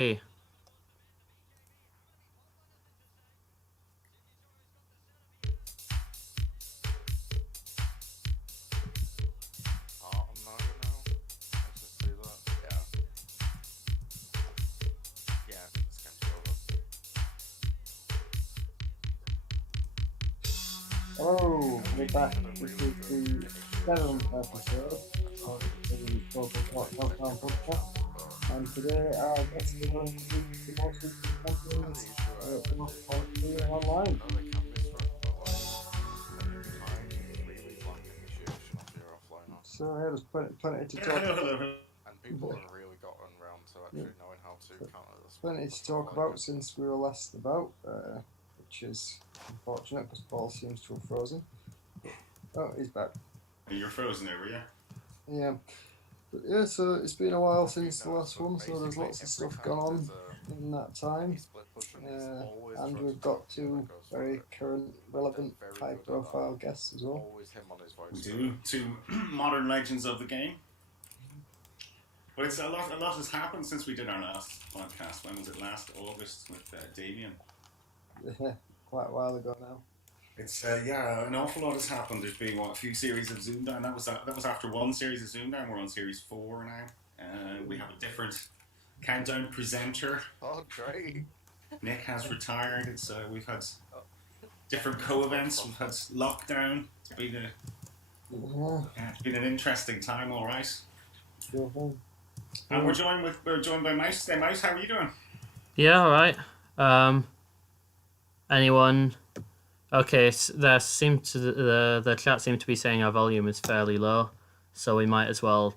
Hey. Oh, no, no. Let's just do that. Yeah. Yeah, it's kind of over. Hello, Yeah, we're we back. had a This really is good the issue with seventh some episode of the Total Talk Lockdown podcast. but And today our guest is going to be the most recent had the champions issue in the sport here I online. know they can be strict, but tiny, really black initiation of your offline off. So yeah, there's plenty to talk Hello, hello, hello. And people have really gotten around to actually knowing how to counter the plenty the to stuff talk like about it. since we were last about, which is unfortunate because Paul seems to have frozen. Oh, he's back. You're frozen there, were you? Yeah. But yeah, so it's been a while since the No, last one, so there's basically lots of every stuff count gone on is in that time. split pushing is always And trust we've got talk two that goes for very it. current, relevant, They're very high good at profile that. guests as well. Always him on his voice. We do. Two modern legends of the game. But it's a lot has happened since we did our last podcast. When was it? Last August with Damien. Yeah, quite a while ago now. It's yeah, an awful lot has happened. There's been a few series of ZoomDown. That was after one series of ZoomDown. We're on series 4 now. We have a different countdown presenter. Oh, great. Nick has retired. It's we've had different co-events. We've had lockdown. It's been an interesting time. All right. Sure. And we're joined by Mouse today. Mouse, how are you doing? Yeah, all right. Anyone? Okay, the chat seemed to be saying our volume is fairly low, so we might as well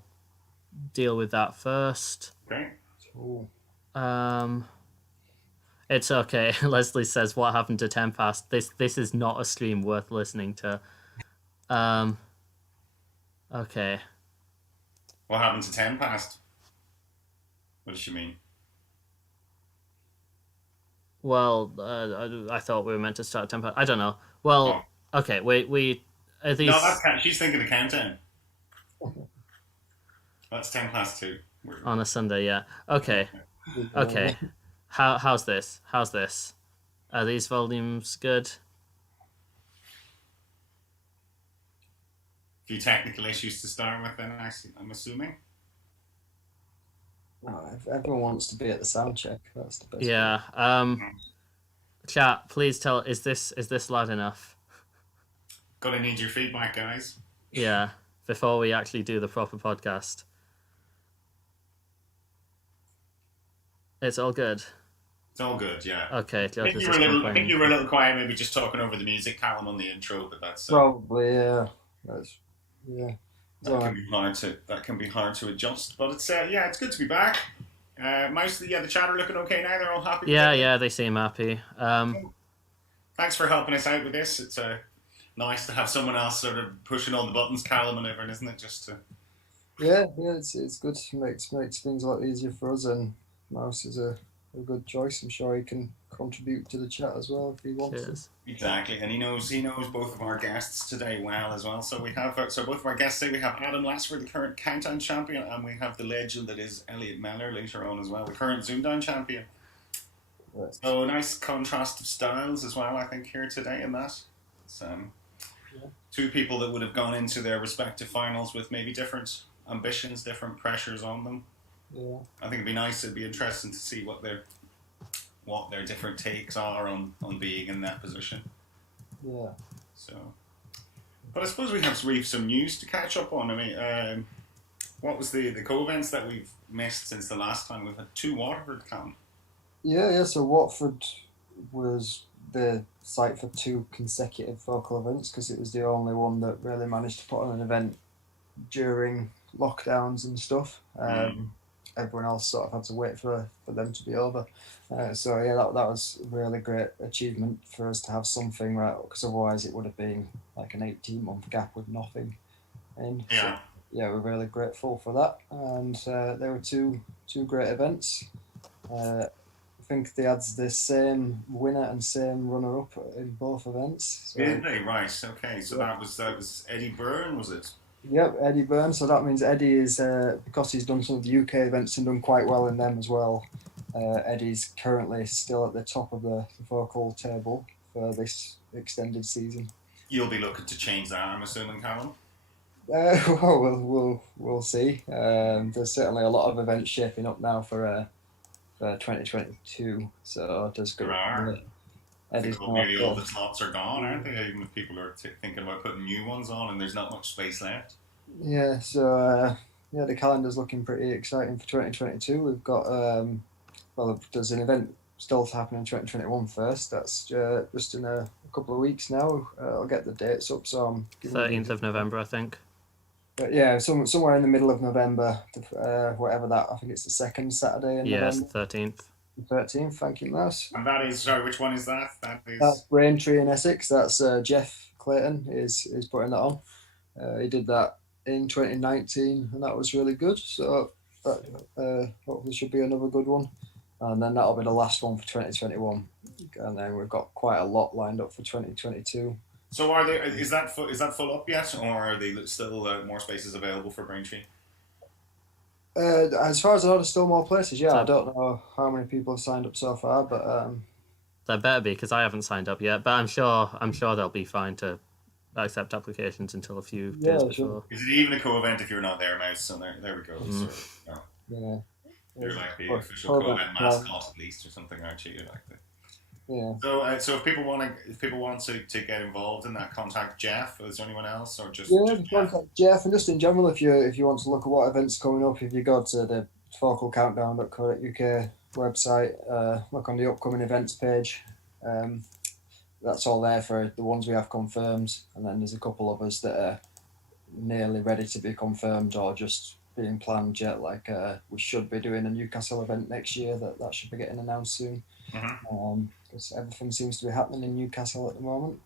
deal with that first. Great. Cool. It's okay. Leslie says, "What happened to 10 past?" This is not a stream worth listening to. Okay. What happened to 10 past? What does she mean? Well, I thought we were meant to start at 10 past. I don't know. Well, okay. We are these. No, she's thinking of countdown. That's 10 past 2. On a Sunday, yeah. Okay. Okay. How's this? Are these volumes good? A few technical issues to start with, then I'm assuming. Everyone wants to be at the sound check. That's the best. Yeah. Chat, please tell. Is this loud enough? Gonna need your feedback, guys. Yeah. Before we actually do the proper podcast. It's all good. It's all good, yeah. Okay. I think you were a little quiet, maybe just talking over the music, Callum, on the intro, but that's Probably, yeah. That can be hard to adjust, but it's it's good to be back. Mostly, the chat are looking okay now. They're all happy. Yeah, they seem happy. Thanks for helping us out with this. It's nice to have someone else sort of pushing all the buttons, Callum and everything, isn't it? Just to It's good. Makes things a lot easier for us, and Mouse is a good choice. I'm sure he can contribute to the chat as well if he wants to. Exactly, and he knows both of our guests today well as well. So we have both of our guests today. We have Adam Latchford, the current countdown champion, and we have the legend that is Elliot Mellor later on as well, the current ZoomDown champion. Right. So nice contrast of styles as well, I think, here today in that. It's two people that would have gone into their respective finals with maybe different ambitions, different pressures on them. Yeah. I think it'd be nice. It'd be interesting to see what their different takes are on being in that position. Yeah. So, but I suppose we have some news to catch up on. I mean, what was the co-events that we've missed since the last time? We've had 2 Waterford come. Yeah. So Watford was the site for 2 consecutive focal events because it was the only one that really managed to put on an event during lockdowns and stuff. Everyone else sort of had to wait for them to be over. So that was a really great achievement for us to have something, right? Because otherwise it would have been like an 18-month gap with nothing in. Yeah. So, yeah, we're really grateful for that. And there were two great events. I think they had the same winner and same runner-up in both events. So, Did they? Right. Okay. So that was Eddie Byrne, was it? Yep, Eddie Byrne. So that means Eddie is, because he's done some of the UK events and done quite well in them as well, Eddie's currently still at the top of the vocal table for this extended season. You'll be looking to change that, I'm assuming, Callum. We'll see. There's certainly a lot of events shaping up now for 2022. So just There go. are. I Eddie's think nearly all the slots are gone, aren't they? Even if people are thinking about putting new ones on, and there's not much space left. Yeah. So the calendar's looking pretty exciting for 2022. We've got there's an event still to happen in 2021 first. That's just in a couple of weeks now. I'll get the dates up. So I'm 13th of November, I think. But yeah, somewhere in the middle of November, whatever that. I think it's the second Saturday in Yes, November. 13th. 13th. Thank you, Mouse. And that is, sorry, which one is that? That's Braintree in Essex. That's Jeff Clayton is putting that on. He did that in 2019, and that was really good. So that hopefully should be another good one. And then that'll be the last one for 2021. And then we've got quite a lot lined up for 2022. So is that full up yet, or are they still more spaces available for Braintree? As far as I know, there's still more places. Yeah, I don't know how many people have signed up so far, but there better be, because I haven't signed up yet. But I'm sure they'll be fine to accept applications until a few days before. Sure. Is it even a co-event if you're not there, Mouse? So there we go. Mm. So, yeah, you're like the official co-event mascot at least, or something, aren't you? You're like the... Yeah. So if people want to get involved in that, contact Jeff. Is there anyone else, or just contact Jeff, and just in general, if you want to look at what events are coming up, if you go to the vocalcountdown.co.uk website, look on the upcoming events page. That's all there for the ones we have confirmed, and then there's a couple of us that are nearly ready to be confirmed or just being planned yet. Like we should be doing a Newcastle event next year that should be getting announced soon. Because everything seems to be happening in Newcastle at the moment.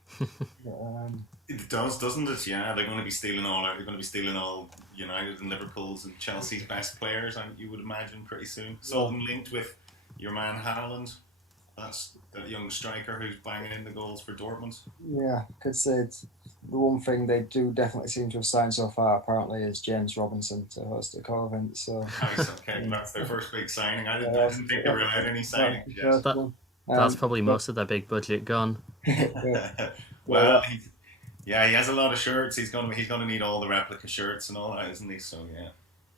It does, doesn't it? Yeah, they're going to be stealing all United and Liverpool's and Chelsea's best players, you would imagine, pretty soon. Saw them linked with your man Haaland. That's that young striker who's banging in the goals for Dortmund. Yeah, I could say it's the one thing they do definitely seem to have signed so far, apparently, is James Robinson to host a co-event. So nice, okay, that's their first big signing. I didn't think they were allowed any signings yet. That's probably most of their big budget gone. Well, he has a lot of shirts. He's gonna need all the replica shirts and all that, isn't he? So yeah.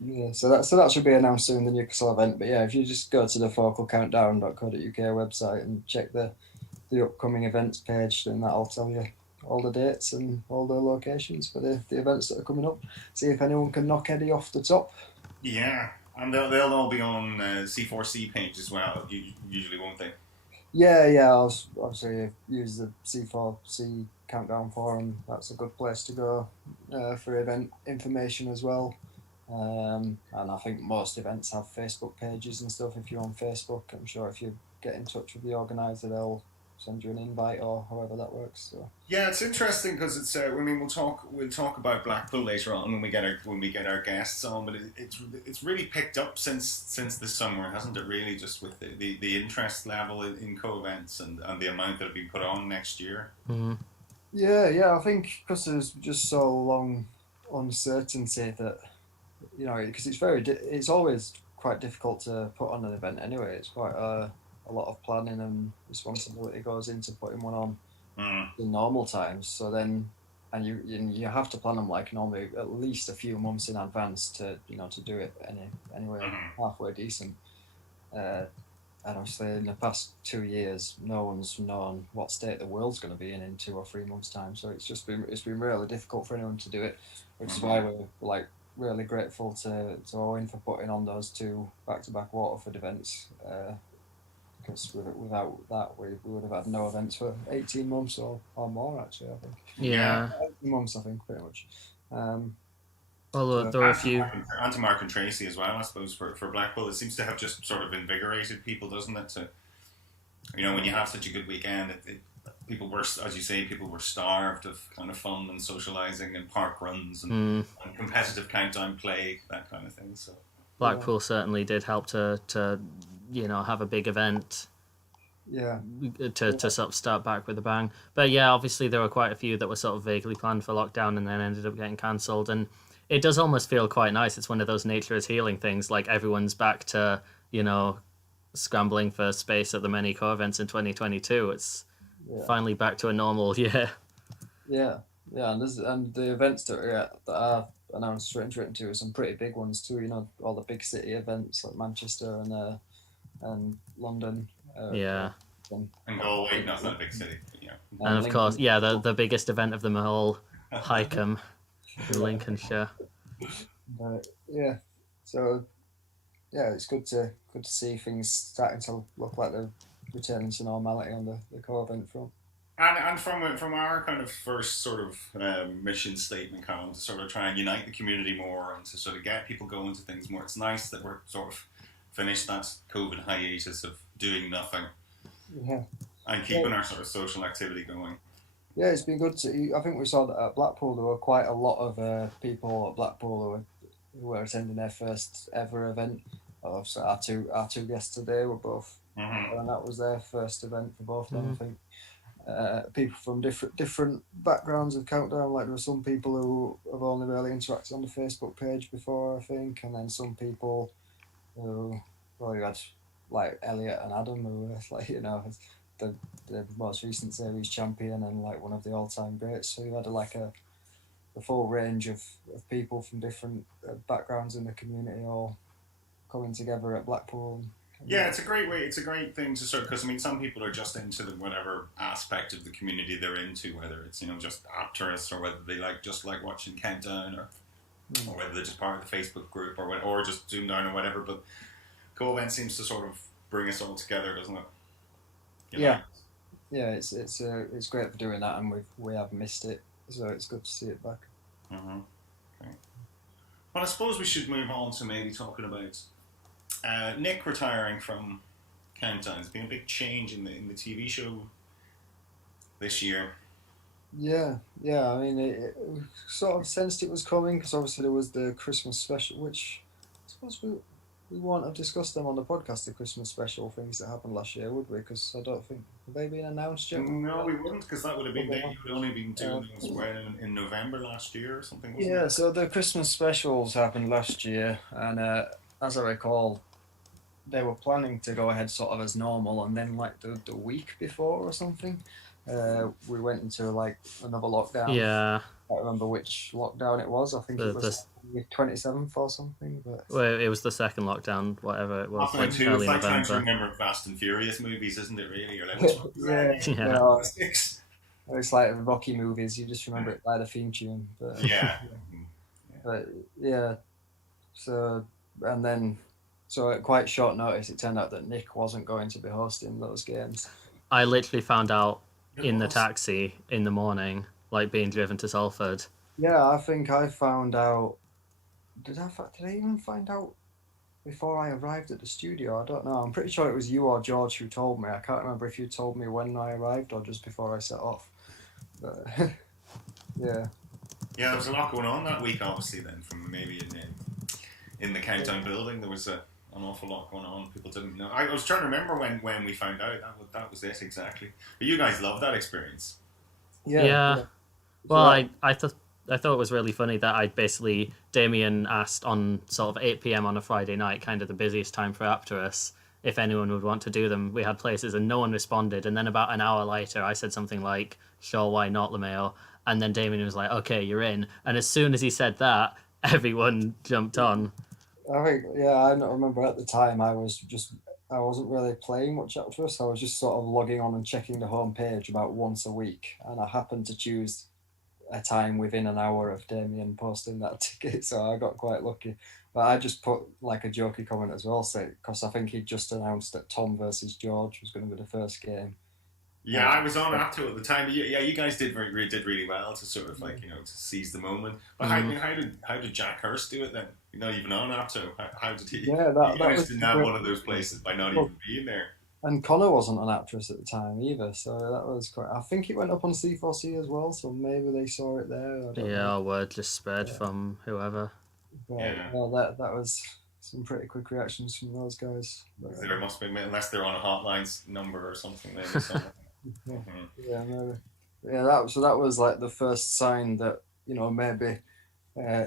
Yeah, so that should be announced soon, the Newcastle event. But yeah, if you just go to the vocalcountdown.co.uk website and check the upcoming events page, then that'll tell you all the dates and all the locations for the events that are coming up. See if anyone can knock Eddie off the top. Yeah, and they'll all be on C4C page as well, usually, won't they? Yeah, I'll obviously use the C4C countdown forum. That's a good place to go for event information as well. And I think most events have Facebook pages and stuff. If you're on Facebook, I'm sure if you get in touch with the organizer, they'll send you an invite or however that works. So. Yeah, it's interesting because it's. We'll talk about Blackpool later on when we get our guests on. But it's really picked up since the summer, hasn't it? Really, just with the interest level in co-events and the amount that will be put on next year. Mm-hmm. Yeah, I think because there's just so long uncertainty that. Because it's always quite difficult to put on an event anyway. It's quite a lot of planning and responsibility goes into putting one on in normal times. So then, and you have to plan them like normally at least a few months in advance to do it anyway halfway decent. And obviously in the past 2 years, no one's known what state the world's going to be in 2 or 3 months' time. So it's been really difficult for anyone to do it, which is why we're really grateful to Owen for putting on those 2 back-to-back Waterford events, because without that we would have had no events for 18 months or more, actually, I think. Yeah. 18 months, I think, pretty much. Although there are a few... Anti-Mark and Tracy as well, I suppose, for Blackpool. It seems to have just sort of invigorated people, doesn't it? To, when you have such a good weekend, people were, as you say, starved of kind of fun and socialising and park runs and competitive countdown play, that kind of thing. So Blackpool certainly did help to have a big event. Yeah. To sort of start back with a bang. But yeah, obviously there were quite a few that were sort of vaguely planned for lockdown and then ended up getting cancelled. And it does almost feel quite nice. It's one of those nature is healing things. Like everyone's back to, scrambling for space at the many co-events in 2022. It's Yeah. finally back to a normal year. Yeah, and the events that are announced straight into are some pretty big ones too. You know, all the big city events like Manchester and London. Yeah. And Galway, no, it's not a big city. But yeah. And of Lincoln. course, yeah, the biggest event of them all, Highcombe in Lincolnshire. But yeah, so yeah, it's good to see things starting to look like they're returning to normality on the co-event front. And from our kind of first sort of mission statement, Colin, to sort of try and unite the community more and to sort of get people going to things more. It's nice that we're sort of finished that COVID hiatus of doing nothing Yeah. and keeping our sort of social activity going. Yeah, it's been good to. I think we saw that at Blackpool there were quite a lot of people at Blackpool who were attending their first ever event. So our two guests today were both, and that was their first event for both of them. I think people from different backgrounds of Countdown. Like there were some people who have only really interacted on the Facebook page before, I think, and then some people who you had like Elliot and Adam who were like the most recent series champion and like one of the all-time greats. So you had the full range of people from different backgrounds in the community all coming together at Blackpool. Yeah, it's a great way. It's a great thing to sort of, because I mean, some people are just into whatever aspect of the community they're into, whether it's just app tourists or whether they just like watching Countdown or whether they're just part of the Facebook group or just ZoomDown or whatever. But co-event seems to sort of bring us all together, doesn't it? Yeah, it's great for doing that, and we have missed it, so it's good to see it back. Okay. Well, I suppose we should move on to maybe talking about Nick retiring from Countdown. There's been a big change in the TV show this year. Yeah. I mean, it sort of sensed it was coming because obviously there was the Christmas special, which I suppose we won't have discussed them on the podcast. The Christmas special things that happened last year, would we? Because I don't think have they been announced yet. No, we wouldn't, because that would have been you would only been doing those in November last year or something. Wasn't it? So the Christmas specials happened last year, and as I recall, they were planning to go ahead sort of as normal, and then like the week before or something, we went into like another lockdown. Yeah. I can't remember which lockdown it was. I think it was the 27th or something. But well, it was the second lockdown, whatever it was, like early it's like trying to November. remember Fast and Furious movies, isn't it? Really, or like yeah. It's like Rocky movies. You just remember it by the theme tune. But, but yeah. So and then. So at quite short notice, it turned out that Nick wasn't going to be hosting those games. I literally found out in the taxi in the morning, like being driven to Salford. Yeah, I think I found out. Did I even find out before I arrived at the studio? I don't know. I'm pretty sure it was you or George who told me. I can't remember if you told me when I arrived or just before I set off. But yeah. Yeah, there was a lot going on that week, obviously. Then, from maybe in the Countdown building, there was an awful lot going on. People didn't know. I was trying to remember when we found out. That was it exactly. But you guys loved that experience. Yeah. Well, I thought it was really funny that Damien asked on sort of 8 p.m. on a Friday night, kind of the busiest time for Apterus, if anyone would want to do them. We had places and no one responded. And then about an hour later, I said something like, "Sure, why not, LeMayo?" And then Damien was like, "Okay, you're in." And as soon as he said that, everyone jumped on. I think, I don't remember at the time I wasn't really playing much Apterus. I was just sort of logging on and checking the home page about once a week, and I happened to choose a time within an hour of Damien posting that ticket, so I got quite lucky. But I just put like a jokey comment as well, because I think he just announced that Tom versus George was going to be the first game. Yeah, I was on Apto at the time. Yeah, you guys did really well to sort of to seize the moment. But how did Jack Hurst do it then? You're not even on Apto. How did he? Yeah, that was didn't have one of those places by not even being there. And Connor wasn't on Apterus at the time either, so that was quite. I think it went up on C4C as well, so maybe they saw it there. I don't know. Our word just spread from whoever. But, well, that was some pretty quick reactions from those guys. But, there must be, unless they're on a hotline number or something. Maybe yeah, maybe. Yeah, that was like the first sign that maybe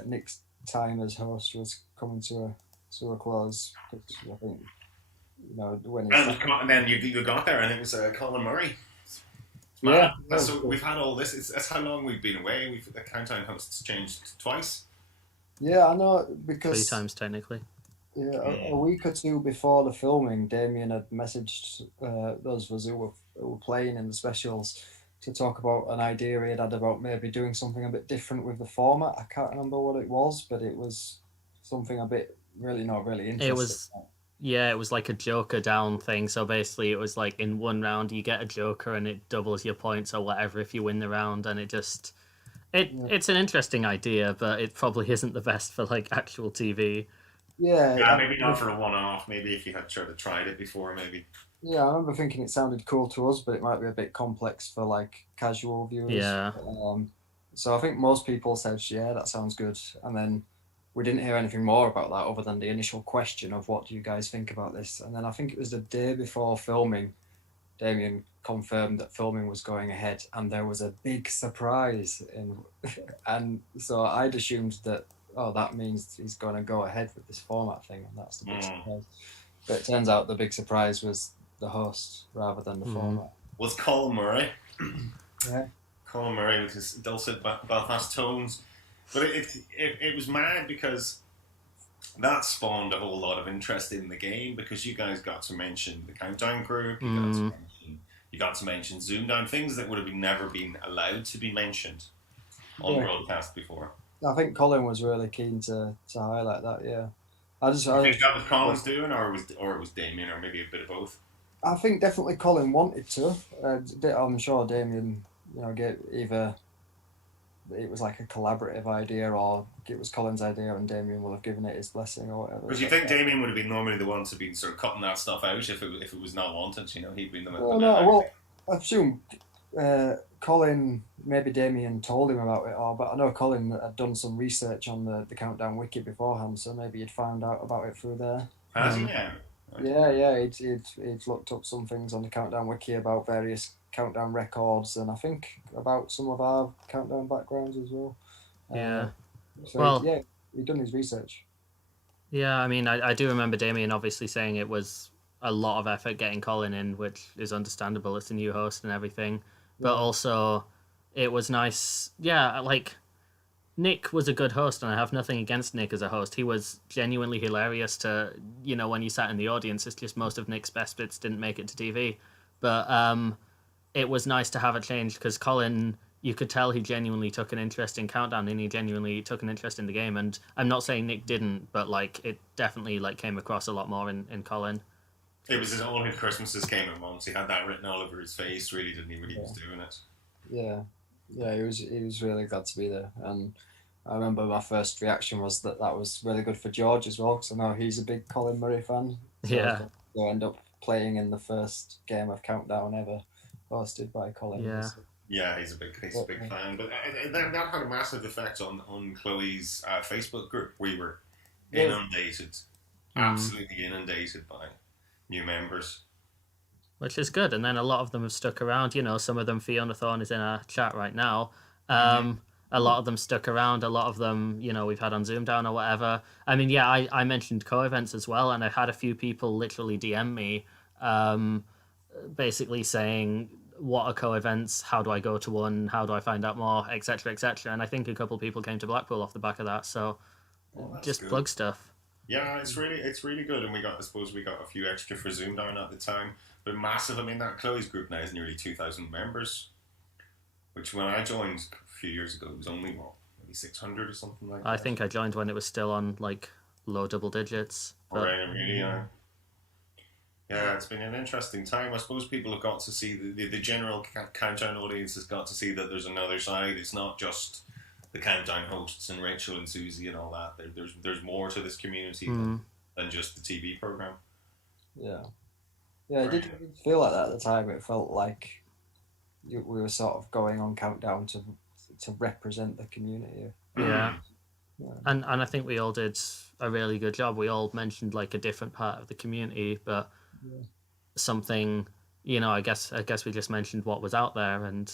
Nick's time as host was coming to a close. I think when And then you got there, and it was Colin Murray. Yeah, So we've had all this. That's how long we've been away. The countdown hosts changed twice. Yeah, I know 3 because times technically. yeah, a week or two before the filming, Damien had messaged those of us who were playing in the specials to talk about an idea he had about maybe doing something a bit different with the format. I can't remember what it was, but it was something a bit really not really interesting. It was like a Joker down thing. So basically, it was like in one round you get a Joker and it doubles your points or whatever if you win the round, and it's an interesting idea, but it probably isn't the best for like actual TV. Yeah, maybe not for a one-off. Maybe if you had sort of tried it before, maybe. Yeah, I remember thinking it sounded cool to us, but it might be a bit complex for like casual viewers. Yeah. So I think most people said, "Yeah, that sounds good," and then we didn't hear anything more about that other than the initial question of "What do you guys think about this?" And then I think it was the day before filming, Damien confirmed that filming was going ahead, and there was a big surprise and so I'd assumed that that means he's going to go ahead with this format thing, and that's the big surprise. But it turns out the big surprise was the host rather than the format. Was Colin Murray? Yeah, Colin Murray with his dulcet Belfast tones, but it was mad because that spawned a whole lot of interest in the game, because you guys got to mention the Countdown group, you got to mention ZoomDown, things that would have never been allowed to be mentioned on broadcast before. I think Colin was really keen to highlight that. Yeah, I think that was Colin's doing, or it was Damien, or maybe a bit of both. I think definitely Colin wanted to. I'm sure Damien, gave either it was like a collaborative idea, or it was Colin's idea, and Damien will have given it his blessing or whatever. Because you think Damien would have been normally the one to be sort of cutting that stuff out if it was not wanted, he'd been the one. Well, I assume Colin, maybe Damien told him about it, but I know Colin had done some research on the Countdown wiki beforehand, so maybe he'd found out about it through there. Has he? Yeah, he'd looked up some things on the Countdown wiki about various Countdown records, and I think about some of our Countdown backgrounds as well. He'd done his research. Yeah, I mean, I do remember Damien obviously saying it was a lot of effort getting Colin in, which is understandable. It's a new host and everything. But also, it was nice. Yeah, like, Nick was a good host, and I have nothing against Nick as a host. He was genuinely hilarious to, when you sat in the audience. It's just most of Nick's best bits didn't make it to TV. But it was nice to have a change, because Colin, you could tell he genuinely took an interest in Countdown, and he genuinely took an interest in the game. And I'm not saying Nick didn't, but, like, it definitely, like, came across a lot more in Colin. It was all his Christmases came at once. He had that written all over his face, really, didn't he, when he was doing it? Yeah, he was really glad to be there. And I remember my first reaction was that was really good for George as well, because I know he's a big Colin Murray fan. So he'll end up playing in the first game of Countdown ever, hosted by Colin. Yeah, he's a big fan. But that had a massive effect on Chloe's Facebook group. We were inundated, absolutely inundated by new members. Which is good, and then a lot of them have stuck around. Some of them, Fiona Thorne is in our chat right now. A lot of them stuck around. A lot of them, we've had on ZoomDown or whatever. I mean, I mentioned co-events as well, and I had a few people literally DM me, basically saying, what are co-events? How do I go to one? How do I find out more? Etc. Etc. And I think a couple of people came to Blackpool off the back of that. So just good. Plug stuff. Yeah, it's really good, and I suppose we got a few extra for ZoomDown at the time, but massive. I mean, that Chloe's group now is nearly 2,000 members, which when I joined a few years ago, it was only maybe 600 or something like that. I think I joined when it was still on like low double digits. But... really, yeah. Yeah, it's been an interesting time. I suppose people have got to see the general Countdown audience has got to see that there's another side. It's not just the Countdown hosts and Rachel and Susie and all that. There's more to this community than just the TV program. Yeah, it did feel like that at the time. It felt like we were sort of going on Countdown to represent the community. Yeah. And I think we all did a really good job. We all mentioned like a different part of the community, but something, I guess we just mentioned what was out there. And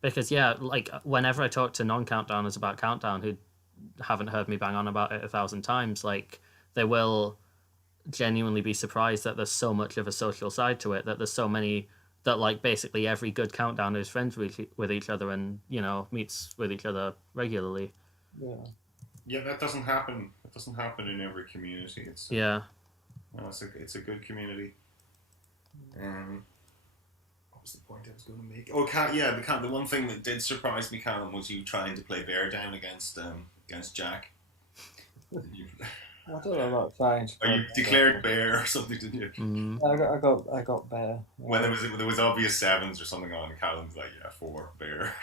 because like whenever I talk to non-Countdowners about Countdown who haven't heard me bang on about it 1,000 times, like they will genuinely be surprised that there's so much of a social side to it, that there's so many, that like basically every good countdown is friends with each other and, you know, meets with each other regularly. Yeah. Yeah, that doesn't happen. It doesn't happen in every community. It's Yeah. no, it's a good community. What was the point I was going to make? Oh, the one thing that did surprise me, Callum, was you trying to play bear down against Jack. I don't know about trying to. Or you declared bear or something, didn't you? Mm. I got bear. When there was obvious sevens or something on, and Callum's like, yeah, 4 bear.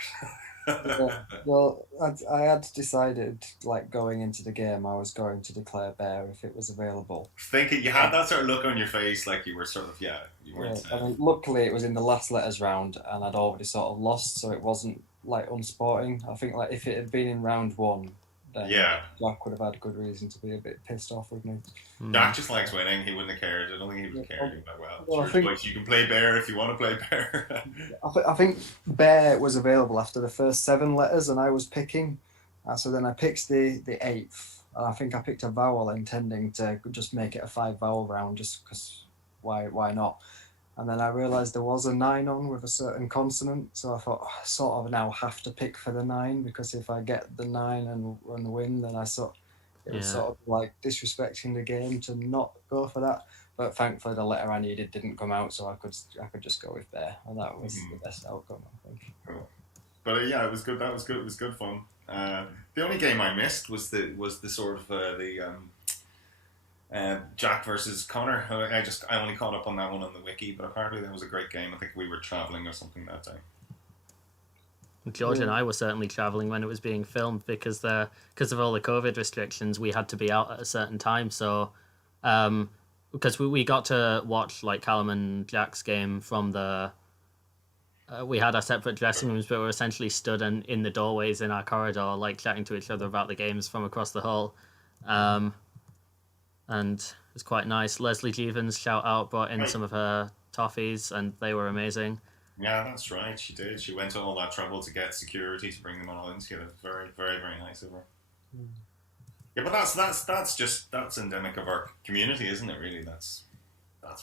Yeah. Well, I had decided, like, going into the game, I was going to declare bear if it was available. Thinking you had that sort of look on your face, like you were sort of you weren't. I mean, luckily it was in the last letters round, and I'd already sort of lost, so it wasn't like unsporting. I think like if it had been in round 1, then Jack would have had a good reason to be a bit pissed off with me. Jack just likes winning. He wouldn't have cared. I don't think he would have cared. He'd be like, well, I sure, think, you can play bear if you want to play bear. I think bear was available after the first 7 letters, and I was picking. So then I picked the 8th, and I think I picked a vowel intending to just make it a 5 vowel round, just because why not? And then I realised there was a 9 on with a certain consonant, so I thought I sort of now have to pick for the 9, because if I get the 9 and win, then it was sort of like disrespecting the game to not go for that. But thankfully the letter I needed didn't come out, so I could just go with bear, and that was the best outcome, I think. Cool. But it was good. That was good. It was good fun. The only game I missed was the sort of Jack versus Connor. I only caught up on that one on the wiki, but apparently that was a great game. I think we were travelling or something that day. George and I were certainly travelling when it was being filmed because of all the COVID restrictions, we had to be out at a certain time. So, because we got to watch like Callum and Jack's game from the. We had our separate dressing rooms, but we were essentially stood in the doorways in our corridor, like chatting to each other about the games from across the hall. And it was quite nice. Leslie Jevons, shout out, brought in some of her toffees, and they were amazing. Yeah, that's right. She did. She went to all that trouble to get security to bring them all in together. Very, very, very nice of her. Yeah, but that's endemic of our community, isn't it? Really, that's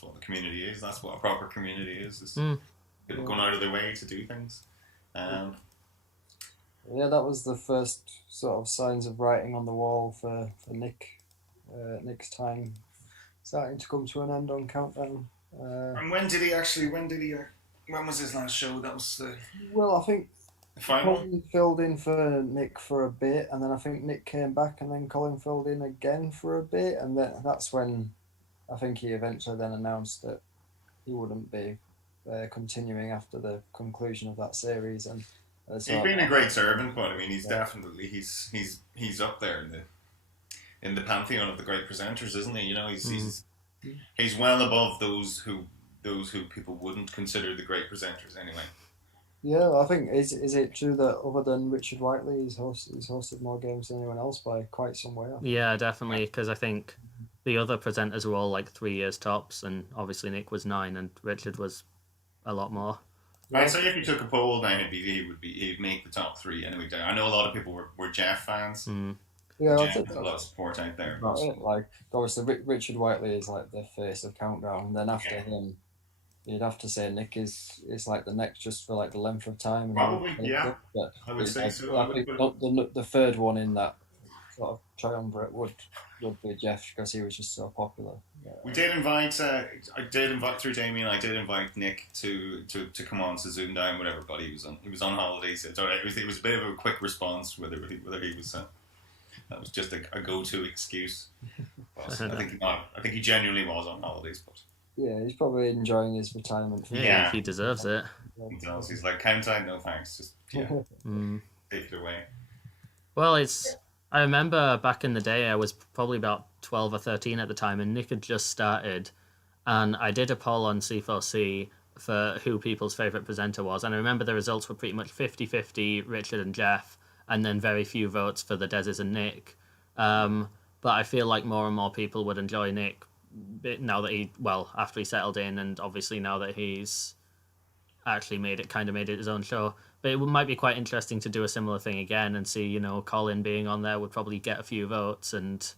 what the community is. That's what a proper community is people going out of their way to do things. Yeah, that was the first sort of signs of writing on the wall for Nick. Nick's time starting to come to an end on Countdown. And when was his last show? That was the... Well, I think the final? Colin filled in for Nick for a bit, and then I think Nick came back, and then Colin filled in again for a bit, and then that's when I think he eventually then announced that he wouldn't be continuing after the conclusion of that series. And he's been a great servant, but I mean, he's definitely he's up there in the pantheon of the great presenters, isn't he? You know, he's well above those who people wouldn't consider the great presenters anyway. Yeah, I think is it true that other than Richard Whiteley, he's hosted more games than anyone else by quite some way? Yeah, definitely, because I think the other presenters were all like 3 years tops, and obviously Nick was 9, and Richard was a lot more. I'd say if you took a poll, then he'd make the top 3 anyway. I know a lot of people were Jeff fans. Yeah, Jeff has a lot of support out there. Like, obviously, Richard Whiteley is like the face of Countdown, and then after him, you'd have to say Nick is like the next, just for like the length of time. Probably, yeah. But I would say so. I think the third one in that sort of triumvirate would be Jeff, because he was just so popular. Yeah. We did invite. I did invite through Damien. I did invite Nick to come on to ZoomDown with everybody. He was on holidays. It was a bit of a quick response whether he was. That was just a go-to excuse. I think he genuinely was on holidays, but yeah, he's probably enjoying his retirement. Yeah, he deserves it. He does. He's like, Countdown, no thanks. Just take it away. Well, I remember back in the day, I was probably about 12 or 13 at the time, and Nick had just started, and I did a poll on C4C for who people's favourite presenter was, and I remember the results were pretty much 50-50 Richard and Jeff, and then very few votes for the Dezes and Nick. But I feel like more and more people would enjoy Nick now that after he settled in, and obviously now that he's actually made it his own show. But it might be quite interesting to do a similar thing again and see, Colin being on there would probably get a few votes, and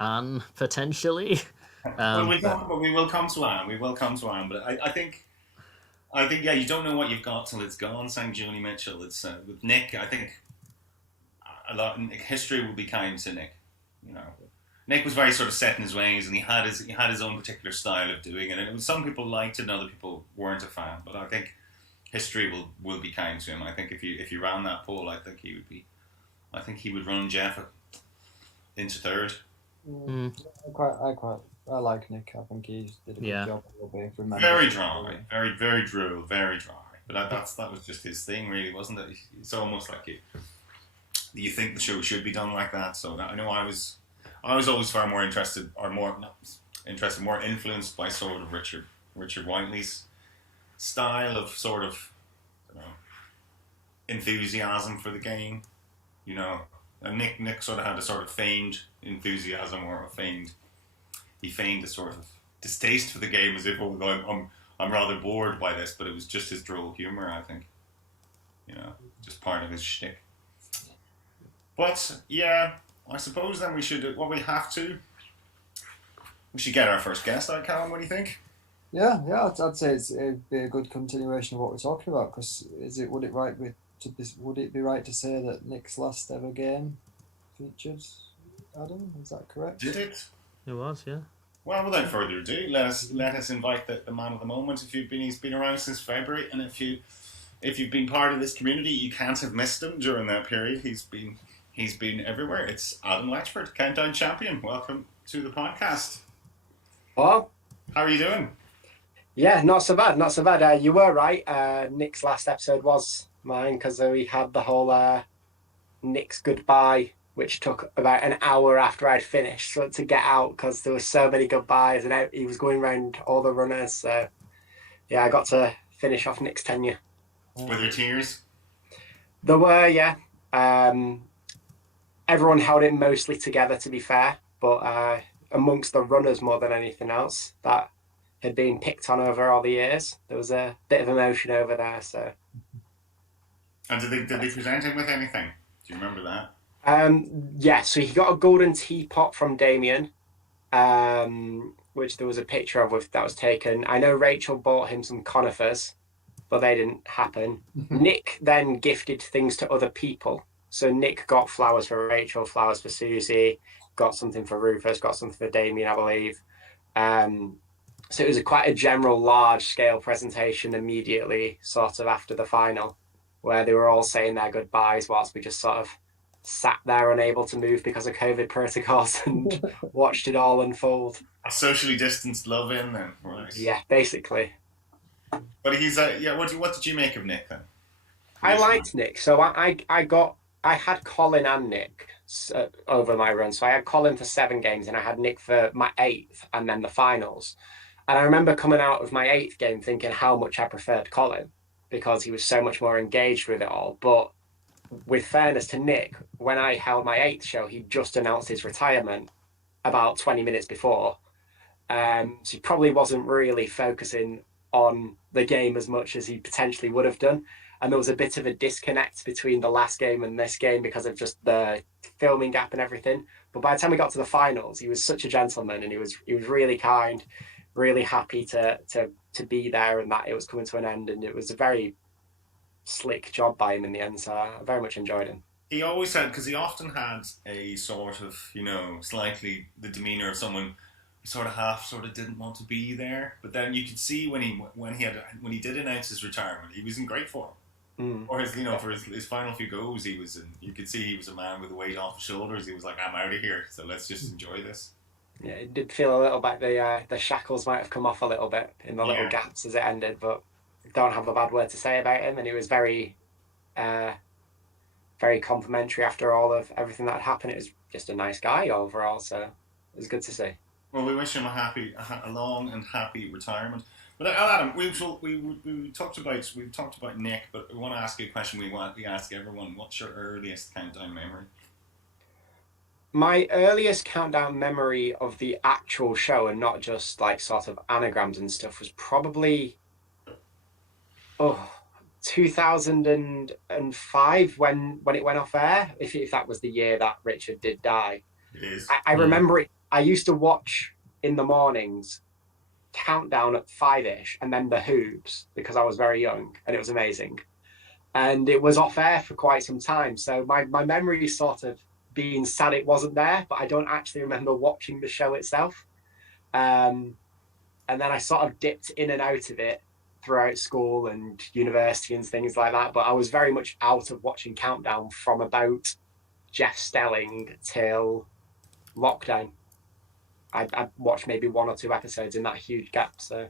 Anne potentially. Well, But we will come to Anne. We will come to Anne. But I think, yeah, you don't know what you've got till it's gone. Sang Joni Mitchell. It's with Nick. I think history will be kind to Nick. You know, Nick was very sort of set in his ways, and he had his own particular style of doing it. And it was, some people liked it, and other people weren't a fan. But I think history will be kind to him. I think if you ran that poll, I think he would run Jeff into third. I like Nick. I think he did a good job. Very dry, very droll, very dry. But that was just his thing, really, wasn't it? It's almost like you think the show should be done like that. So I know I was always far more interested, or more influenced by sort of Richard Whiteley's style of sort of, you know, enthusiasm for the game. You know, and Nick sort of had a sort of feigned enthusiasm, or he feigned a sort of distaste for the game, as if, oh, I'm rather bored by this, but it was just his droll humour, I think. You know, just part of his shtick. But yeah, I suppose then we should get our first guest out, Callum. What do you think? Yeah, I'd say it'd be a good continuation of what we're talking about. Because would it be right to say that Nick's last ever game featured Adam? Is that correct? Did it? it was, yeah. Well, without further ado, let us invite the man of the moment. He's been around since February, and if you've been part of this community, you can't have missed him during that period. He's been everywhere. It's Adam Latchford, Countdown Champion. Welcome to the podcast. Hello. How are you doing? Yeah, not so bad. You were right. Nick's last episode was mine, because we had the whole Nick's goodbye, which took about an hour after I'd finished to get out, because there were so many goodbyes, and he was going around all the runners. So yeah, I got to finish off Nick's tenure. Were there tears? There were, yeah. Everyone held it mostly together, to be fair, but amongst the runners more than anything else that had been picked on over all the years, there was a bit of emotion over there. So. And did they present him with anything? Do you remember that? Yeah, so he got a golden teapot from Damien, which there was a picture of that was taken. I know Rachel bought him some conifers, but they didn't happen. Nick then gifted things to other people. So Nick got flowers for Rachel, flowers for Susie, got something for Rufus, got something for Damien, I believe. So it was quite a general, large-scale presentation immediately, sort of after the final, where they were all saying their goodbyes whilst we just sort of sat there unable to move because of COVID protocols and watched it all unfold. A socially distanced love-in then, right? Yeah, basically. But he's what did you make of Nick then? I liked Nick. So I had Colin and Nick over my run. So I had Colin for 7 games, and I had Nick for my 8th, and then the finals. And I remember coming out of my 8th game thinking how much I preferred Colin, because he was so much more engaged with it all. But with fairness to Nick, when I held my 8th show, he just announced his retirement about 20 minutes before. So he probably wasn't really focusing on the game as much as he potentially would have done. And there was a bit of a disconnect between the last game and this game because of just the filming gap and everything. But by the time we got to the finals, he was such a gentleman, and he was really kind, really happy to be there, and that it was coming to an end. And it was a very slick job by him in the end. So I very much enjoyed him. He always had, because he often had a sort of, slightly the demeanour of someone who sort of didn't want to be there. But then you could see when he did announce his retirement, he was in great form. Or for his final few goes, you could see he was a man with a weight off his shoulders. He was like, I'm out of here, so let's just enjoy this. Yeah, it did feel a little bit the shackles might have come off a little bit in the little gaps as it ended, but don't have a bad word to say about him. And he was very, very complimentary after all of everything that had happened. It was just a nice guy overall, so it was good to see. Well, we wish him a long and happy retirement. But Adam, we talked about Nick, but we want to ask you a question we ask everyone. What's your earliest countdown memory? My earliest countdown memory of the actual show, and not just like sort of anagrams and stuff, was probably 2005 when it went off air. If that was the year that Richard did die. It is. I remember it. I used to watch in the mornings, Countdown at 5ish, and then the Hoobs because I was very young, and it was amazing. And it was off air for quite some time, so my memory is sort of being sad it wasn't there, but I don't actually remember watching the show itself. And then I sort of dipped in and out of it throughout school and university and things like that. But I was very much out of watching Countdown from about Jeff Stelling till lockdown. I watched maybe 1 or 2 episodes in that huge gap. So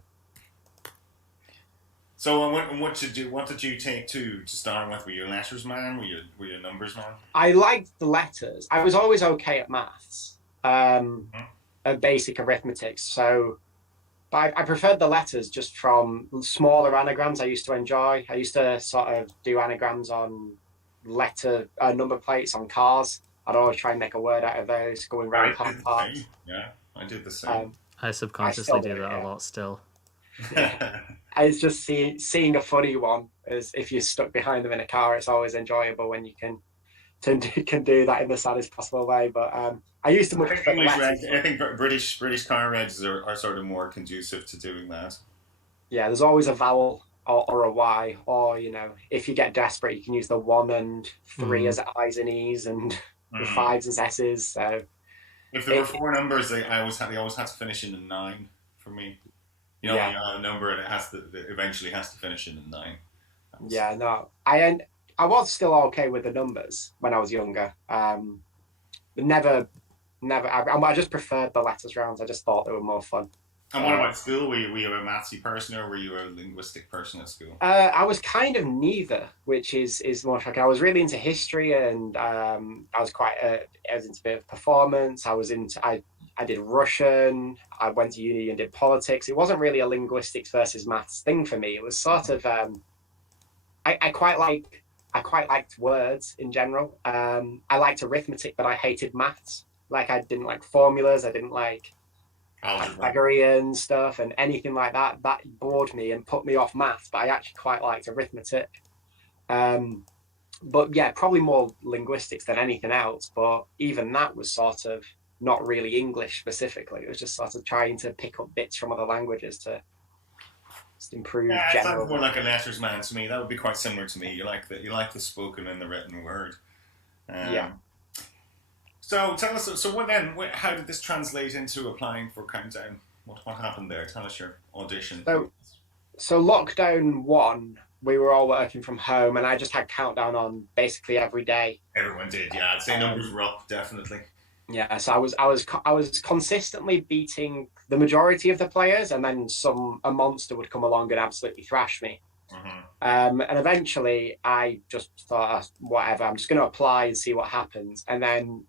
what did you take to start with? Were you a letters man? Were you a numbers man? I liked the letters. I was always okay at maths, at basic arithmetic. So I preferred the letters just from smaller anagrams I used to enjoy. I used to sort of do anagrams on number plates on cars. I'd always try and make a word out of those, going around car parks. Yeah, I did the same. I subconsciously do that a lot still. It's just seeing a funny one. As if you're stuck behind them in a car, it's always enjoyable when you can do that in the saddest possible way. But I used to much prefer the letters. I think British car regs are sort of more conducive to doing that. Yeah, there's always a vowel or a Y, or if you get desperate, you can use the 1 and 3 as I's and E's, and the 5s as S's. So if there were 4 numbers, they always had to finish in a 9 for me. You know, a number and it eventually has to finish in a 9. Yeah, no, I was still okay with the numbers when I was younger. But never. I just preferred the letters rounds. I just thought they were more fun. And what about school? Were you a mathsy person or were you a linguistic person at school? I was kind of neither, which is more shocking. I was really into history, and I was into a bit of performance. I did Russian. I went to uni and did politics. It wasn't really a linguistics versus maths thing for me. It was sort of I quite liked words in general. I liked arithmetic, but I hated maths. Like, I didn't like formulas. I didn't like Pythagorean stuff and anything like that. That bored me and put me off maths. But I actually quite liked arithmetic. But yeah, probably more linguistics than anything else. But even that was sort of not really English specifically. It was just sort of trying to pick up bits from other languages to just improve general. Sounds more like a letters man to me. That would be quite similar to me. You like the spoken and the written word. Yeah. So tell us. So how did this translate into applying for Countdown? What happened there? Tell us your audition. So lockdown 1, we were all working from home, and I just had Countdown on basically every day. Everyone did, yeah. I'd say numbers were up, definitely. Yeah, so I was consistently beating the majority of the players, and then a monster would come along and absolutely thrash me. And eventually, I just thought, whatever, I'm just going to apply and see what happens. And then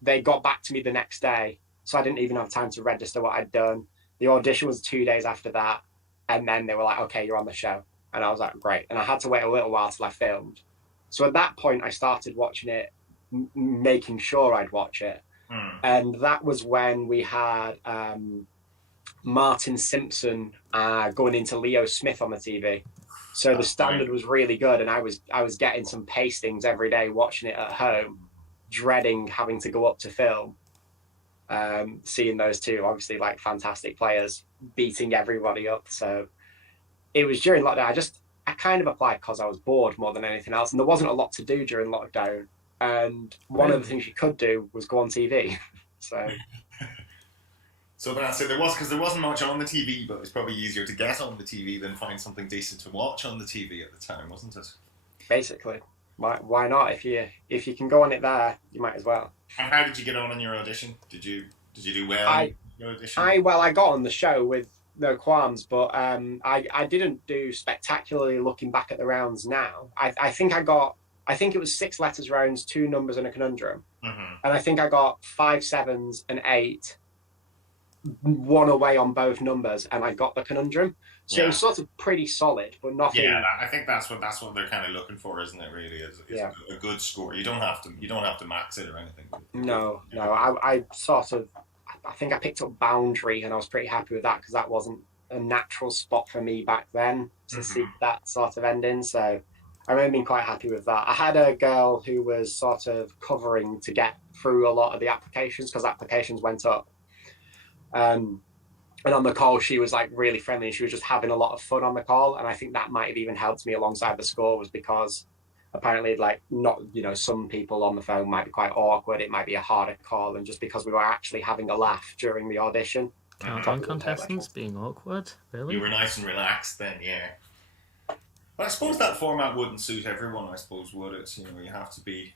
they got back to me the next day, so I didn't even have time to register what I'd done. The audition was 2 days after that, and then they were like, "Okay, you're on the show." And I was like, "Great!" And I had to wait a little while till I filmed. So at that point, I started watching it, making sure I'd watch it. And that was when we had Martin Simpson going into Leo Smith on the TV. So the standard was really good, and I was getting some pastings every day watching it at home, dreading having to go up to film. Seeing those two, obviously, like, fantastic players beating everybody up. So it was during lockdown. I kind of applied because I was bored more than anything else, and there wasn't a lot to do during lockdown. And one of the things you could do was go on TV. So that's it. There wasn't much on the TV, but it's probably easier to get on the TV than find something decent to watch on the TV at the time, wasn't it? Basically, why not? If you can go on it there, you might as well. And how did you get on your audition? Did you do well in your audition? I got on the show with no qualms, but I didn't do spectacularly looking back at the rounds now. I think it was 6 letters rounds, 2 numbers and a conundrum. And I think I got 5 7s and 8, 1 away on both numbers, and I got the conundrum. So it was sort of pretty solid, but nothing. Yeah, I think that's what they're kind of looking for, isn't it? Really, is a good score. You don't have to max it or anything. No. I think I picked up Boundary, and I was pretty happy with that because that wasn't a natural spot for me back then to see that sort of ending. So I remember being quite happy with that. I had a girl who was sort of covering to get through a lot of the applications because applications went up. And on the call, she was like really friendly, and she was just having a lot of fun on the call. And I think that might have even helped me alongside the score, was because apparently, like, not, some people on the phone might be quite awkward. It might be a harder call, and just because we were actually having a laugh during the audition. Countdown contestants being awkward, really? You were nice and relaxed then, yeah. But I suppose that format wouldn't suit everyone, I suppose, would it? You have to be,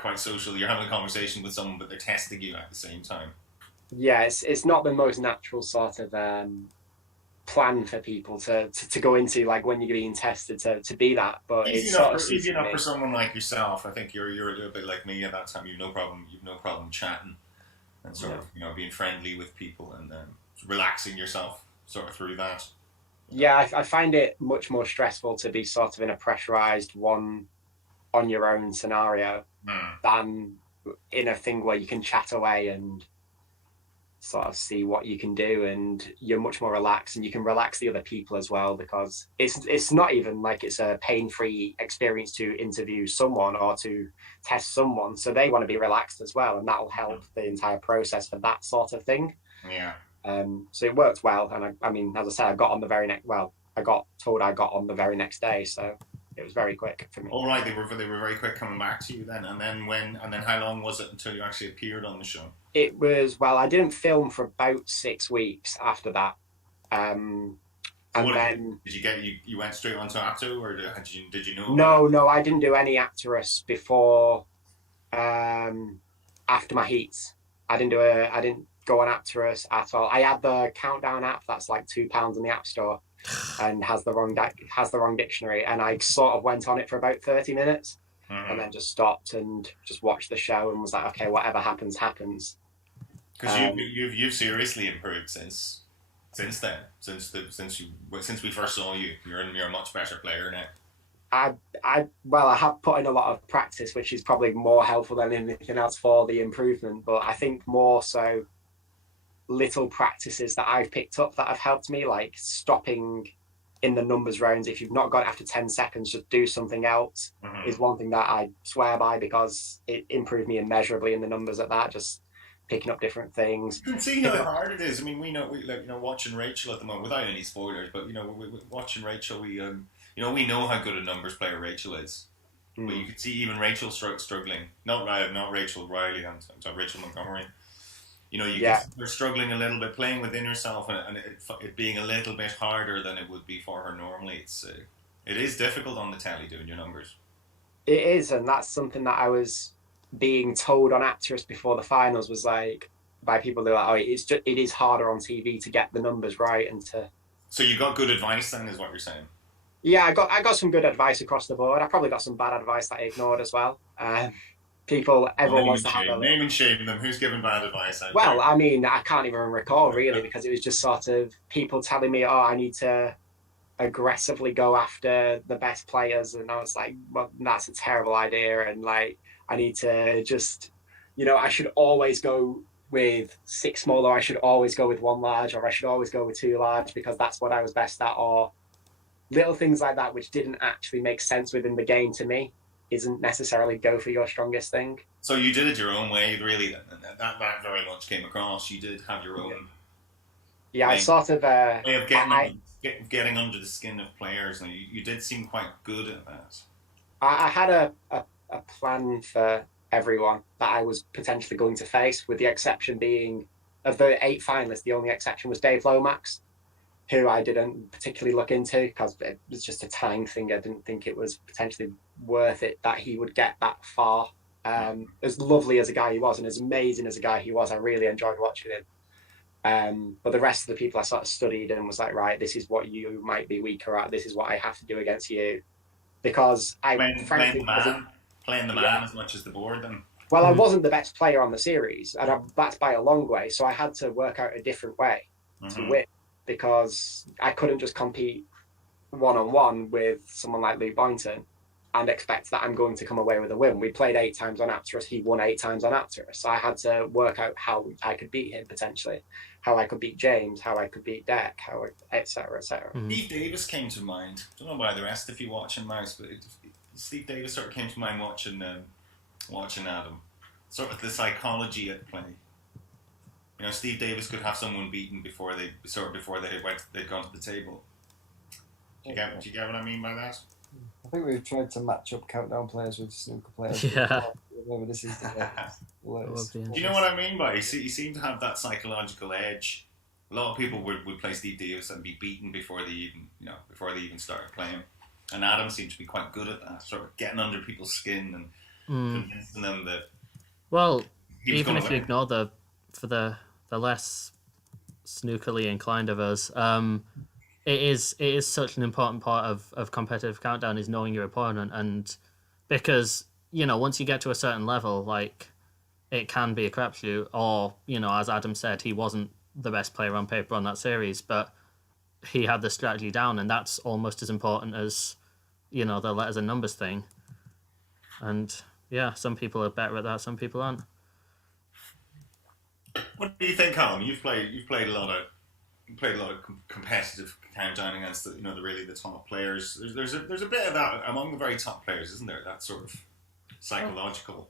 quite social. You're having a conversation with someone, but they're testing you at the same time. Yeah, it's not the most natural sort of plan for people to go into, like, when you're being tested to be that. But easy enough for someone like yourself. I think you're a little bit like me at that time. You've no problem chatting and sort of being friendly with people and relaxing yourself sort of through that. Yeah, I find it much more stressful to be sort of in a pressurized one on your own scenario than in a thing where you can chat away and sort of see what you can do, and you're much more relaxed, and you can relax the other people as well, because it's not even like it's a pain-free experience to interview someone or to test someone, so they want to be relaxed as well, and that'll help the entire process for that sort of thing. So it worked well, and I mean, as I said, I got told I got on the very next day, so it was very quick for me. All right, they were very quick coming back to you then, and then how long was it until you actually appeared on the show? It was, I didn't film for about 6 weeks after that. And then you went straight on to actor, or did you know? No, I didn't do any actress before after my heats. I didn't go on actress at all. I had the Countdown app that's like £2 in the App Store and has the wrong dictionary, and I sort of went on it for about 30 minutes and then just stopped and just watched the show and was like, okay, whatever happens. Because you've seriously improved since then. Since we first saw you, you're a much better player now. I have put in a lot of practice, which is probably more helpful than anything else for the improvement. But I think more so little practices that I've picked up that have helped me, like stopping in the numbers rounds. If you've not got it after 10 seconds, just do something else is one thing that I swear by, because it improved me immeasurably in the numbers at that. Just picking up different things. You can see how hard it is. I mean, we know, watching Rachel at the moment, without any spoilers, but watching Rachel, we know how good a numbers player Rachel is. But you can see even Rachel struggling. Not Rachel Riley, I'm sorry, Rachel Montgomery. They're struggling a little bit, playing within herself, and it being a little bit harder than it would be for her normally. It is difficult on the telly doing your numbers. It is, and that's something that I was being told on Actress before the finals, was like, by people who are like, it is harder on TV to get the numbers right and to. So you got good advice then, is what you're saying? Yeah, I got some good advice across the board. I probably got some bad advice that I ignored as well. Everyone wants to have name and shame them. Who's giving bad advice? I mean, I can't even recall really, because it was just sort of people telling me, I need to aggressively go after the best players, and I was like, well, that's a terrible idea, and like, I need to just, I should always go with 6 small, or I should always go with 1 large, or I should always go with 2 large because that's what I was best at, or little things like that which didn't actually make sense within the game to me. Isn't necessarily go for your strongest thing. So you did it your own way, really. That very much came across. You did have your own. Yeah, I sort of way of getting under the skin of players, and you did seem quite good at that. I had a plan for everyone that I was potentially going to face, with the exception being of the 8 finalists. The only exception was Dave Lomax, who I didn't particularly look into because it was just a time thing. I didn't think it was potentially worth it that he would get that far. As lovely as a guy he was, and as amazing as a guy he was, I really enjoyed watching him. But the rest of the people I sort of studied and was like, right, this is what you might be weaker at. This is what I have to do against you. Because playing the man as much as the board then. Well, I wasn't the best player on the series, and that's by a long way. So I had to work out a different way to win, because I couldn't just compete one-on-one with someone like Luke Boynton and expect that I'm going to come away with a win. We played 8 times on Apterus. He won 8 times on Apterus. So I had to work out how I could beat him potentially, how I could beat James, how I could beat Deck, etc., etc. Steve Davis came to mind. Don't know about the rest if you watch Mouse, but Steve Davis sort of came to mind watching Adam. Sort of the psychology at play. You know, Steve Davis could have someone beaten before they'd gone to the table. Do you get what I mean by that? I think we've tried to match up countdown players with snooker players. Yeah. Maybe this is the latest. Probably. Do you know what I mean by you seem to have that psychological edge? A lot of people would play Steve Davis and be beaten before they even started playing. And Adam seemed to be quite good at that, sort of getting under people's skin and convincing them that. Well, he was even if gonna you win. ignore the less snookerly inclined of us, it is such an important part of competitive countdown is knowing your opponent, and because once you get to a certain level, like it can be a crapshoot, or as Adam said, he wasn't the best player on paper on that series, but he had the strategy down, and that's almost as important as the letters and numbers thing. And yeah, some people are better at that, some people aren't. What do you think, Colin? You've played a lot of competitive countdown against the top players. There's a bit of that among the very top players, isn't there? That sort of psychological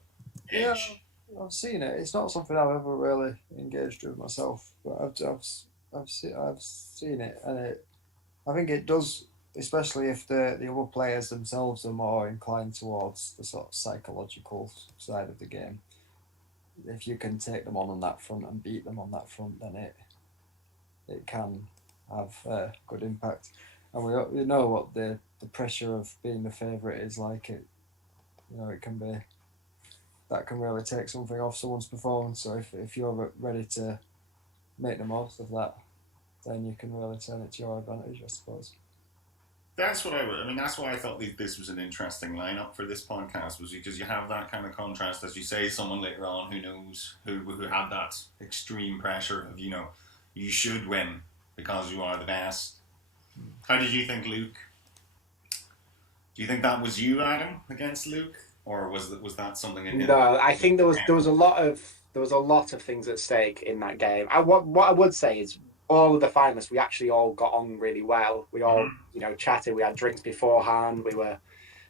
edge. Yeah, I've seen it. It's not something I've ever really engaged with myself, but I've seen it, and I think it does, especially if the other players themselves are more inclined towards the sort of psychological side of the game. If you can take them on that front and beat them on that front, then it can have a good impact. And we know what the pressure of being the favourite is like. It can be, that can really take something off someone's performance. So if you're ready to make the most of that, then you can really turn it to your advantage, I suppose. That's what that's why I thought this was an interesting lineup for this podcast, was because you have that kind of contrast, as you say, someone later on who knows, who had that extreme pressure of, you should win because you are the best. How did you think, Luke? Do you think that was you, Adam, against Luke, or was that something in him? No, I think there was a lot of things at stake in that game. What I would say is, all of the finalists, we actually all got on really well. We all, chatted. We had drinks beforehand. We were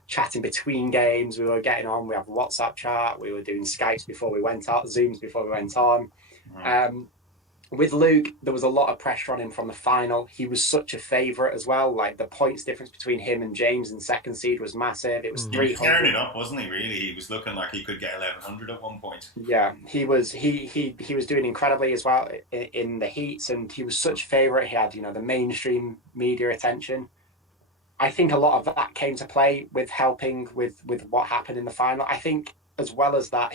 chatting between games. We were getting on. We have a WhatsApp chat. We were doing Skypes before we went out, Zooms before we went on. With Luke, there was a lot of pressure on him from the final. He was such a favourite as well. Like, the points difference between him and James in second seed was massive. It was 300. He was tearing it up, wasn't he? Really, he was looking like he could get 1100 at one point. Yeah, he was. He was doing incredibly as well in the heats, and he was such a favourite. He had the mainstream media attention. I think a lot of that came to play with helping with what happened in the final. I think as well as that,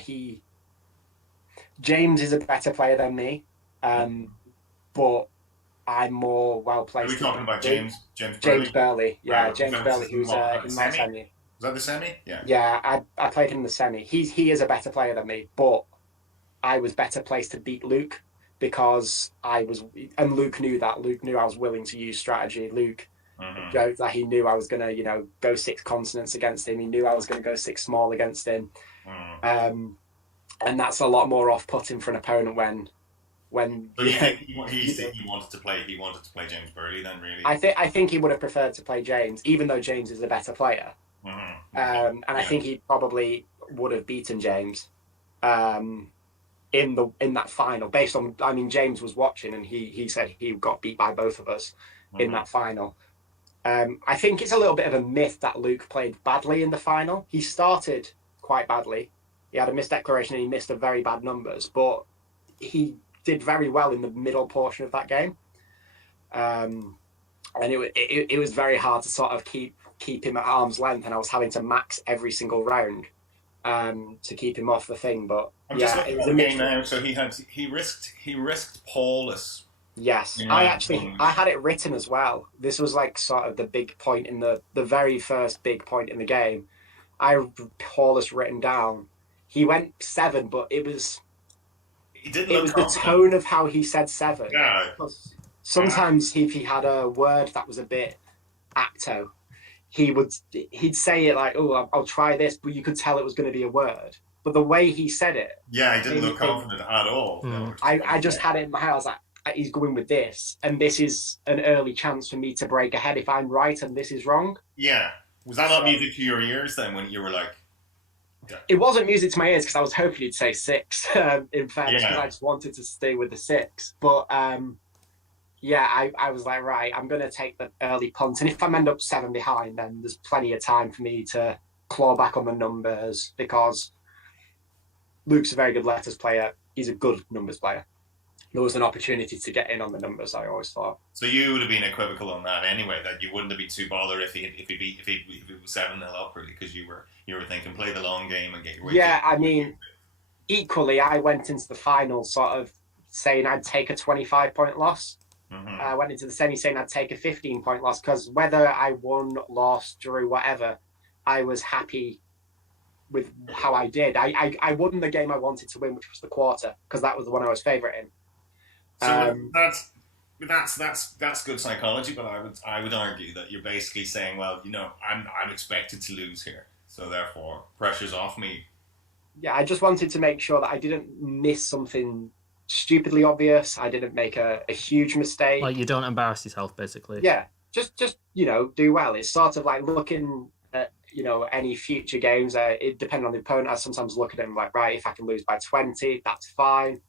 James is a better player than me. But I'm more well placed. Are we talking about James Burley? Yeah, James Burley, who's in my semi. Was that the semi? Yeah. Yeah, I played him in the semi. He is a better player than me, but I was better placed to beat Luke because and Luke knew that. Luke knew I was willing to use strategy. Luke joked that he knew I was going to, go 6 consonants against him. He knew I was going to go 6 small against him. And that's a lot more off-putting for an opponent when But he wanted to play James Burley then, really. I think he would have preferred to play James, even though James is a better player. And I think he probably would have beaten James in that final, based on, James was watching and he said he got beat by both of us in that final. I think it's a little bit of a myth that Luke played badly in the final. He started quite badly. He had a missed declaration and he missed a very bad numbers, but he did very well in the middle portion of that game. And it was very hard to sort of keep him at arm's length, and I was having to max every single round to keep him off the thing. But I'm just looking at the game now. So he risked Paulus. Yes, I had it written as well. This was like sort of the big point in the very first big point in the game. I Paulus written down. He went 7, but it was the tone of how he said 7. Yeah. Sometimes if he had a word that was a bit acto, he'd say it like, "Oh, I'll try this," but you could tell it was going to be a word. But the way he said it, he didn't look confident at all. I just had it in my head. I was like, he's going with this, and this is an early chance for me to break ahead if I'm right and this is wrong. Yeah. Was that not music to your ears then when you were like, It wasn't music to my ears because I was hoping you'd say 6. In fairness, because I just wanted to stay with the 6. But yeah, I was like, right, I'm going to take the early punt, and if I end up 7 behind, then there's plenty of time for me to claw back on the numbers because Luke's a very good letters player. He's a good numbers player. There was an opportunity to get in on the numbers, I always thought. So you would have been equivocal on that anyway. That you wouldn't have been too bothered if it was 7-0 up, really, because you were thinking play the long game and get your way. Yeah, I mean, equally, I went into the final sort of saying I'd take a 25-point loss. Mm-hmm. I went into the semi saying I'd take a 15-point loss because whether I won, lost, drew, whatever, I was happy with how I did. I won the game I wanted to win, which was the quarter, because that was the one I was favourite in. So that's good psychology, but I would argue that you're basically saying, well, I'm expected to lose here, so therefore pressure's off me. Yeah, I just wanted to make sure that I didn't miss something stupidly obvious. I didn't make a huge mistake. Like, you don't embarrass yourself, basically. Yeah, just do well. It's sort of like looking at any future games. It depends on the opponent. I sometimes look at them like, right, if I can lose by 20, that's fine.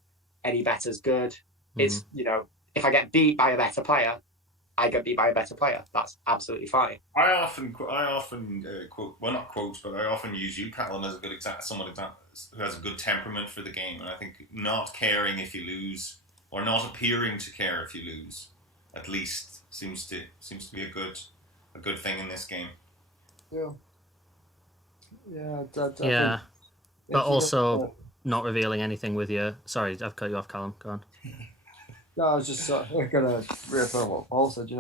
Any better's good. It's, if I get beat by a better player, I get beat by a better player. That's absolutely fine. I often quote, well, not quote, but I often use you, Callum, as a good someone who has a good temperament for the game. And I think not caring if you lose, or not appearing to care if you lose, at least seems to be a good thing in this game. Yeah. Yeah. But also not revealing anything with you. Sorry, I've cut you off, Callum. Go on. No, I was just going to reaffirm what Paul said.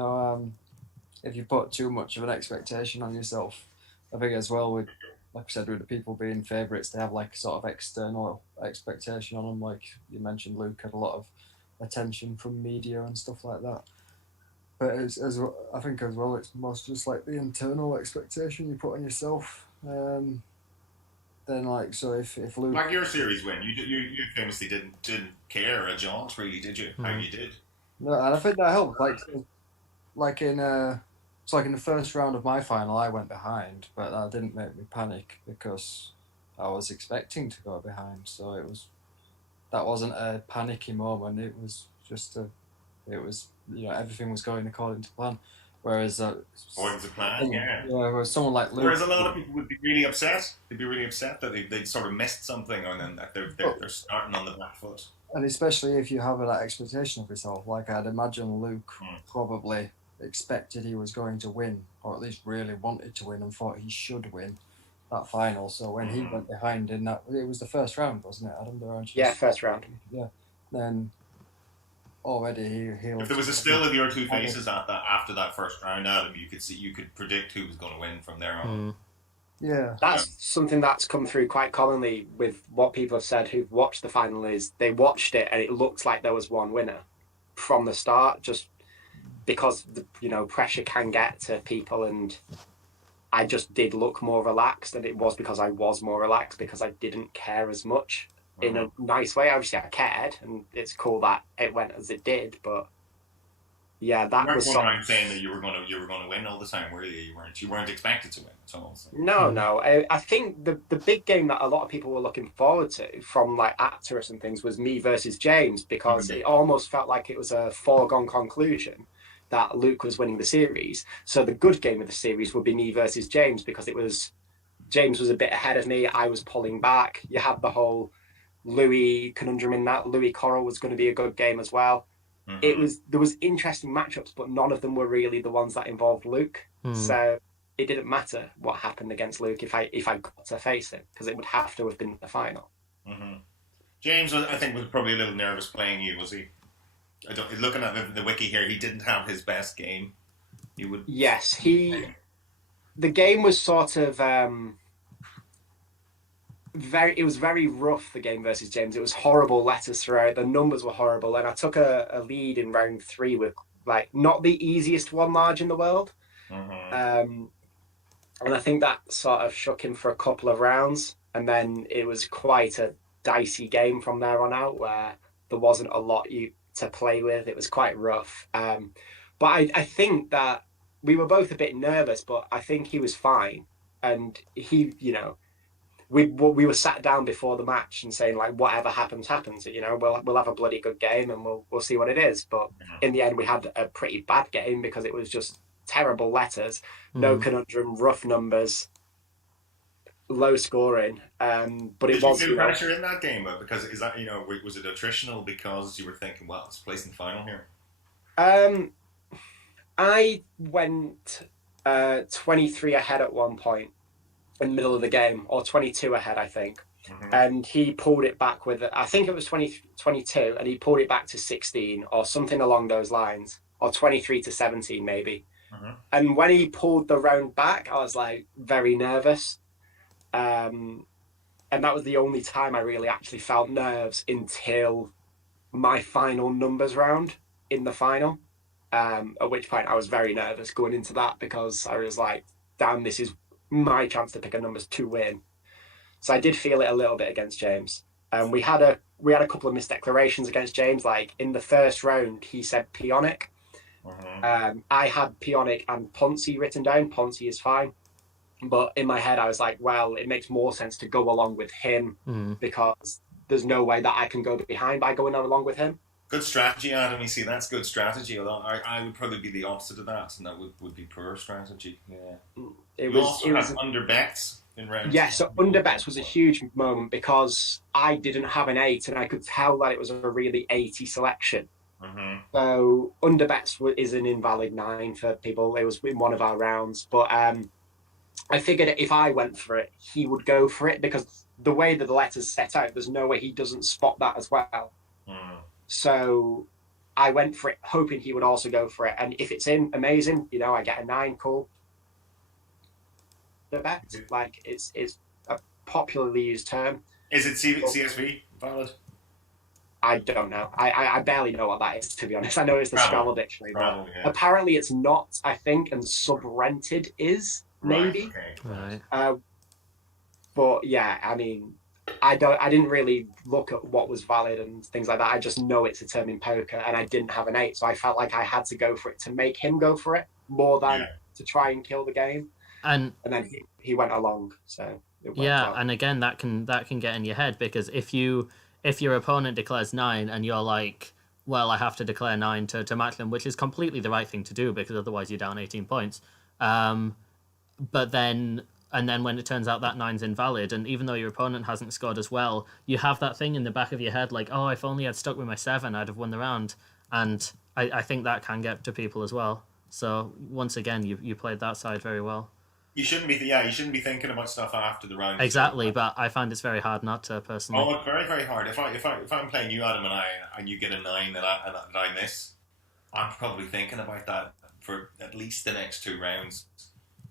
If you put too much of an expectation on yourself, I think as well with, like I said, with the people being favourites, they have like sort of external expectation on them. Like you mentioned, Luke had a lot of attention from media and stuff like that. But I think as well, it's most just like the internal expectation you put on yourself. Then so if Luke, like your series win, you famously didn't care a jaunt, really, did you? How you did? No, and I think that helped. Like in the first round of my final, I went behind, but that didn't make me panic because I was expecting to go behind. So that wasn't a panicky moment. It was just everything was going according to plan. Whereas according to plan, yeah. Whereas someone like Luke, whereas a lot of people would be really upset. They'd be really upset that they'd sort of missed something, and then that they're starting on the back foot. And especially if you have that expectation of yourself, like I'd imagine Luke probably expected he was going to win, or at least really wanted to win and thought he should win that final. So when he went behind in that, it was the first round, wasn't it, Adam? Yeah, first round. Yeah. Then already he if there was a still of your two faces after that first round, Adam, you could predict who was going to win from there on. Yeah, that's something that's come through quite commonly with what people have said who've watched the final. Is they watched it and it looked like there was one winner from the start, just because pressure can get to people, and I just did look more relaxed, and it was because I was more relaxed because I didn't care as much. In a nice way. Obviously, I cared, and it's cool that it went as it did. But yeah, that was. I'm saying that you were going to win all the time, were you? You weren't expected to win at all. So. No. I think the big game that a lot of people were looking forward to from like Actress and things was me versus James, because it almost felt like it was a foregone conclusion that Luke was winning the series. So the good game of the series would be me versus James, because James was a bit ahead of me. I was pulling back. You had the whole Louis conundrum in that. Louis Coral was going to be a good game as well. There was interesting matchups, but none of them were really the ones that involved Luke. So it didn't matter what happened against Luke if I got to face him, because it would have to have been the final. James, I think, was probably a little nervous playing you, was he? Looking at the wiki here, he didn't have his best game. Yes, the game was sort of it was very rough, the game versus James. It was horrible letters throughout. The numbers were horrible, and I took a lead in round 3 with like not the easiest one large in the world. And I think that sort of shook him for a couple of rounds, and then it was quite a dicey game from there on out, where there wasn't a lot to play with. It was quite rough. But I think that we were both a bit nervous, but I think he was fine. And he, we were sat down before the match and saying like, whatever happens, happens. You know, we'll have a bloody good game and we'll see what it is. But in the end, we had a pretty bad game because it was just terrible letters, no conundrum, rough numbers, low scoring. But it was. Did you feel pressure in that game? Because is that, you know, was it attritional because you were thinking, well, it's placing the final here? I went 23 ahead at one point in the middle of the game, or 22 ahead, I think. And he pulled it back with, I think it was 22, and he pulled it back to 16 or something along those lines, or 23 to 17 maybe. And when he pulled the round back, I was like very nervous. And that was the only time I really actually felt nerves until my final numbers round in the final. At which point I was very nervous going into that because I was like, damn, this is my chance to pick a numbers to win. So I did feel it a little bit against James. We had a couple of misdeclarations against James. Like in the first round, he said Pionic. I had Pionic and Ponzi written down. Ponzi is fine. But in my head, I was like, well, it makes more sense to go along with him because there's no way that I can go behind by going along with him. Good strategy, Adam. You see, that's good strategy. Although I would probably be the opposite of that, and that would be poor strategy. Yeah. It was under bets in round. Yeah, so under bets was a huge moment because I didn't have an 8, and I could tell that it was a really 80 selection. So under bets is an invalid 9 for people. It was in one of our rounds, but I figured if I went for it, he would go for it because the way that the letter's set out, there's no way he doesn't spot that as well. So I went for it, hoping he would also go for it. And if it's in, amazing. You know, I get a 9, cool. The bet, like it's a popularly used term. Is it CSV valid? I don't know. I barely know what that is, to be honest. I know it's the Scholar Dictionary, but apparently it's not, I think, and subrented is, maybe. Right. But yeah, I mean, I didn't really look at what was valid and things like that. I just know it's a term in poker, and I didn't have an 8, so I felt like I had to go for it to make him go for it more than to try and kill the game. And then he went along, so it worked out. And again, that can get in your head because if your opponent declares 9 and you're like, well, I have to declare 9 to match them, which is completely the right thing to do because otherwise you're down 18 points. But then when it turns out that 9's invalid, and even though your opponent hasn't scored as well, you have that thing in the back of your head like, oh, if only I'd stuck with my 7, I'd have won the round. And I think that can get to people as well. So once again, you played that side very well. You shouldn't be thinking about stuff after the round. Exactly, but I find it's very hard not to personally. Oh, it's very, very hard. If I'm playing you, Adam, and you get a 9 and I miss, I'm probably thinking about that for at least the next 2 rounds.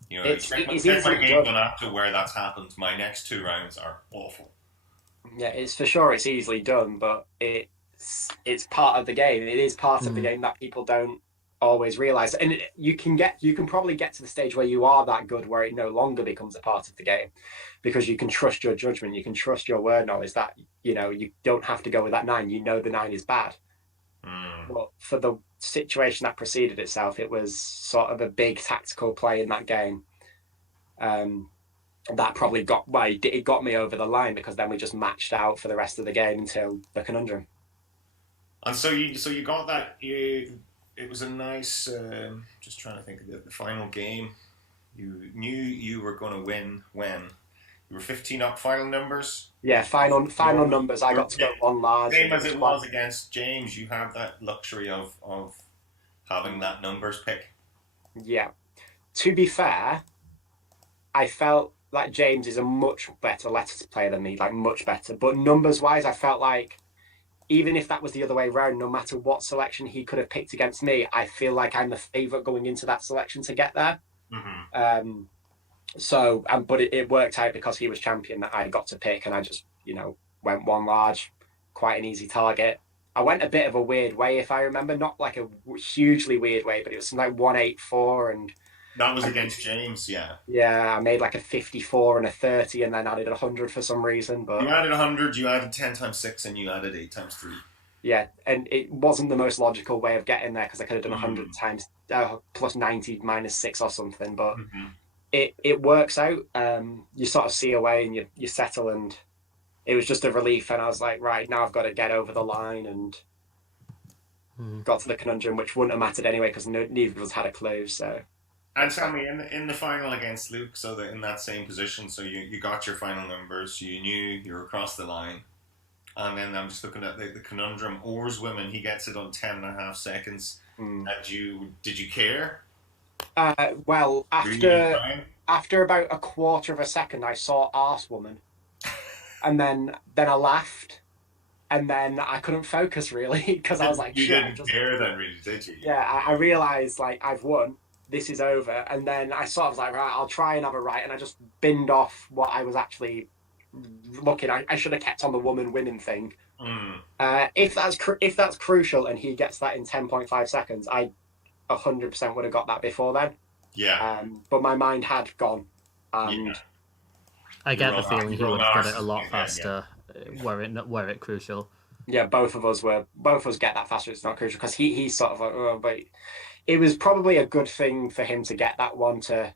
You know, check my game going up to where that's happened. My next 2 rounds are awful. Yeah, it's for sure it's easily done, but it's part of the game. It is part of the game that people don't always realize, and you can probably get to the stage where you are that good where it no longer becomes a part of the game because you can trust your judgment, you can trust your word knowledge that, you know, you don't have to go with that 9. You know the 9 is bad. But for the situation that preceded itself, it was sort of a big tactical play in that game that probably got me over the line because then we just matched out for the rest of the game until the conundrum. And so you got that. It was a nice, just trying to think of the final game. You knew you were going to win when? You were 15 up final numbers? Yeah, final numbers. I got to go one large. Same as it was against James, you have that luxury of having that numbers pick. Yeah. To be fair, I felt like James is a much better letters player than me, like much better. But numbers-wise, I felt like even if that was the other way around, no matter what selection he could have picked against me, I feel like I'm the favourite going into that selection to get there. But it worked out because he was champion that I got to pick, and I just, you know, went one large, quite an easy target. I went a bit of a weird way, if I remember, not like a hugely weird way, but it was something like 184 and... That was against James, yeah. Yeah, I made like a 54 and a 30 and then added 100 for some reason. But you added 100, you added 10 times 6, and you added 8 times 3. Yeah, and it wasn't the most logical way of getting there because I could have done 100 times plus 90 minus 6 or something. But it works out. You sort of see a way and you settle, and it was just a relief. And I was like, right, now I've got to get over the line, and got to the conundrum, which wouldn't have mattered anyway because neither of us had a clue. So. And tell me, in the final against Luke, so that in that same position, so you got your final numbers, you knew you were across the line, and then I'm just looking at the conundrum. Oarswomen, he gets it on 10.5 seconds. Did you care? Well, after about a quarter of a second, I saw Arsewoman, and then I laughed, and then I couldn't focus really because I was like, you didn't care then, really, did you? Yeah, I realised like I've won. This is over, and then I sort of was like, right, I'll try and have a right, and I just binned off what I was actually looking. I should have kept on the woman winning thing. If that's crucial, and he gets that in 10.5 seconds, I 100% would have got that before then. Yeah. But my mind had gone, and I get the feeling he would have got it a lot faster. Were it crucial. Yeah, both of us get that faster. It's not crucial because he's sort of like, oh, but. It was probably a good thing for him to get that one to.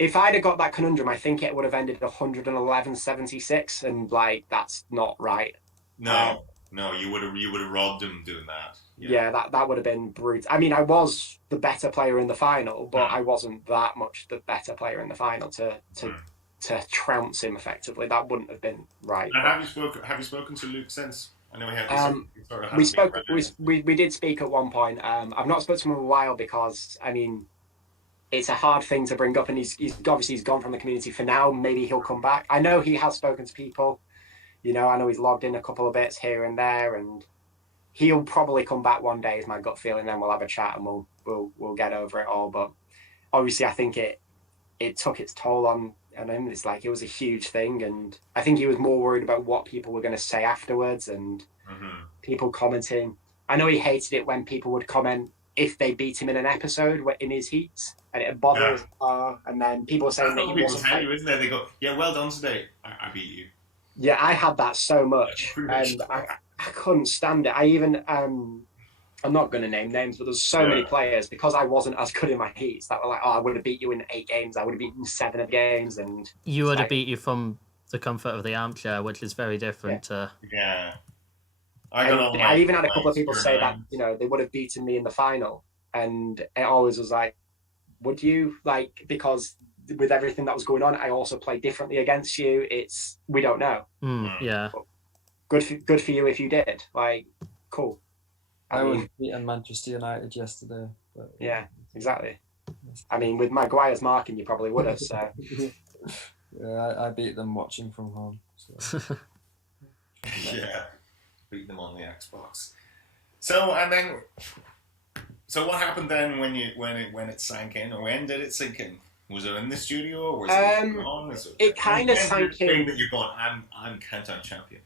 If I'd have got that conundrum, I think it would have ended 111.76, and like that's not right. No, you would have robbed him doing that. Yeah, that would have been brutal. I mean, I was the better player in the final, but I wasn't that much the better player in the final to trounce him effectively. That wouldn't have been right. And have you spoken to Luke since? I know we had we did speak at one point. I've not spoken to him in a while because I mean, it's a hard thing to bring up, and he's gone from the community for now. Maybe he'll come back. I know he has spoken to people. You know, I know he's logged in a couple of bits here and there, and he'll probably come back one day. Is my gut feeling. Then we'll have a chat and we'll get over it all. But obviously, I think it took its toll on him. It's like it was a huge thing, and I think he was more worried about what people were going to say afterwards and people commenting. I know he hated it when people would comment if they beat him in an episode in his heats, and it bothered his and then people saying that he wasn't. Tell you, isn't it? They go, "Yeah, well done today. I beat you." Yeah, I had that so much, and I couldn't stand it. I even I'm not going to name names, but there's so many players because I wasn't as good in my heats that were like, "Oh, I would have beat you in 8 games. I would have beaten 7 of games," and you would have beat you from the comfort of the armchair, which is very different to. Yeah. I even had a couple of people say that they would have beaten me in the final, and it always was like, "Would you like?" Because with everything that was going on, I also played differently against you. We don't know. Yeah. But good for you if you did. Like, cool. I was beating Manchester United yesterday. But... Yeah, exactly. I mean, with Maguire's marking, you probably would have. So. Yeah, I beat them watching from home. So. Yeah, beat them on the Xbox. So what happened then when it sank in, or when did it sink in? Was it in the studio, or was it on? It kind of sank in. That you're going, I'm countdown champion.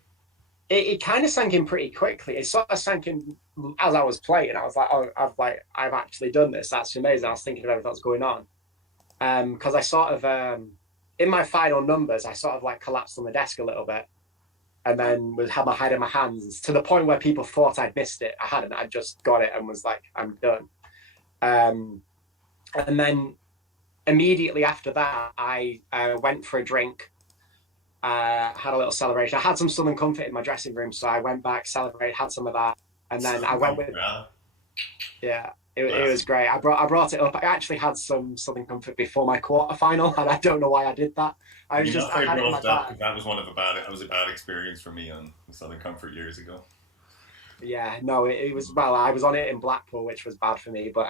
It kind of sank in pretty quickly. It sort of sank in as I was playing. I was like, oh, I've actually done this. That's amazing. I was thinking of everything that's going on. Because I sort of, in my final numbers, I sort of like collapsed on the desk a little bit, and then had my head in my hands to the point where people thought I'd missed it. I hadn't. I just got it and was like, I'm done. And then immediately after that, I went for a drink. Had a little celebration. I had some Southern Comfort in my dressing room, so I went back, celebrated, had some of that, and then I went with. Yeah, it was great. I brought it up. I actually had some Southern Comfort before my quarterfinal, and I don't know why I did that. I had it in my bag. That was a bad experience for me on Southern Comfort years ago. Yeah, no, it was. Well, I was on it in Blackpool, which was bad for me, but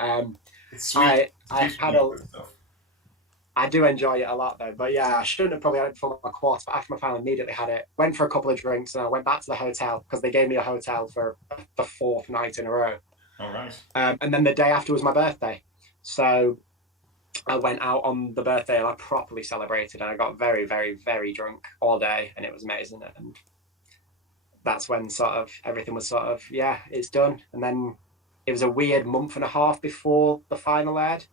it's sweet. I had a. I do enjoy it a lot though, but yeah, I shouldn't have probably had it before my quarter, but after my final, immediately had it. Went for a couple of drinks, and I went back to the hotel because they gave me a hotel for the 4th night in a row. All right. And then the day after was my birthday, so I went out on the birthday and I properly celebrated, and I got very, very, very drunk all day, and it was amazing. And that's when sort of everything was sort of it's done. And then it was a weird month and a half before the final aired.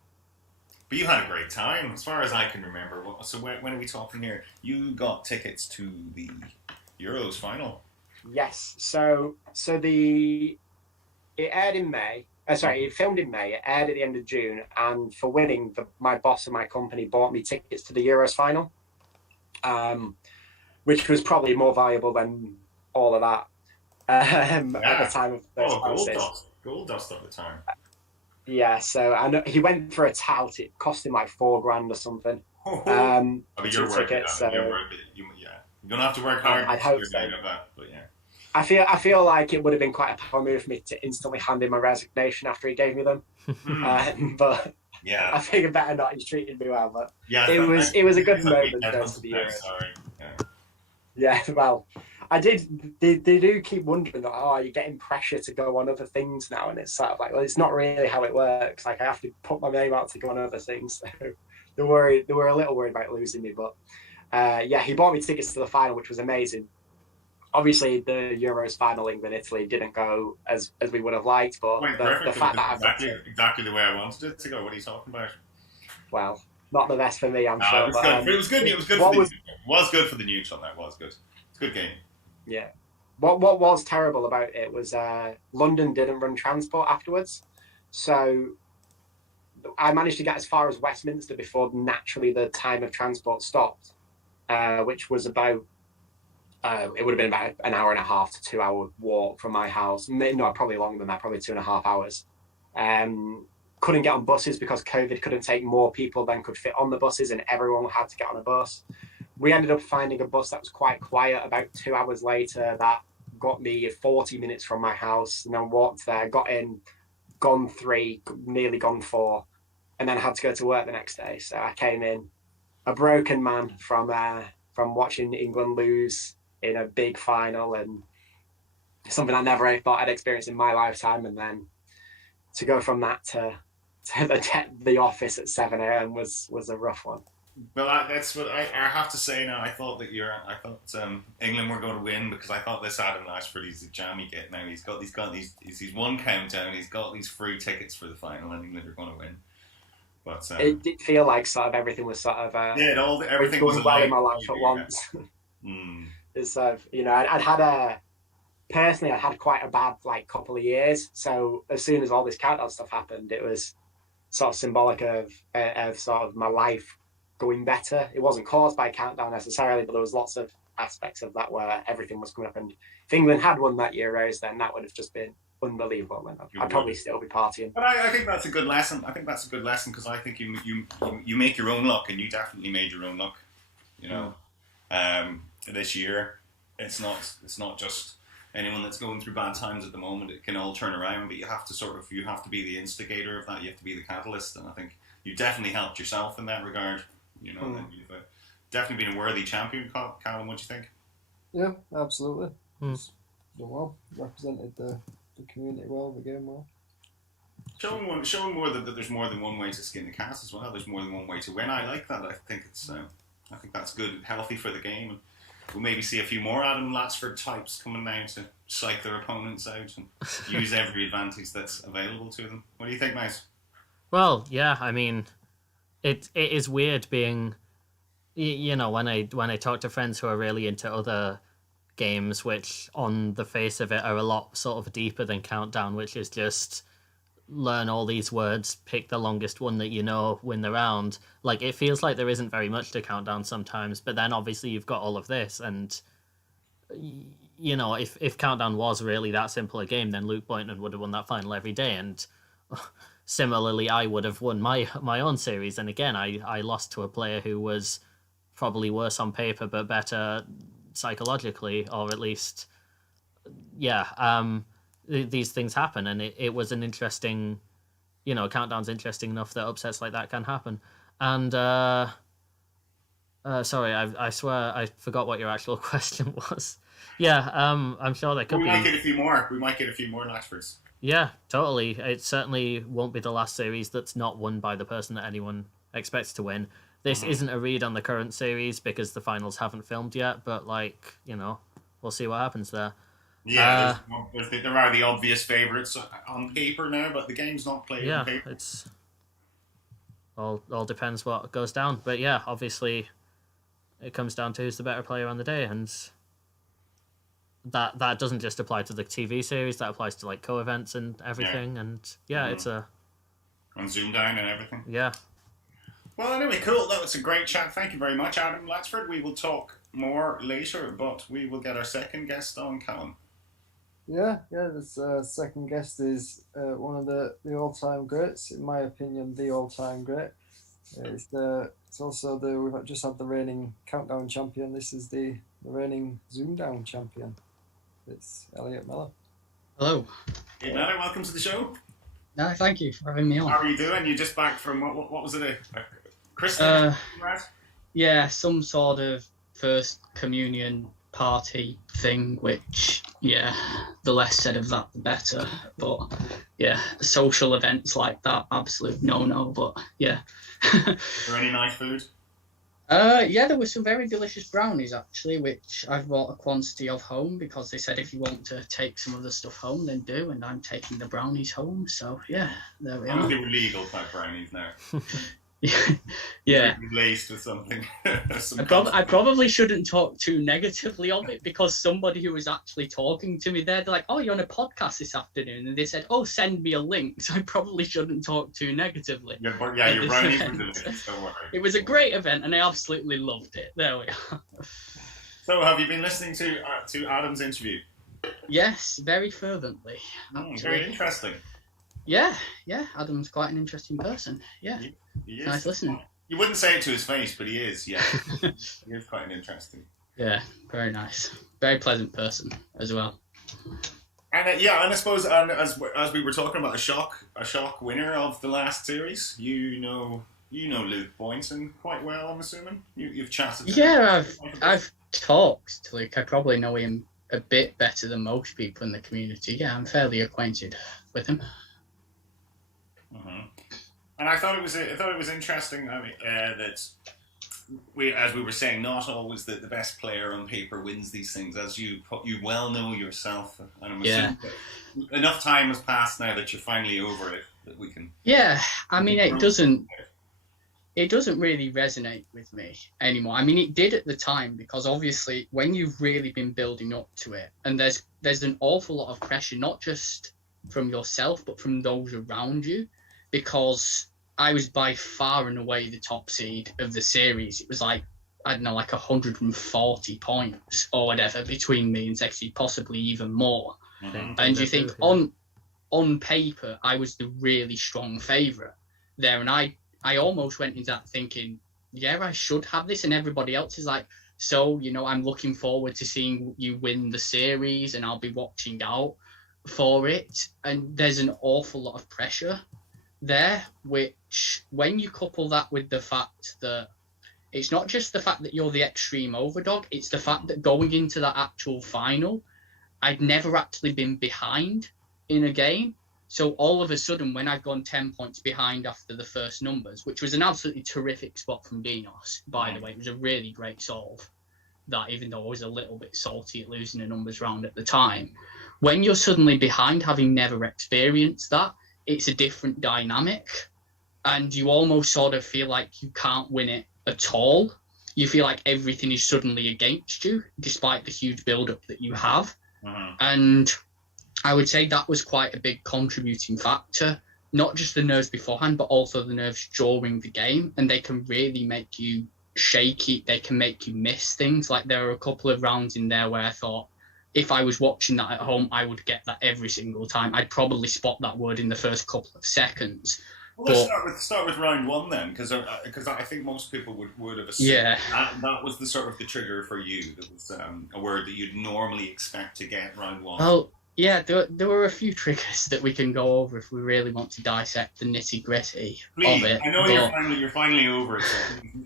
But you had a great time, as far as I can remember. So when are we talking here? You got tickets to the Euros final. Yes. So it aired in May. Sorry, it filmed in May. It aired at the end of June, and for winning, my boss and my company bought me tickets to the Euros final, which was probably more valuable than all of that at the time of those prices. Gold dust at the time. Yeah, so I know he went for a tout. It cost him like $4,000 or something. I mean, you're working tickets, so so... you don't have to work hard. I'd hope so. But yeah. I feel like it would have been quite a power move for me to instantly hand in my resignation after he gave me them. But yeah, I figured better not. He's treated me well, but yeah, it was a good moment going to the Euros. Sorry. Yeah, well, I did. They do keep wondering, like, oh, you're getting pressure to go on other things now, and it's sort of like, well, it's not really how it works. Like, I have to put my name out to go on other things. So they were a little worried about losing me, but yeah, he bought me tickets to the final, which was amazing. Obviously, the Euros final, England Italy, didn't go as we would have liked, but the fact that exactly the way I wanted it to go. What are you talking about? Well, not the best for me, I'm sure. It was good. It was good. It was good for the neutral. That was good. It's a good game. Yeah. What was terrible about it was London didn't run transport afterwards, so I managed to get as far as Westminster before naturally the time of transport stopped, which was about. It would have been about an hour and a half to 2 hour walk from my house. No, probably longer than that, probably 2.5 hours. Couldn't get on buses because COVID couldn't take more people than could fit on the buses, and everyone had to get on a bus. We ended up finding a bus that was quite quiet about 2 hours later that got me 40 minutes from my house, and then walked there, got in, gone 3, nearly gone 4, and then had to go to work the next day. So I came in a broken man from watching England lose in a big final, and something I never thought I'd experienced in my lifetime. And then to go from that to the office at 7 a.m. was a rough one. Well, that's what I have to say now. I thought England were going to win because I thought this Adam Latchford, he's a jammy git now. He's got these one countdown. He's got these free tickets for the final, and England are going to win. But it did feel like sort of everything was sort of everything was well in my life at once. It's I'd had quite a bad couple of years. So as soon as all this countdown stuff happened, it was sort of symbolic of sort of my life going better. It wasn't caused by countdown necessarily, but there was lots of aspects of that where everything was coming up. And if England had won that Euros, then that would have just been unbelievable. And I'd probably still be partying. But I think that's a good lesson. I think that's a good lesson because I think you make your own luck, and you definitely made your own luck. This year, it's not just anyone that's going through bad times at the moment. It can all turn around, but you have to be the instigator of that. You have to be the catalyst, and I think you definitely helped yourself in that regard. You've definitely been a worthy champion, Callum. What do you think? Yeah, absolutely. Done well, represented the community well, the game well. Showing more that there's more than one way to skin the cat as well. There's more than one way to win. I like that. I think that's good and healthy for the game. And we'll maybe see a few more Adam Latchford types coming down to psych their opponents out and use every advantage that's available to them. What do you think, Nice? Well, yeah, I mean, it is weird being, when I talk to friends who are really into other games, which on the face of it are a lot sort of deeper than Countdown, which is just learn all these words, pick the longest one that you know, win the round. Like, it feels like there isn't very much to Countdown sometimes, but then obviously you've got all of this, and if Countdown was really that simple a game, then Luke Boynton would have won that final every day, and similarly I would have won my own series. And again, I lost to a player who was probably worse on paper but better psychologically, or at least these things happen, and it was an interesting, Countdown's interesting enough that upsets like that can happen. And sorry, I swear I forgot what your actual question was. I'm sure there could be. We might get a few more. We might get a few more Latchfords. Yeah, totally. It certainly won't be the last series that's not won by the person that anyone expects to win. This isn't a read on the current series because the finals haven't filmed yet, but we'll see what happens there. Yeah, there are the obvious favourites on paper now, but the game's not played on paper. It's all depends what goes down. But yeah, obviously it comes down to who's the better player on the day, and that doesn't just apply to the TV series. That applies to like co-events and everything. Yeah. And yeah, it's a on ZoomDown and everything. Yeah. Well, anyway, cool. That was a great chat. Thank you very much, Adam Latchford. We will talk more later, but we will get our second guest on, Callum. Yeah. This second guest is one of the all-time greats, in my opinion, the all-time great. It's also we've just had the reigning Countdown champion. This is the reigning ZoomDown champion. It's Elliot Mellor. Hello. Hey, Mellor, welcome to the show. No, thank you for having me on. How are you doing? You just back from what was it? A Christmas? Right? Yeah, some sort of first communion party thing, which, yeah, the less said of that, the better. But, yeah, social events like that, absolute no-no, but, yeah. Is there any nice food? Yeah, there were some very delicious brownies, actually, which I've bought a quantity of home because they said if you want to take some of the stuff home, then do, and I'm taking the brownies home, so, yeah, there we are. They were legal type brownies now. Yeah. Laced with something. I probably shouldn't talk too negatively of it because somebody who was actually talking to me there, they're like, oh, you're on a podcast this afternoon. And they said, oh, send me a link. So I probably shouldn't talk too negatively. Your brownies were delicious, don't worry. It was a great event and I absolutely loved it. There we are. So have you been listening to Adam's interview? Yes, very fervently. Very interesting. Yeah. Adam's quite an interesting person. Yeah. He is. Nice listening. You wouldn't say it to his face, but he is, yeah. He is quite an interesting. Yeah, very nice. Very pleasant person as well. And and I suppose as we were talking about a shock winner of the last series, you know Luke Boynton quite well, I'm assuming. You've chatted to him. I've talked to Luke. I probably know him a bit better than most people in the community. Yeah, I'm fairly acquainted with him. Mm-hmm. And I thought it was interesting. I mean, that as we were saying, not always the best player on paper wins these things, as you well know yourself. And I'm assuming that enough time has passed now that you're finally over it, that we can. Yeah, I mean, it doesn't really resonate with me anymore. I mean, it did at the time because obviously when you've really been building up to it, and there's an awful lot of pressure, not just from yourself but from those around you, because I was by far and away the top seed of the series. It was like, I don't know, like 140 points or whatever between me and Zexy, possibly even more. Mm-hmm. And you think on paper, I was the really strong favourite there. And I almost went into that thinking, yeah, I should have this. And everybody else is like, so, I'm looking forward to seeing you win the series and I'll be watching out for it. And there's an awful lot of pressure there, which when you couple that with the fact that it's not just the fact that you're the extreme overdog, it's the fact that going into that actual final, I'd never actually been behind in a game. So all of a sudden, when I'd gone 10 points behind after the first numbers, which was an absolutely terrific spot from Dinos, by the way, it was a really great solve, that even though I was a little bit salty at losing a numbers round at the time, when you're suddenly behind, having never experienced that, it's a different dynamic, and you almost sort of feel like you can't win it at all. You feel like everything is suddenly against you, despite the huge build-up that you have. Mm-hmm. And I would say that was quite a big contributing factor, not just the nerves beforehand, but also the nerves during the game. And they can really make you shaky. They can make you miss things. Like there are a couple of rounds in there where I thought, if I was watching that at home, I would get that every single time. I'd probably spot that word in the first couple of seconds. Well, let's start with round one then, because I think most people would have assumed that was the sort of the trigger for you. That was a word that you'd normally expect to get round one. Well, yeah, there were a few triggers that we can go over if we really want to dissect the nitty gritty of it. I know you're finally over it, so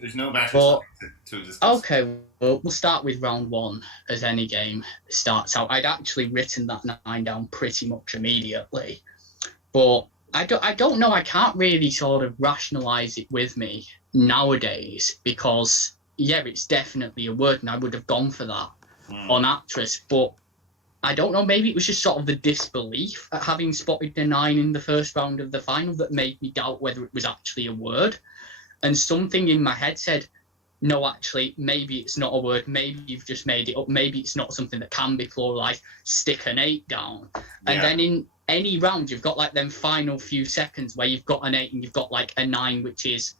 there's no better to discuss. Okay, well, we'll start with round one, as any game starts out. I'd actually written that 9 down pretty much immediately, but I don't know. I can't really sort of rationalise it with me nowadays because, yeah, it's definitely a word, and I would have gone for that on Actress, but I don't know, maybe it was just sort of the disbelief at having spotted the 9 in the first round of the final that made me doubt whether it was actually a word. And something in my head said, no, actually, maybe it's not a word, maybe you've just made it up, maybe it's not something that can be pluralized, stick an 8 down. And then in any round, you've got like them final few seconds where you've got an 8 and you've got like a 9, which is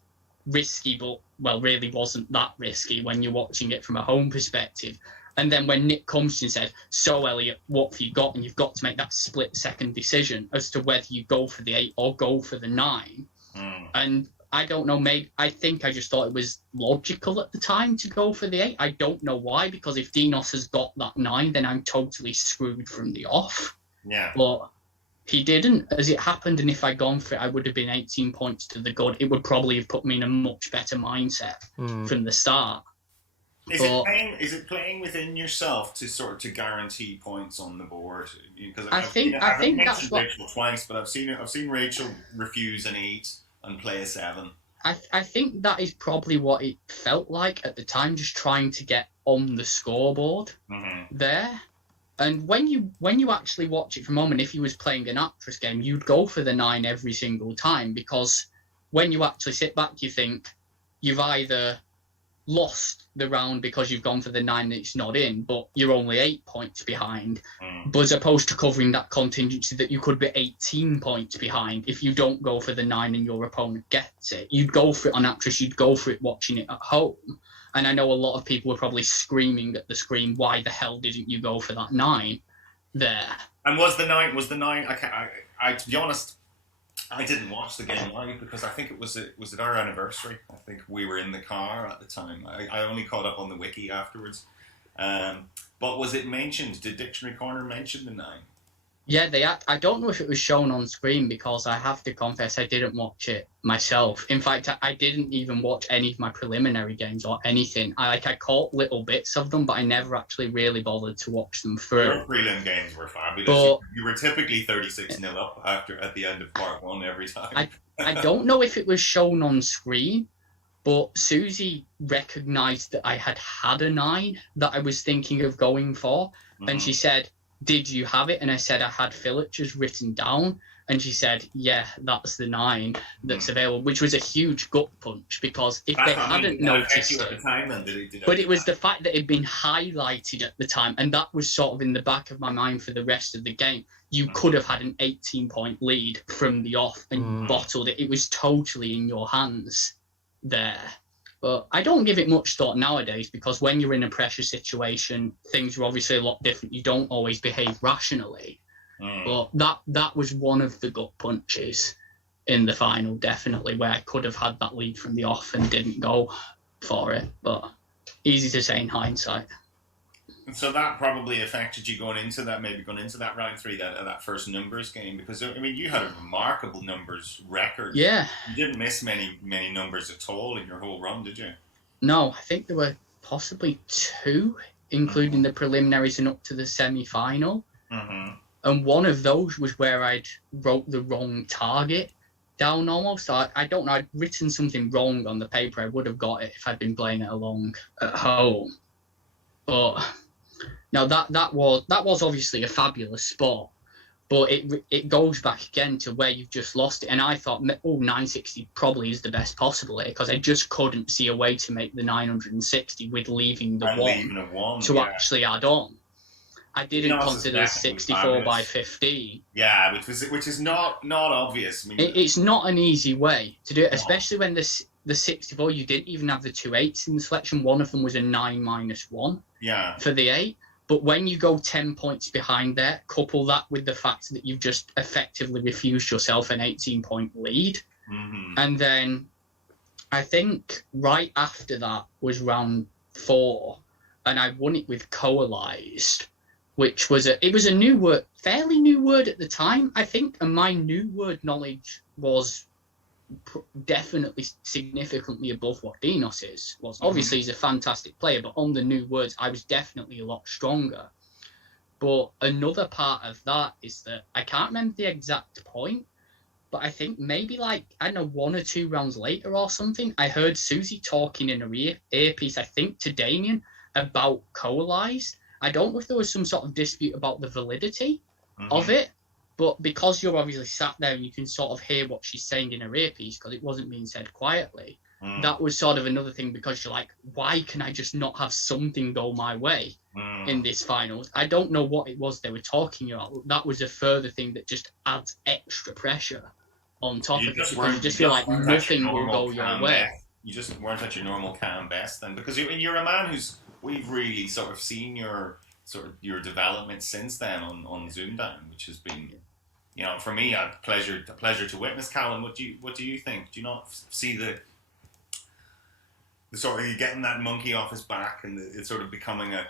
risky, but, well, really wasn't that risky when you're watching it from a home perspective. And then when Nick comes to you and said, so Elliot, what have you got? And you've got to make that split-second decision as to whether you go for the 8 or go for the 9. And I don't know, maybe I think I just thought it was logical at the time to go for the 8. I don't know why, because if Dinos has got that 9, then I'm totally screwed from the off. Yeah. But he didn't, as it happened, and if I'd gone for it, I would have been 18 points to the good. It would probably have put me in a much better mindset from the start. Is it playing within yourself to guarantee points on the board? Because I think that's what Rachel twice, but I've seen Rachel refuse an 8 and play a 7. I think that is probably what it felt like at the time, just trying to get on the scoreboard there. And when you actually watch it from home, and if you was playing an actress game, you'd go for the 9 every single time, because when you actually sit back, you think you've either lost the round because you've gone for the 9 that's not in, but you're only 8 points behind, but as opposed to covering that contingency that you could be 18 points behind if you don't go for the 9 and your opponent gets it. You'd go for it on actress, you'd go for it watching it at home. And I know a lot of people were probably screaming at the screen, why the hell didn't you go for that 9 there? And was the 9, I to be honest, I didn't watch the game live because I think it was at our anniversary. I think we were in the car at the time. I only caught up on the wiki afterwards. But was it mentioned? Did Dictionary Corner mention the 9? Yeah, I don't know if it was shown on screen, because I have to confess I didn't watch it myself. In fact, I didn't even watch any of my preliminary games or anything. I caught little bits of them, but I never actually really bothered to watch them through. Your prelim games were fabulous. But, you were typically 36-0 up at the end of part 1 every time. I don't know if it was shown on screen, but Susie recognised that I had a 9 that I was thinking of going for, and she said, did you have it? And I said I had Phillips written down, and she said, yeah, that's the 9 that's available, which was a huge gut punch, because if they hadn't noticed it, at the time, then, did but it was the fact that it had been highlighted at the time, and that was sort of in the back of my mind for the rest of the game. You could have had an 18-point lead from the off and bottled it. It was totally in your hands there. But I don't give it much thought nowadays, because when you're in a pressure situation, things are obviously a lot different. You don't always behave rationally. But that was one of the gut punches in the final, definitely, where I could have had that lead from the off and didn't go for it. But easy to say in hindsight. And so that probably affected you going into that round 3, that first numbers game, because I mean you had a remarkable numbers record. Yeah. You didn't miss many numbers at all in your whole run, did you? No, I think there were possibly 2, including the preliminaries and up to the semi-final. And one of those was where I'd wrote the wrong target down almost. I don't know, I'd written something wrong on the paper. I would have got it if I'd been playing it along at home. But now that was obviously a fabulous spot, but it goes back again to where you've just lost it. And I thought, 960 probably is the best possible here, because I just couldn't see a way to make the 960 with leaving the one to actually add on. I didn't consider the 64 by 15. Yeah, which is not obvious. I mean, it's not an easy way to do it, especially when the 64, you didn't even have the 2 8s in the selection. One of them was a 9-1 for the 8. But when you go 10 points behind there, couple that with the fact that you've just effectively refused yourself an 18-point lead. And then I think right after that was round 4, and I won it with coalized, which was a new word, fairly new word at the time, I think, and my new word knowledge was definitely significantly above what Dinos was. Obviously, he's a fantastic player, but on the new words, I was definitely a lot stronger. But another part of that is that I can't remember the exact point, but I think maybe 1 or 2 rounds later or something, I heard Susie talking in her earpiece, I think, to Damien about coalized. I don't know if there was some sort of dispute about the validity of it, but because you're obviously sat there and you can sort of hear what she's saying in her earpiece, because it wasn't being said quietly, that was sort of another thing, because you're like, why can I just not have something go my way in this finals? I don't know what it was they were talking about. That was a further thing that just adds extra pressure on top of it, because you just feel like nothing will go your way. You just weren't at your normal calm best then, because you're a man we've really sort of seen your development since then on ZoomDown, which has been, for me, a pleasure to witness. Callum, what do you think? Do you not see the sort of, you getting that monkey off his back, and it's sort of becoming a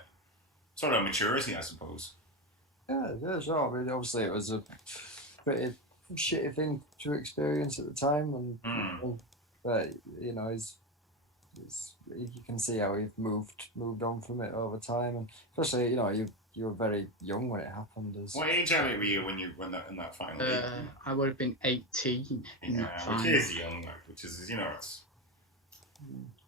sort of maturity, I suppose? Yeah, sure. I mean, obviously it was a pretty shitty thing to experience at the time, and but you can see how he's moved on from it over time, and especially you were very young when it happened. What age were you when in that final? I would have been 18. Which is young, which is it's.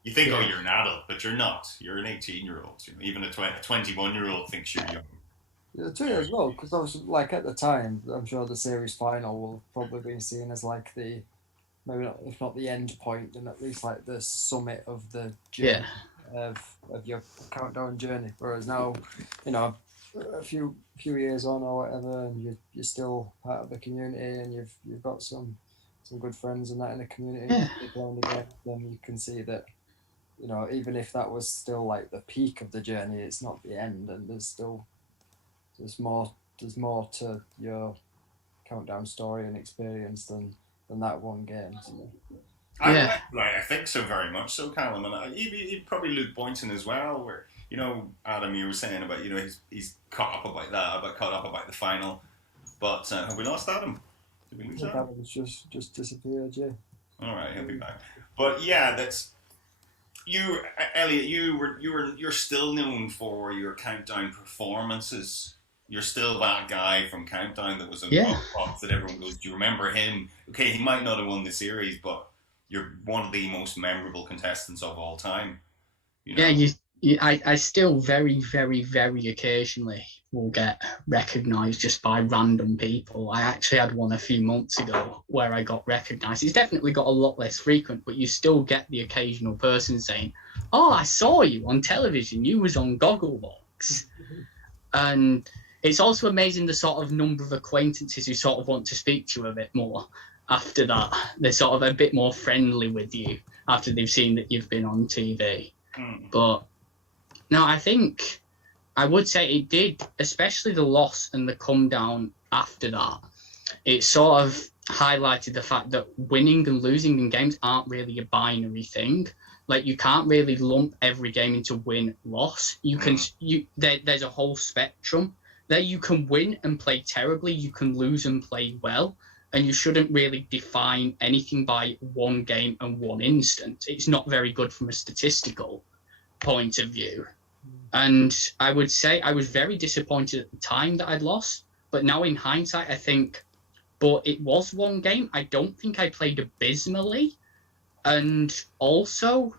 You think, oh, you're an adult, but you're not. You're an 18-year-old. Even a 21-year-old thinks you're young. Yeah, too, as well, because I was like, at the time, I'm sure the series final will probably be seen as like the, maybe not, if not the end point, then at least like the summit of the journey of your countdown journey. Whereas now, a few years on or whatever, and you're still part of the community, and you've got some good friends and that in the community. Then you can see that, even if that was still like the peak of the journey, it's not the end, and there's more to your countdown story and experience than that one game. So. I think so, very much so, Callum, and probably Luke Boynton as well, where Adam, you were saying about he's caught up about the final, but have we lost Adam? Did we lose Adam? Adam's just disappeared, yeah. All right, he'll be back. But yeah, that's you, Elliot. You're still known for your countdown performances. You're still that guy from Countdown that was in the box that everyone goes, do you remember him? Okay, he might not have won the series, but you're one of the most memorable contestants of all time. I still very, very, very occasionally will get recognised just by random people. I actually had one a few months ago where I got recognised. It's definitely got a lot less frequent, but you still get the occasional person saying, oh, I saw you on television. You was on Gogglebox. And it's also amazing the sort of number of acquaintances who sort of want to speak to you a bit more after that. They're sort of a bit more friendly with you after they've seen that you've been on TV. But no, I think I would say it did, especially the loss and the come down after that. It sort of highlighted the fact that winning and losing in games aren't really a binary thing. Like, you can't really lump every game into win-loss. There's a whole spectrum. There you can win and play terribly, you can lose and play well, and you shouldn't really define anything by one game and one instance. It's not very good from a statistical point of view. And I would say I was very disappointed at the time that I'd lost, but now in hindsight, I think, but it was one game. I don't think I played abysmally. And also,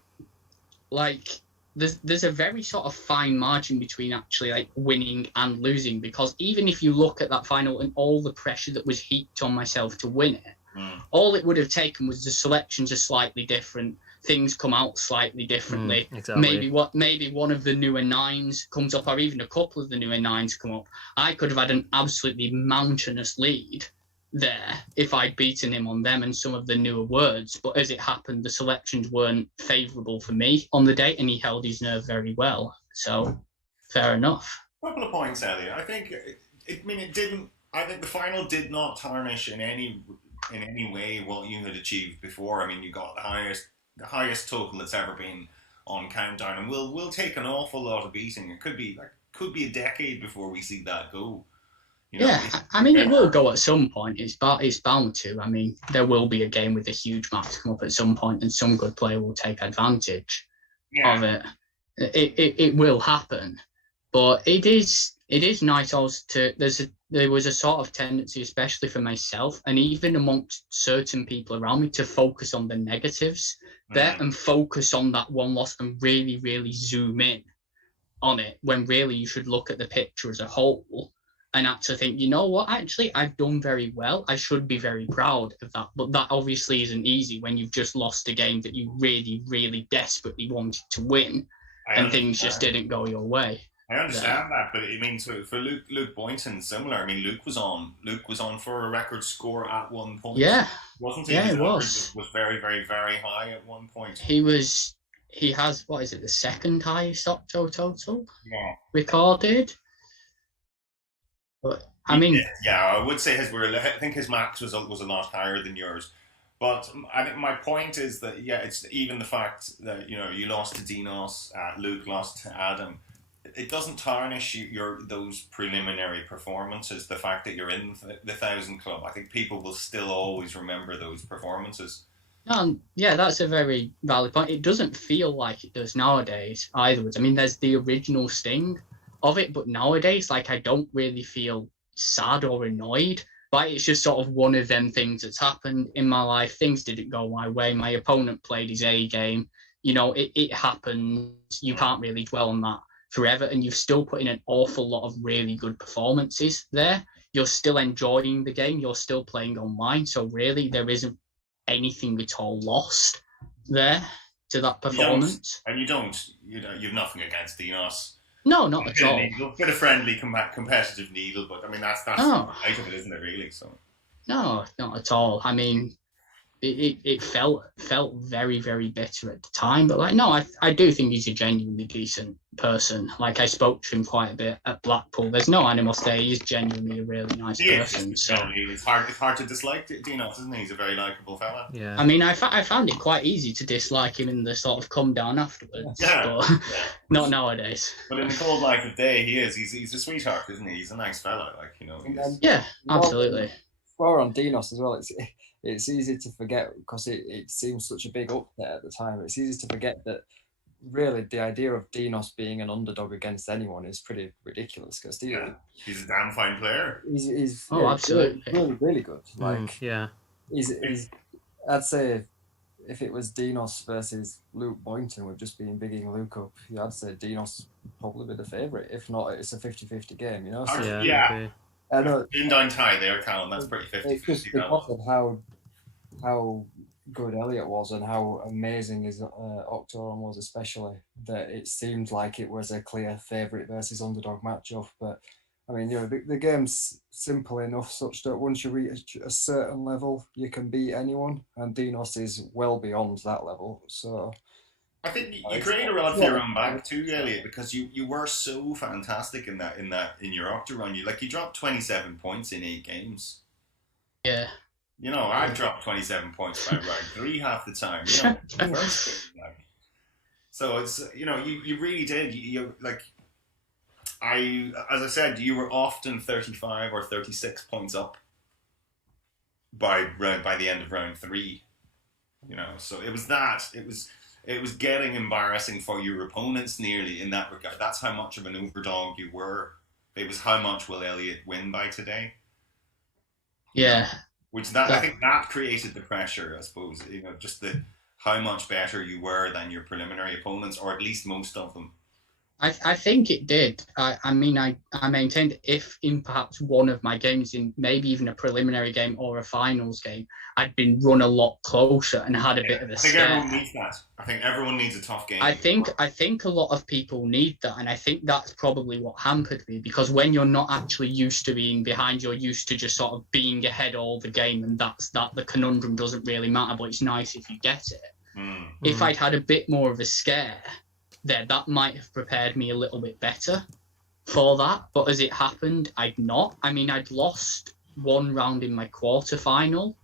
like, there's a very sort of fine margin between actually like winning and losing, because even if you look at that final and all the pressure that was heaped on myself to win it, all it would have taken was the selections are slightly different, things come out slightly differently. Exactly. Maybe one of the newer nines comes up, or even a couple of the newer nines come up. I could have had an absolutely mountainous lead there if I'd beaten him on them and some of the newer words, but as it happened, the selections weren't favourable for me on the day, and he held his nerve very well, so fair enough. A couple of points, Elliot. I think the final did not tarnish in any way what you had achieved before. I mean, you got the highest total that's ever been on Countdown, and we'll take an awful lot of beating. It could be a decade before we see that go. I mean, it will go at some point. It's bound to. I mean, there will be a game with a huge match come up at some point, and some good player will take advantage of it. It will happen, but it is nice also to. There was a sort of tendency, especially for myself, and even amongst certain people around me, to focus on the negatives there and focus on that one loss and really, really zoom in on it, when really you should look at the picture as a whole and actually think, you know what, actually, I've done very well. I should be very proud of that. But that obviously isn't easy when you've just lost a game that you really, really desperately wanted to win, and things just didn't go your way. I understand that, but I mean, for Luke Boynton, similar. I mean, Luke was on for a record score at one point. Yeah, wasn't he? Yeah, His it was. Was very, very, very high at one point. He has, what is it, the second highest Octo total recorded. But I mean, I would say I think his max was a lot higher than yours. But I think my point is that it's even the fact that you lost to Dinos, Luke lost to Adam. It doesn't tarnish those preliminary performances. The fact that you're in the 1,000 club, I think people will still always remember those performances. That's a very valid point. It doesn't feel like it does nowadays either. I mean, there's the original sting of it, but nowadays, like, I don't really feel sad or annoyed. But it's just sort of one of them things that's happened in my life. Things didn't go my way. My opponent played his A game. It happens. You can't really dwell on that forever, and you've still put in an awful lot of really good performances there. You're still enjoying the game. You're still playing online. So really, there isn't anything at all lost there to that performance. You've nothing against Dinos. No, not at all. A bit of friendly, competitive needle, but I mean that's the height of it, isn't it? Really, so. No, not at all. I mean, it felt very, very bitter at the time, but I do think he's a genuinely decent person. Like, I spoke to him quite a bit at Blackpool. There's no animals there. He's genuinely a really nice person. So it's hard to dislike Dinos, isn't he? He's a very likable fella. Yeah. I mean, I found it quite easzy to dislike him in the sort of come down afterwards. But not nowadays. But in the cold light of day, he's a sweetheart, isn't he? He's a nice fella, Yeah, absolutely. While we're on Dinos as well, it's easy to forget, because it seems such a big upset at the time. It's easy to forget that really the idea of Dinos being an underdog against anyone is pretty ridiculous, because he's a damn fine player. He's absolutely really, really good. He's I'd say if it was Dinos versus Luke Boynton with just being bigging Luke up, I'd say Dinos probably be the favourite. If not, it's a 50-50 game, So, I know. In down tie there, Callum. That's pretty 50-50. It's just because of how good Elliot was and how amazing his Octoron was, especially, that it seemed like it was a clear favourite versus underdog matchup. But I mean, the game's simple enough such that once you reach a certain level, you can beat anyone, and Dinos is well beyond that level. So I think you create a rod for your own back too, Elliot, because you were so fantastic in your Octorun. You dropped 27 points in 8 games. Yeah. I've dropped 27 points by round 3 half the time. So it's you really did. As I said, you were often 35 or 36 points up by the end of round 3. So it was getting embarrassing for your opponents nearly in that regard. That's how much of an overdog you were. It was how much will Elliot win by today? Yeah. I think that created the pressure, I suppose. Just how much better you were than your preliminary opponents, or at least most of them. I think it did. I maintained if in perhaps one of my games, in maybe even a preliminary game or a finals game, I'd been run a lot closer and had a bit of a scare. I think everyone needs that. I think everyone needs a tough game. I think a lot of people need that, and I think that's probably what hampered me, because when you're not actually used to being behind, you're used to just sort of being ahead all the game, and the conundrum doesn't really matter, but it's nice if you get it. If I'd had a bit more of a scare there, that might have prepared me a little bit better for that, but as it happened, I'd not. I mean, I'd lost one round in my quarter-final,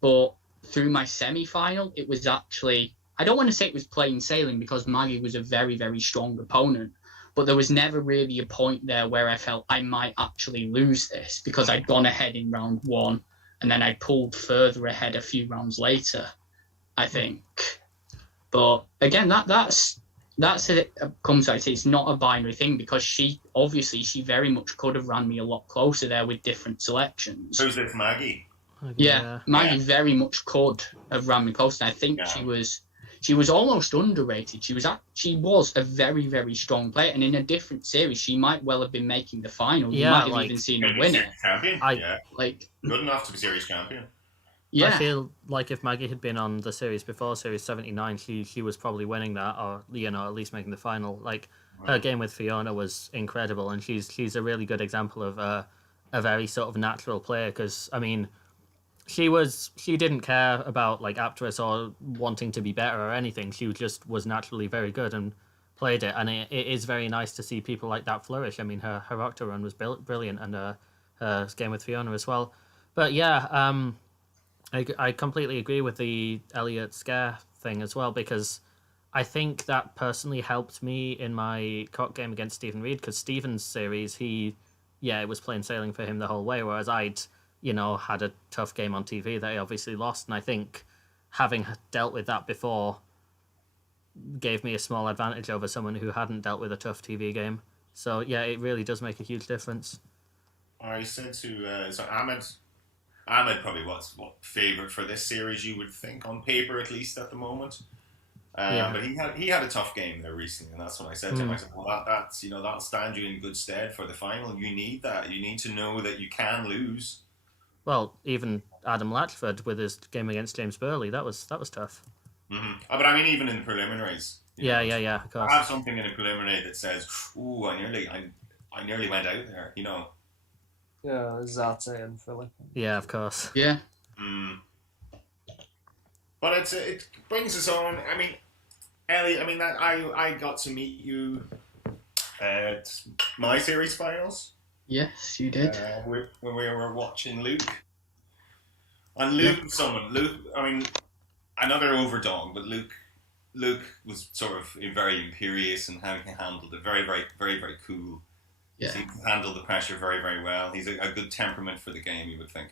but through my semi-final, it was actually, I don't want to say it was plain sailing, because Maggie was a very, very strong opponent, but there was never really a point there where I felt I might actually lose this, because I'd gone ahead in round 1, and then I pulled further ahead a few rounds later, I think. But again, that's it comes out. It's not a binary thing, because she very much could have ran me a lot closer there with different selections. Who's this, Maggie? Maggie very much could have ran me closer. I think she was almost underrated. She was a very, very strong player, and in a different series, she might well have been making the final. You might have even seen her win it. Champion. Good enough to be series champion. Yeah. I feel like if Maggie had been on the series before Series 79, she was probably winning that, or at least making the final. Like her game with Fiona was incredible, and she's a really good example of a very sort of natural player. Because I mean, she didn't care about like Apteris or wanting to be better or anything. She just was naturally very good and played it. And it is very nice to see people like that flourish. I mean, her Octo run was brilliant, and her game with Fiona as well. But yeah, I completely agree with the Elliot scare thing as well, because I think that personally helped me in my cock game against Stephen Reed, because Stephen's series, it was plain sailing for him the whole way, whereas I'd, had a tough game on TV that I obviously lost, and I think having dealt with that before gave me a small advantage over someone who hadn't dealt with a tough TV game. So yeah, it really does make a huge difference. I said to Ahmed probably what favourite for this series, you would think, on paper at least at the moment. But he had a tough game there recently, and that's what I said to him. I said, well, that'll stand you in good stead for the final. You need that. You need to know that you can lose. Well, even Adam Latchford with his game against James Burley, that was tough. Mm-hmm. But I mean, even in the preliminaries. Yeah, of course. I have something in a preliminary that says, "Ooh, I nearly went out there," Yeah, Zate and Philip. Yeah, of course. Yeah. But it brings us on. I mean, Ellie, I got to meet you at my series finals. Yes, you did. When we were watching Luke. And Luke, I mean, another overdog, but Luke was sort of very imperious in how he handled it. Very, very, very, very cool. Yeah. He handled the pressure very, very well. He's a good temperament for the game, you would think.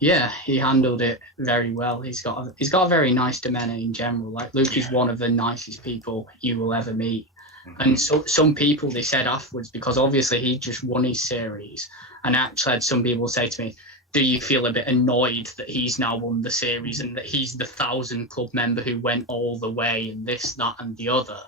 Yeah, he handled it very well. He's got a very nice demeanor in general. Like Luke is one of the nicest people you will ever meet. Mm-hmm. And so some people, they said afterwards, because obviously he just won his series, and actually had some people say to me, do you feel a bit annoyed that he's now won the series and that he's the 1,000 club member who went all the way and this, that and the other?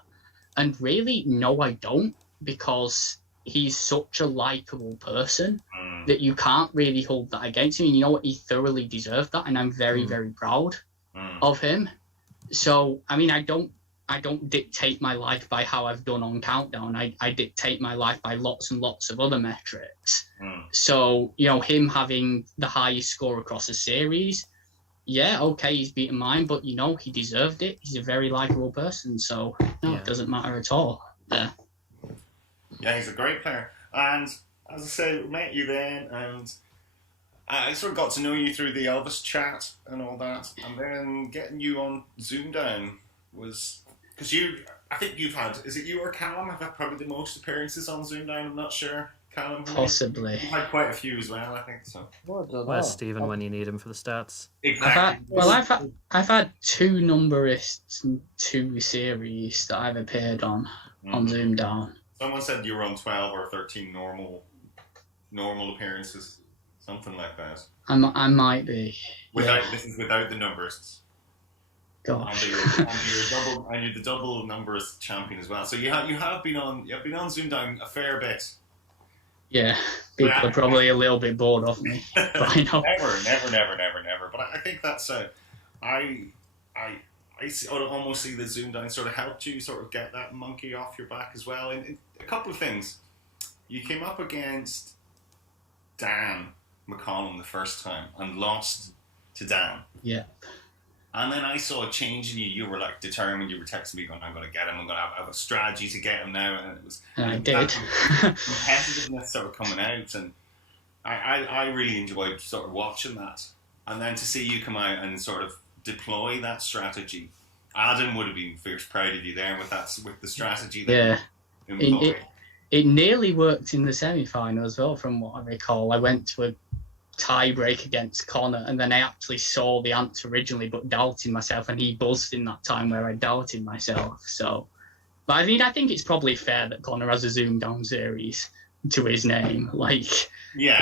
And really, no, I don't, because he's such a likeable person that you can't really hold that against him. And you know what? He thoroughly deserved that, and I'm very, very proud of him. So, I mean, I don't dictate my life by how I've done on Countdown. I dictate my life by lots and lots of other metrics. So, him having the highest score across a series, yeah, okay, he's beaten mine, but, he deserved it. He's a very likeable person, so, it doesn't matter at all. Yeah, he's a great player. And, as I say, we met you then, and I sort of got to know you through the Elvis chat and all that, and then getting you on ZoomDown was... Because I think you've had, is it you or Callum have had probably the most appearances on ZoomDown? I'm not sure. Callum? Possibly. You've had quite a few as well, I think so. Where's Stephen when you need him for the stats? Exactly. I've had 2 numberists and 2 series that I've appeared on ZoomDown. Someone said you were on 12 or 13 normal appearances, something like that. I might be. This is without the numberists. Gosh. And you're the double numbers champion as well. So you've been on ZoomDown a fair bit. Yeah, people are probably a little bit bored of me. But I know. Never. But I think that's I almost see that ZoomDown sort of helped you sort of get that monkey off your back as well. And a couple of things. You came up against Dan McCollum the first time and lost to Dan. Yeah. And then I saw a change in you. You were like determined. You were texting me going, I'm going to get him. I'm going to have a strategy to get him now. And it was... And I did. Competitiveness sort of coming out. And I really enjoyed sort of watching that. And then to see you come out and sort of deploy that strategy. Adam would have been fierce proud of you there with the strategy that you employed. It nearly worked in the semi-final as well, from what I recall. I went to a tie-break against Connor, and then I actually saw the answer originally, but doubted myself, and he buzzed in that time where I doubted myself. So, but I mean, I think it's probably fair that Connor has a ZoomDown series to his name. Like,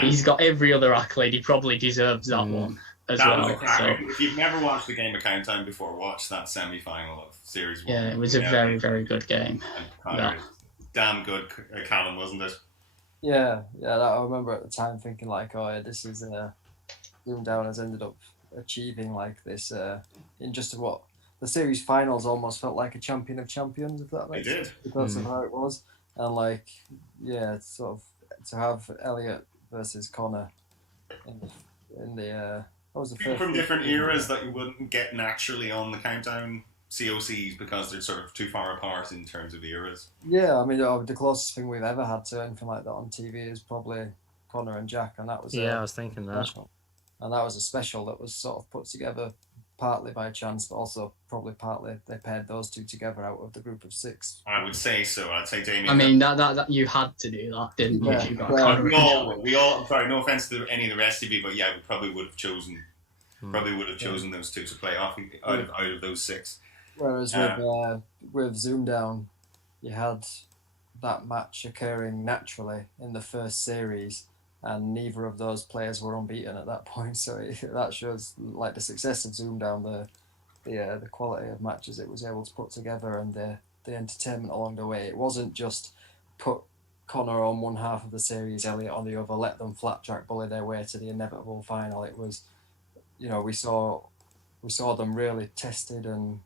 he's got every other accolade. He probably deserves that one as That was well. a cracker. So If you've never watched the game of Countdown before, watch that semi-final of Series 1. yeah, it was a very, very good game. And Connor is damn good, Callum, wasn't it? Yeah, I remember at the time thinking like, oh, yeah, this is ZoomDown has ended up achieving like this in just what the series finals almost felt like a champion of champions, if that makes sense, because of how it was, and like it's sort of to have Elliot versus Connor in the what was the People first from different eras that you wouldn't get naturally on the Countdown COCs because they're sort of too far apart in terms of eras. Yeah, I mean, the closest thing we've ever had to anything like that on TV is probably Connor and Jack, and that was I was thinking that. special. And that was a special that was sort of put together partly by chance, but also probably partly they paired those two together out of the group of 6. I would say so. I'd say Damien. I mean, that you had to do that, didn't you? Yeah, If you got yeah. Connor and Jack. we all. Sorry, no offense to any of the rest of you, but yeah, we probably would have chosen. Those two to play off out of those 6. Whereas with ZoomDown, you had that match occurring naturally in the first series, and neither of those players were unbeaten at that point. So that shows like the success of ZoomDown, the quality of matches it was able to put together, and the entertainment along the way. It wasn't just put Connor on one half of the series, Elliot on the other, let them flat track bully their way to the inevitable final. It was, we saw them really tested and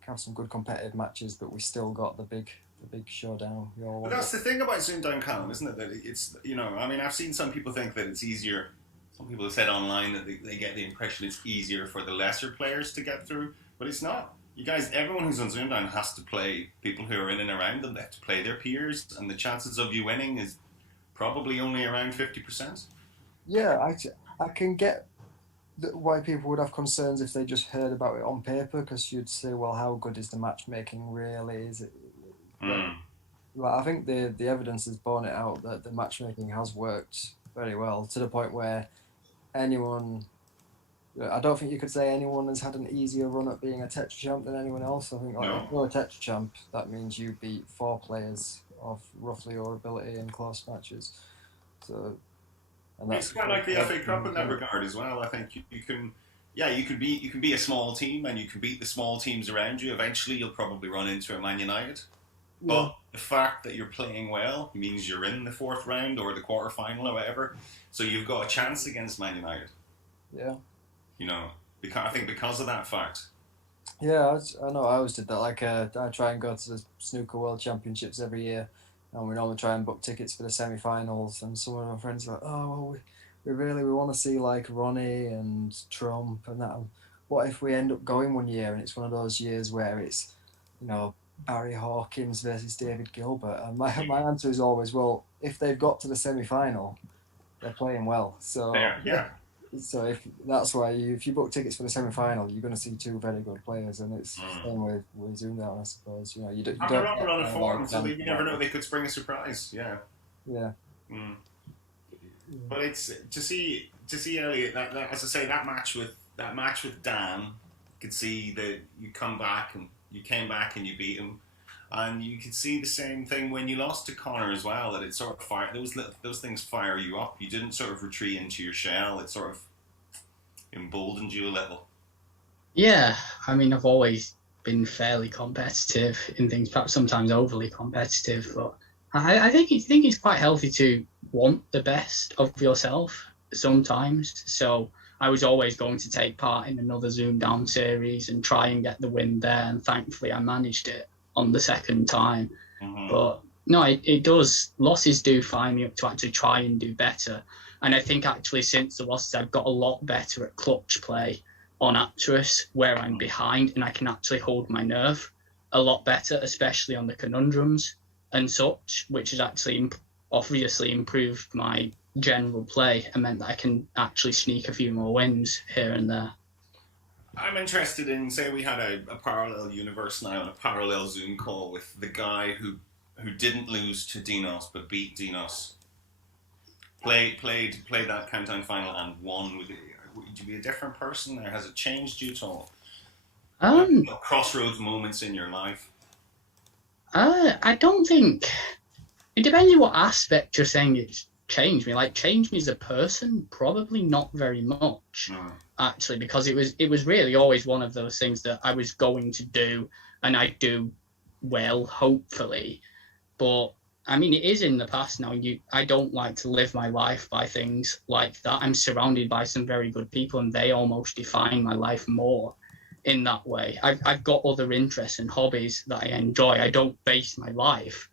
have some good competitive matches, but we still got the big showdown. But that's the thing about ZoomDown, Callum, isn't it? That it's, I mean, I've seen some people think that it's easier. Some people have said online that they get the impression it's easier for the lesser players to get through, but it's not. You guys, everyone who's on ZoomDown has to play people who are in and around them. They have to play their peers, and the chances of you winning is probably only around 50%. Yeah, I can get why people would have concerns if they just heard about it on paper, because you'd say, well, how good is the matchmaking really? Is it? Well, I think the evidence has borne it out that the matchmaking has worked very well, to the point where anyone, I don't think you could say anyone has had an easier run at being a Tetra champ than anyone else. I think if you're a Tetra champ, that means you beat 4 players of roughly your ability in close matches. So, and that's it's quite like the FA Cup in that regard as well. I think you can be a small team and you can beat the small teams around you. Eventually, you'll probably run into a Man United. Yeah. But the fact that you're playing well means you're in the 4th round or the quarter final or whatever, so you've got a chance against Man United. Yeah. I think because of that fact. Yeah, I know. I always did that. Like, I try and go to the Snooker World Championships every year, and we normally try and book tickets for the semi-finals. And some of my friends are like, "Oh, well, we want to see like Ronnie and Trump and that. What if we end up going one year and it's one of those years where it's, Barry Hawkins versus David Gilbert?" And my answer is always, well, if they've got to the semi-final, they're playing well. So Yeah. So if that's why if you book tickets for the semi-final, you're going to see 2 very good players, and it's the same with ZoomDown, I suppose. You don't They're not on a form, so you never know, they could spring a surprise. Yeah. Yeah. But it's to see Elliot. That as I say, that match with Dan, you could see that you came back and you beat him, and you could see the same thing when you lost to Connor as well. That it sort of fire those things fire you up. You didn't sort of retreat into your shell. It sort of emboldened you a little. Yeah, I mean, I've always been fairly competitive in things, perhaps sometimes overly competitive, but I think it's quite healthy to want the best of yourself sometimes. So I was always going to take part in another ZoomDown series and try and get the win there, and thankfully I managed it on the second time. But no, it does. Losses do fire me up to actually try and do better. And I think actually since the losses, I've got a lot better at clutch play on Actress, where I'm behind and I can actually hold my nerve a lot better, especially on the conundrums and such, which has actually obviously improved my general play and meant that I can actually sneak a few more wins here and there. I'm interested in, say we had a parallel universe now and a parallel Zoom call with the guy who didn't lose to Dinos but beat Dinos. Played that Countdown final and won. Would you be a different person, or has it changed you at all? Crossroads moments in your life. I don't think. It depends on what aspect you're saying it's changed me. Like, changed me as a person, probably not very much. actually, because it was really always one of those things that I was going to do, and I do well, hopefully. But I mean, it is in the past now. I don't like to live my life by things like that. I'm surrounded by some very good people, and they almost define my life more in that way. I've got other interests and hobbies that I enjoy. I don't base my life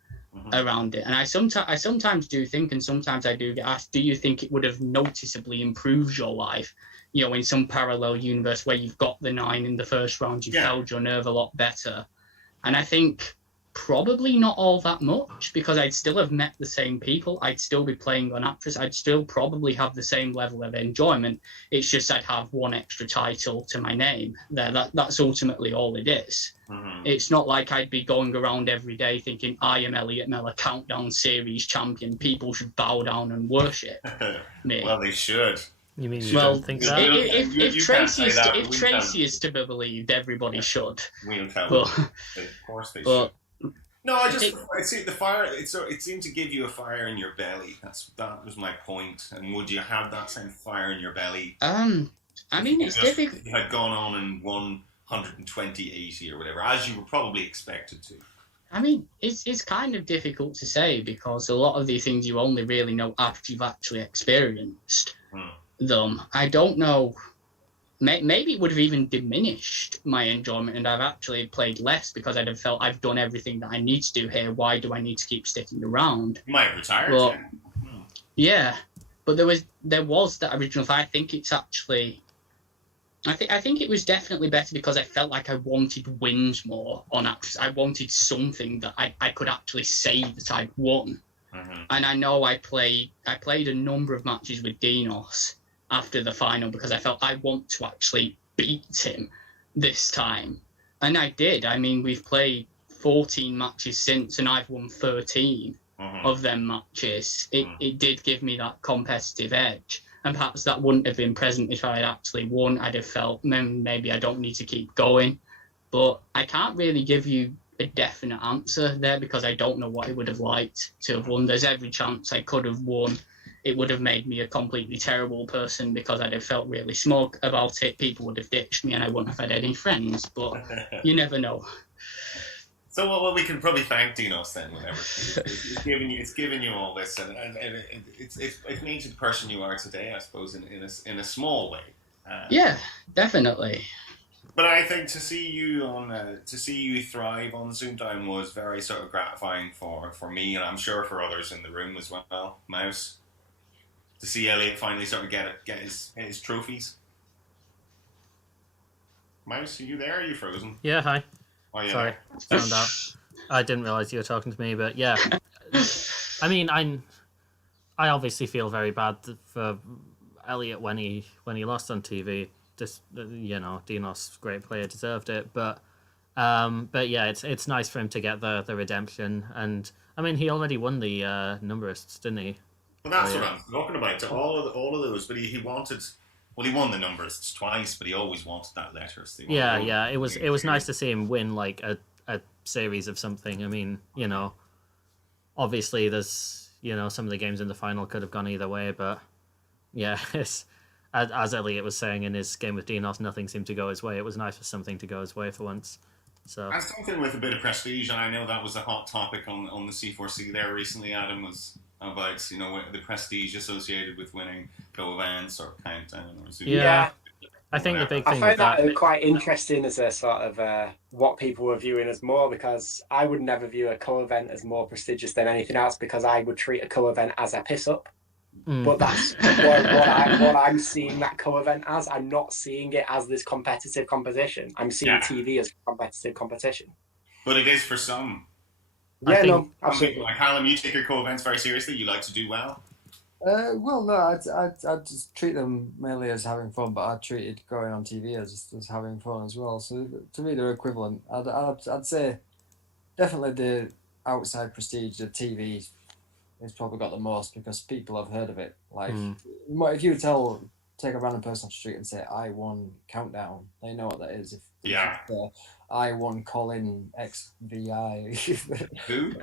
around it. And I sometimes do think, and sometimes I do get asked, do you think it would have noticeably improved your life? You know, in some parallel universe where you've got the 9 in the first round, you've held your nerve a lot better. And I think probably not all that much, because I'd still have met the same people. I'd still be playing on Actress. I'd still probably have the same level of enjoyment. It's just I'd have one extra title to my name there. That's ultimately all it is. It's not like I'd be going around every day thinking, I am Elliott Mellor, Countdown Series champion. People should bow down and worship me. Well, they should. You mean Well, don't think that? if Tracy is to be believed, everybody should. We'll tell But- them. Of course they But should. No, I see the fire. It seemed to give you a fire in your belly. That was my point. And would you have that same fire in your belly? I mean, it's difficult. You had gone on and won 120-80 or whatever, as you were probably expected to. I mean, it's kind of difficult to say, because a lot of these things you only really know after you've actually experienced them. I don't know. Maybe it would have even diminished my enjoyment, and I've actually played less because I'd have felt I've done everything that I need to do here. Why do I need to keep sticking around? You might have retired. But, yeah, but there was that original fight. I think it's actually. I think it was definitely better because I felt like I wanted wins more on Actress. I wanted something that I could actually say that I'd won. And I know I played a number of matches with Dinos after the final because I felt I want to actually beat him this time. And I did. I mean, we've played 14 matches since, and I've won 13 of them matches. It did give me that competitive edge. And perhaps that wouldn't have been present if I had actually won. I'd have felt maybe I don't need to keep going. But I can't really give you a definite answer there because I don't know what I would have liked to have won. There's every chance I could have won. It would have made me a completely terrible person because I'd have felt really smug about it. People would have ditched me and I wouldn't have had any friends. But you never know. So well, we can probably thank Dinos then, whatever. It's given you all this, and it's made you the person you are today, I suppose, in a small way. Yeah, definitely. But I think to see you thrive on ZoomDown was very sort of gratifying for me, and I'm sure for others in the room as well. Mouse, to see Elliot finally sort of get his trophies. Mouse, are you there? Or are you frozen? Yeah, hi. Oh, yeah. Sorry, found out. I didn't realise you were talking to me, but yeah. I mean, I obviously feel very bad for Elliot when he lost on TV. Just Dinos, great player, deserved it, but yeah, it's nice for him to get the redemption, and I mean he already won the numberists, didn't he? Well, that's what I'm talking about. To all of those, but he wanted. Well, he won the numbers twice, but he always wanted that letters. Yeah. It was nice to see him win like a series of something. I mean, obviously there's some of the games in the final could have gone either way, but yeah, it's as Elliot was saying in his game with Dinos, nothing seemed to go his way. It was nice for something to go his way for once. So and something with a bit of prestige, and I know that was a hot topic on the C4C there recently. Adam was about the prestige associated with winning co-events or Countdown or Zoom. Yeah. I think the big thing I with found that that quite interesting as a sort of what people were viewing as more, because I would never view a co-event as more prestigious than anything else because I would treat a co-event as a piss-up. But that's what I'm seeing that co-event as. I'm not seeing it as this competitive competition. I'm seeing TV as competitive competition. But it is for some. Yeah, think, absolutely. Like Callum, you take your co-events very seriously. You like to do well. Well, no, I'd just treat them mainly as having fun, but I treated going on TV as having fun as well. So to me, they're equivalent. I'd say definitely the outside prestige, the TV, has probably got the most because people have heard of it. Like, if you take a random person off the street and say, "I won Countdown," they know what that is. If I won Colin XVI. Who?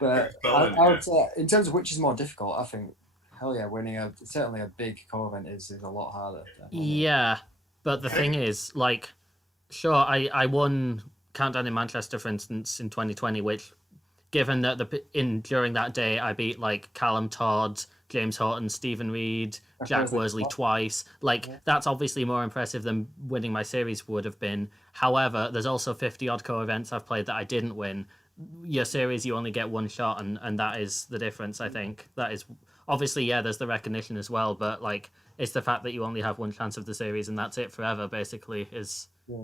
But I would say, in terms of which is more difficult, I think hell yeah, winning certainly a big co-event is a lot harder. Definitely. Yeah, but the thing is, like, sure, I won Countdown in Manchester, for instance, in 2020, which, given that during that day I beat like Callum Todd, James Horton, Stephen Reed, Jack Worsley twice. Like, that's obviously more impressive than winning my series would have been. However, there's also 50 odd co-events I've played that I didn't win. Your series, you only get one shot, and that is the difference. I think that is obviously, yeah, there's the recognition as well, but like, it's the fact that you only have one chance of the series and that's it forever, basically, is... Yeah.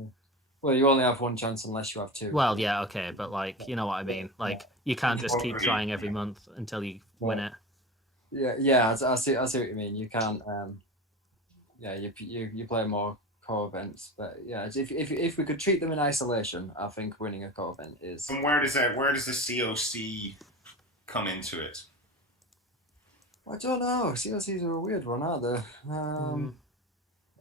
Well, you only have one chance unless you have two. Well, yeah, okay, but like, you know what I mean? Like, you can't just keep trying every month until you win it. Yeah, I see what you mean. You can't. You play more co-events, but yeah, if we could treat them in isolation, I think winning a co-event is. And where does the COC come into it? I don't know. COCs are a weird one, aren't they?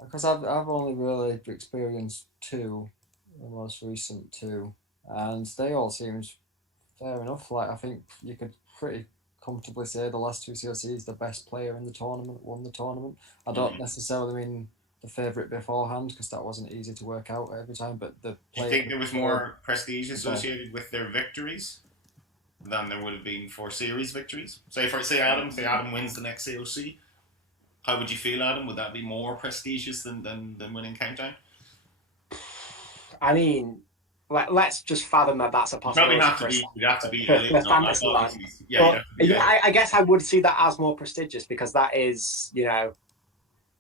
Because I've only really experienced two, the most recent two, and they all seemed fair enough. Like, I think you could pretty comfortably say the last two COCs, the best player in the tournament won the tournament. I don't necessarily mean the favourite beforehand, because that wasn't easy to work out every time, but the player... Do you think there was more prestige associated with their victories than there would have been for series victories? Say Adam wins the next COC. How would you feel, Adam? Would that be more prestigious than winning Countdown? I mean, let's just fathom that that's a possibility. You have to be Elliot. I guess I would see that as more prestigious, because that is,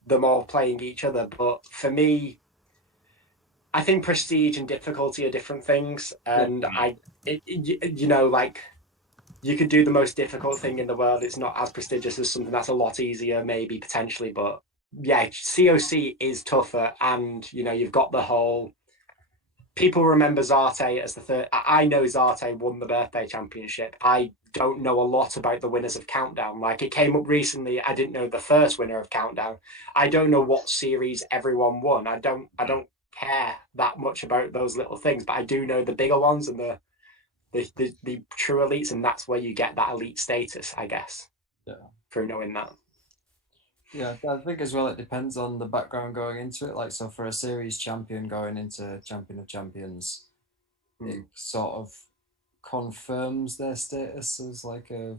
them all playing each other. But for me, I think prestige and difficulty are different things, and you could do the most difficult thing in the world. It's not as prestigious as something that's a lot easier, maybe, potentially. But yeah, COC is tougher. And, you've got the whole... People remember Zarte as the third. I know Zarte won the birthday championship. I don't know a lot about the winners of Countdown. Like, it came up recently. I didn't know the first winner of Countdown. I don't know what series everyone won. I don't care that much about those little things, but I do know the bigger ones and the true elites, and that's where you get that elite status, I guess. Yeah. Through knowing that. Yeah, I think as well it depends on the background going into it. Like, so for a series champion going into Champion of Champions, it sort of confirms their status as like a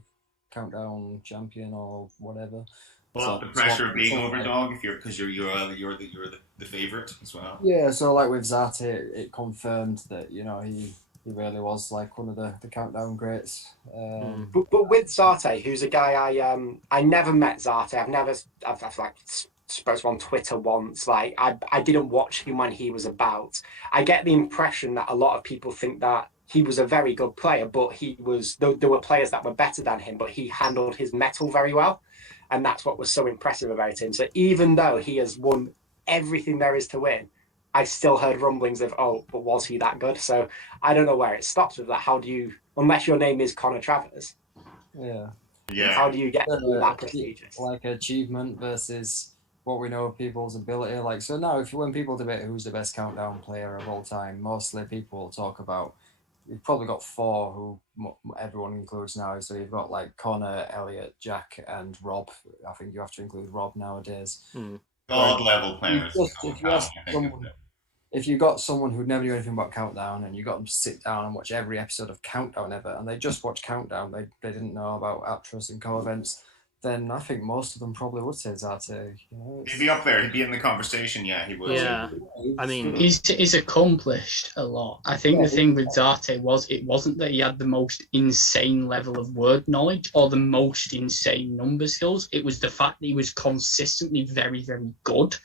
Countdown champion or whatever. Well, so the pressure of being overdog because you're the favourite as well. Yeah, so like with Zate, it confirmed that he really was like one of the Countdown greats. But with Zate, who's a guy I never met Zate. I've like spoke to him on Twitter once. Like, I didn't watch him when he was about. I get the impression that a lot of people think that he was a very good player, but there were players that were better than him, but he handled his metal very well. And that's what was so impressive about him. So even though he has won everything there is to win, I still heard rumblings of, but was he that good? So I don't know where it stops with that. How do you, unless your name is Connor Travers, how do you get that prestigious? Like achievement versus what we know of people's ability. Like, so now when people debate who's the best Countdown player of all time, mostly people will talk about, you've probably got four who everyone includes now. So you've got like Connor, Elliot, Jack, and Rob. I think you have to include Rob nowadays. God level players. If you got someone who never knew anything about Countdown and you got them to sit down and watch every episode of Countdown ever, and they just watch Countdown, they didn't know about Aptras and co-events, then I think most of them probably would say Zate. He'd be up there. He'd be in the conversation. Yeah, he would. Yeah, I mean, he's accomplished a lot. I think the thing with Zate was it wasn't that he had the most insane level of word knowledge or the most insane number skills. It was the fact that he was consistently very, very good,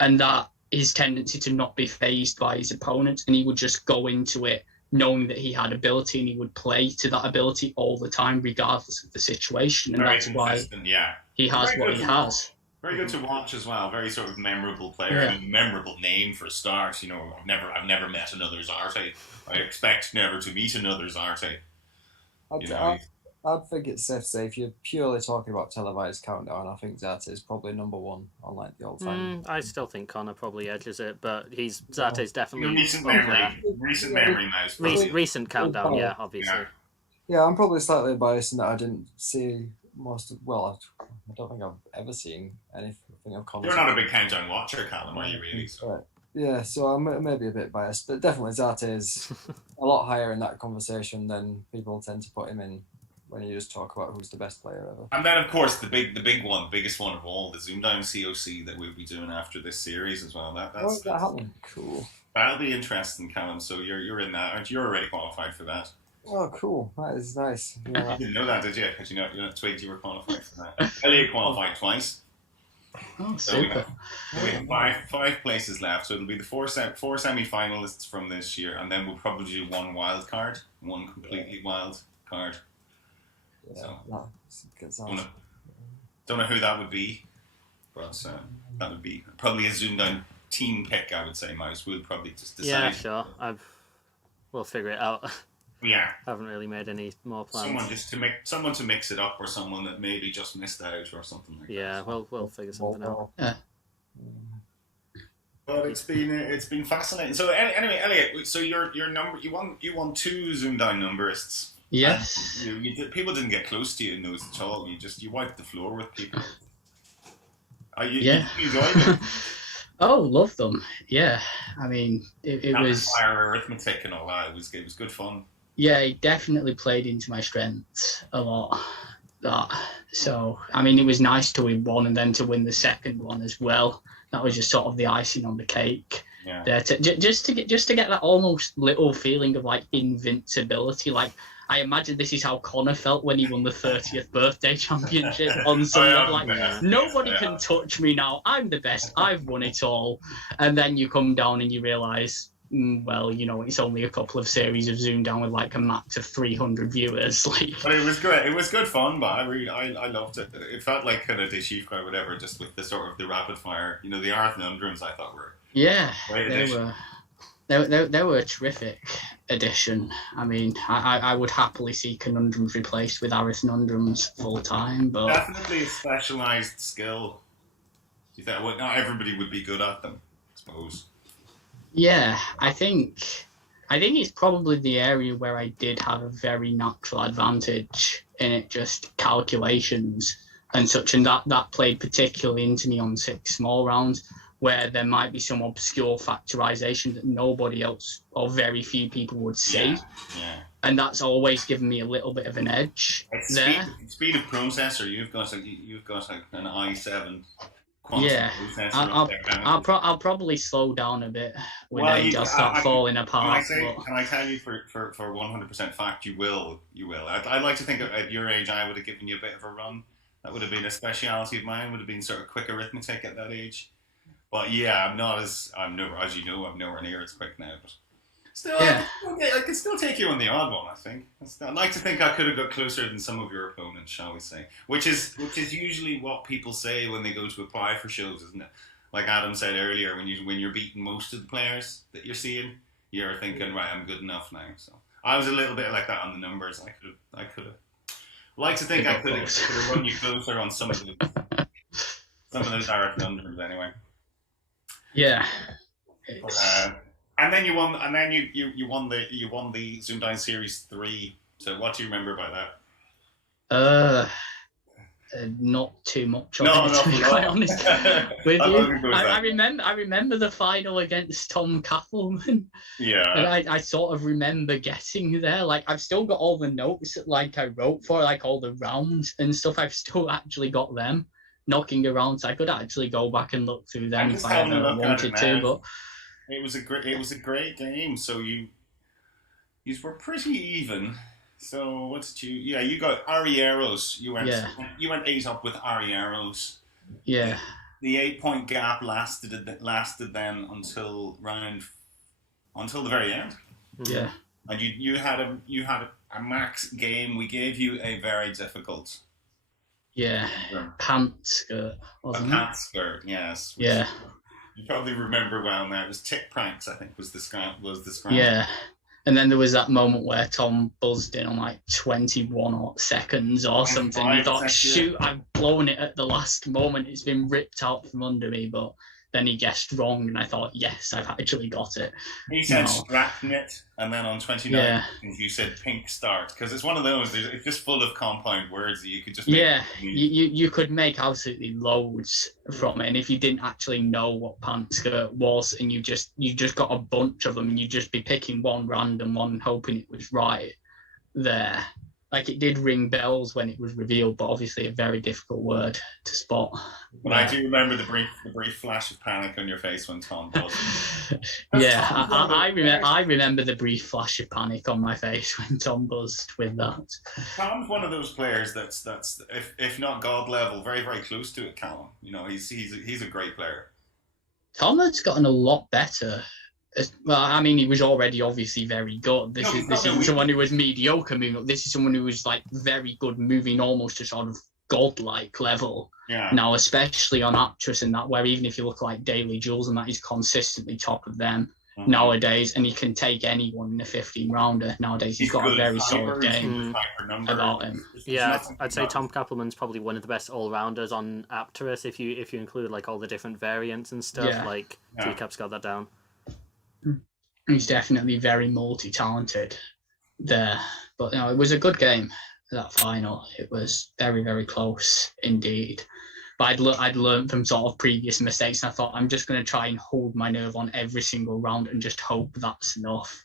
and that his tendency to not be fazed by his opponents, and he would just go into it knowing that he had ability and he would play to that ability all the time, regardless of the situation. And that's why he has what he has. Very good to watch as well. Very sort of memorable player. Yeah. And a memorable name for a start. I've never met another Zarte. I expect never to meet another Zarte. I'd think it's safe to say, if you're purely talking about televised Countdown, I think Zate is probably number one on like the old time. I still think Connor probably edges it, but Zate's definitely recent memory mouse. Recent Countdown, obviously. Yeah, I'm probably slightly biased in that I didn't see I don't think I've ever seen anything of Connor's. You're not a big Countdown watcher, Callum, are you really? So. Right. Yeah, so I'm maybe a bit biased, but definitely Zate is a lot higher in that conversation than people tend to put him in when you just talk about who's the best player ever. And then, of course, the biggest one of all, the ZoomDown COC that we'll be doing after this series as well. That's happening? Cool. That'll be interesting, Callum. So you're in that, aren't you? You're already qualified for that. Oh, cool. That is nice. Yeah. You didn't know that, did you? Because you're not twigged you were qualified for that. Elliot qualified twice. Oh, So super. we have five places left. So it'll be the four semi-finalists from this year, and then we'll probably do one wild card, one completely wild card. Yeah, So don't know who that would be, but that would be probably a ZoomDown team pick. I would say, Mouse. We'll probably just decide. Yeah, sure. We'll figure it out. Yeah. Haven't really made any more plans. Someone to mix it up, or someone that maybe just missed out, or something like that. Yeah, we'll figure something out. Yeah. But it's been fascinating. So anyway, Elliot, so your number you won 2 ZoomDown numberists. Yes. People didn't get close to you in those at all. You wiped the floor with people. You enjoyed them? Oh, love them. Yeah. I mean, it was fire arithmetic and all that. It was good fun. Yeah, it definitely played into my strengths a lot. So, I mean, it was nice to win one and then to win the second one as well. That was just sort of the icing on the cake. Yeah. There just to get that almost little feeling of like invincibility. Like I imagine this is how Connor felt when he won the 30th birthday championship on Sunday. Like nobody can touch me now. I'm the best. I've won it all. And then you come down and you realise, well, it's only a couple of series of ZoomDown with like a max of 300 viewers. But it was great. It was good fun, but I loved it. It felt like kind of the Chief or whatever, just with the sort of the rapid fire. The Arth Conundrums I thought were they were a terrific addition. I mean, I would happily see Conundrums replaced with Arith Conundrums full time, but definitely a specialised skill. You think not everybody would be good at them, I suppose. Yeah, I think it's probably the area where I did have a very natural advantage in it, just calculations and such, and that played particularly into me on 6 small rounds, where there might be some obscure factorization that nobody else or very few people would see. Yeah. And that's always given me a little bit of an edge there. Speed of processor, you've got an i7. Yeah, I'll probably slow down a bit when I'll start falling apart. Can I tell you for 100% fact you will. I'd like to think at your age I would have given you a bit of a run. That would have been a speciality of mine. Would have been sort of quick arithmetic at that age. But yeah, I'm nowhere near as quick now. But still, I can still take you on the odd one. I think I'd like to think I could have got closer than some of your opponents, shall we say? Which is usually what people say when they go to apply for shows, isn't it? Like Adam said earlier, when you're beating most of the players that you're seeing, you're thinking, right, I'm good enough now. So I was a little bit like that on the numbers. I could have. Like to think I could have run you closer on some of those Arith Conundrums anyway. Yeah. And then you won. And then you won the ZoomDown Series 3. So what do you remember about that? Not too much. To be quite honest with you, I remember the final against Tom Kaffelman. Yeah. And I sort of remember getting there. Like I've still got all the notes that I wrote for all the rounds and stuff. I've still actually got them knocking around, so I could actually go back and look through them if I ever wanted to. But it was a great game. So you were pretty even. So what did you? Yeah, you got Arrieros. You went 8 up with Arrieros. Yeah. The 8-point gap lasted then until the very end. Yeah. And you had a max game. We gave you a very difficult. Yeah. Pants skirt. Wasn't a pants skirt. Yes. Yeah. You probably remember well now. It was Tick Pranks, I think, was described. Yeah. And then there was that moment where Tom buzzed in on 21 seconds or something. You thought, shoot, I've blown it at the last moment. It's been ripped out from under me. But Then he guessed wrong, and I thought, yes, I've actually got it. He said No. Stracknet, and then on 29 you said Pink Start, because it's one of those, it's just full of compound words that you could just make. Yeah, you could make absolutely loads from it, and if you didn't actually know what pant skirt was, and you just got a bunch of them, and you'd just be picking one random one, hoping it was right there. Like, it did ring bells when it was revealed, but obviously a very difficult word to spot. But I do remember the brief flash of panic on your face when Tom told you. Yeah, I remember the brief flash of panic on my face when Tom buzzed with that. Tom's one of those players that's if not God level, very, very close to it, Callum. You know, he's a great player. Tom has gotten a lot better. Well, I mean, he was already obviously very good. This is someone who was mediocre moving up. This is someone who was like very good moving almost to sort of godlike level. Yeah. Now, especially on Actress and that, where even if you look like Daily Jules and that, he's consistently top of them nowadays, and he can take anyone in a 15-rounder nowadays. He's got a very solid game about him. Yeah, I'd say Tom Kappelman's probably one of the best all-rounders on Apterus if you include like all the different variants and stuff. Yeah. Like Teacup's got that down. He's definitely very multi-talented there. But it was a good game, that final. It was very, very close indeed. But I'd learned from sort of previous mistakes, and I thought, I'm just going to try and hold my nerve on every single round and just hope that's enough.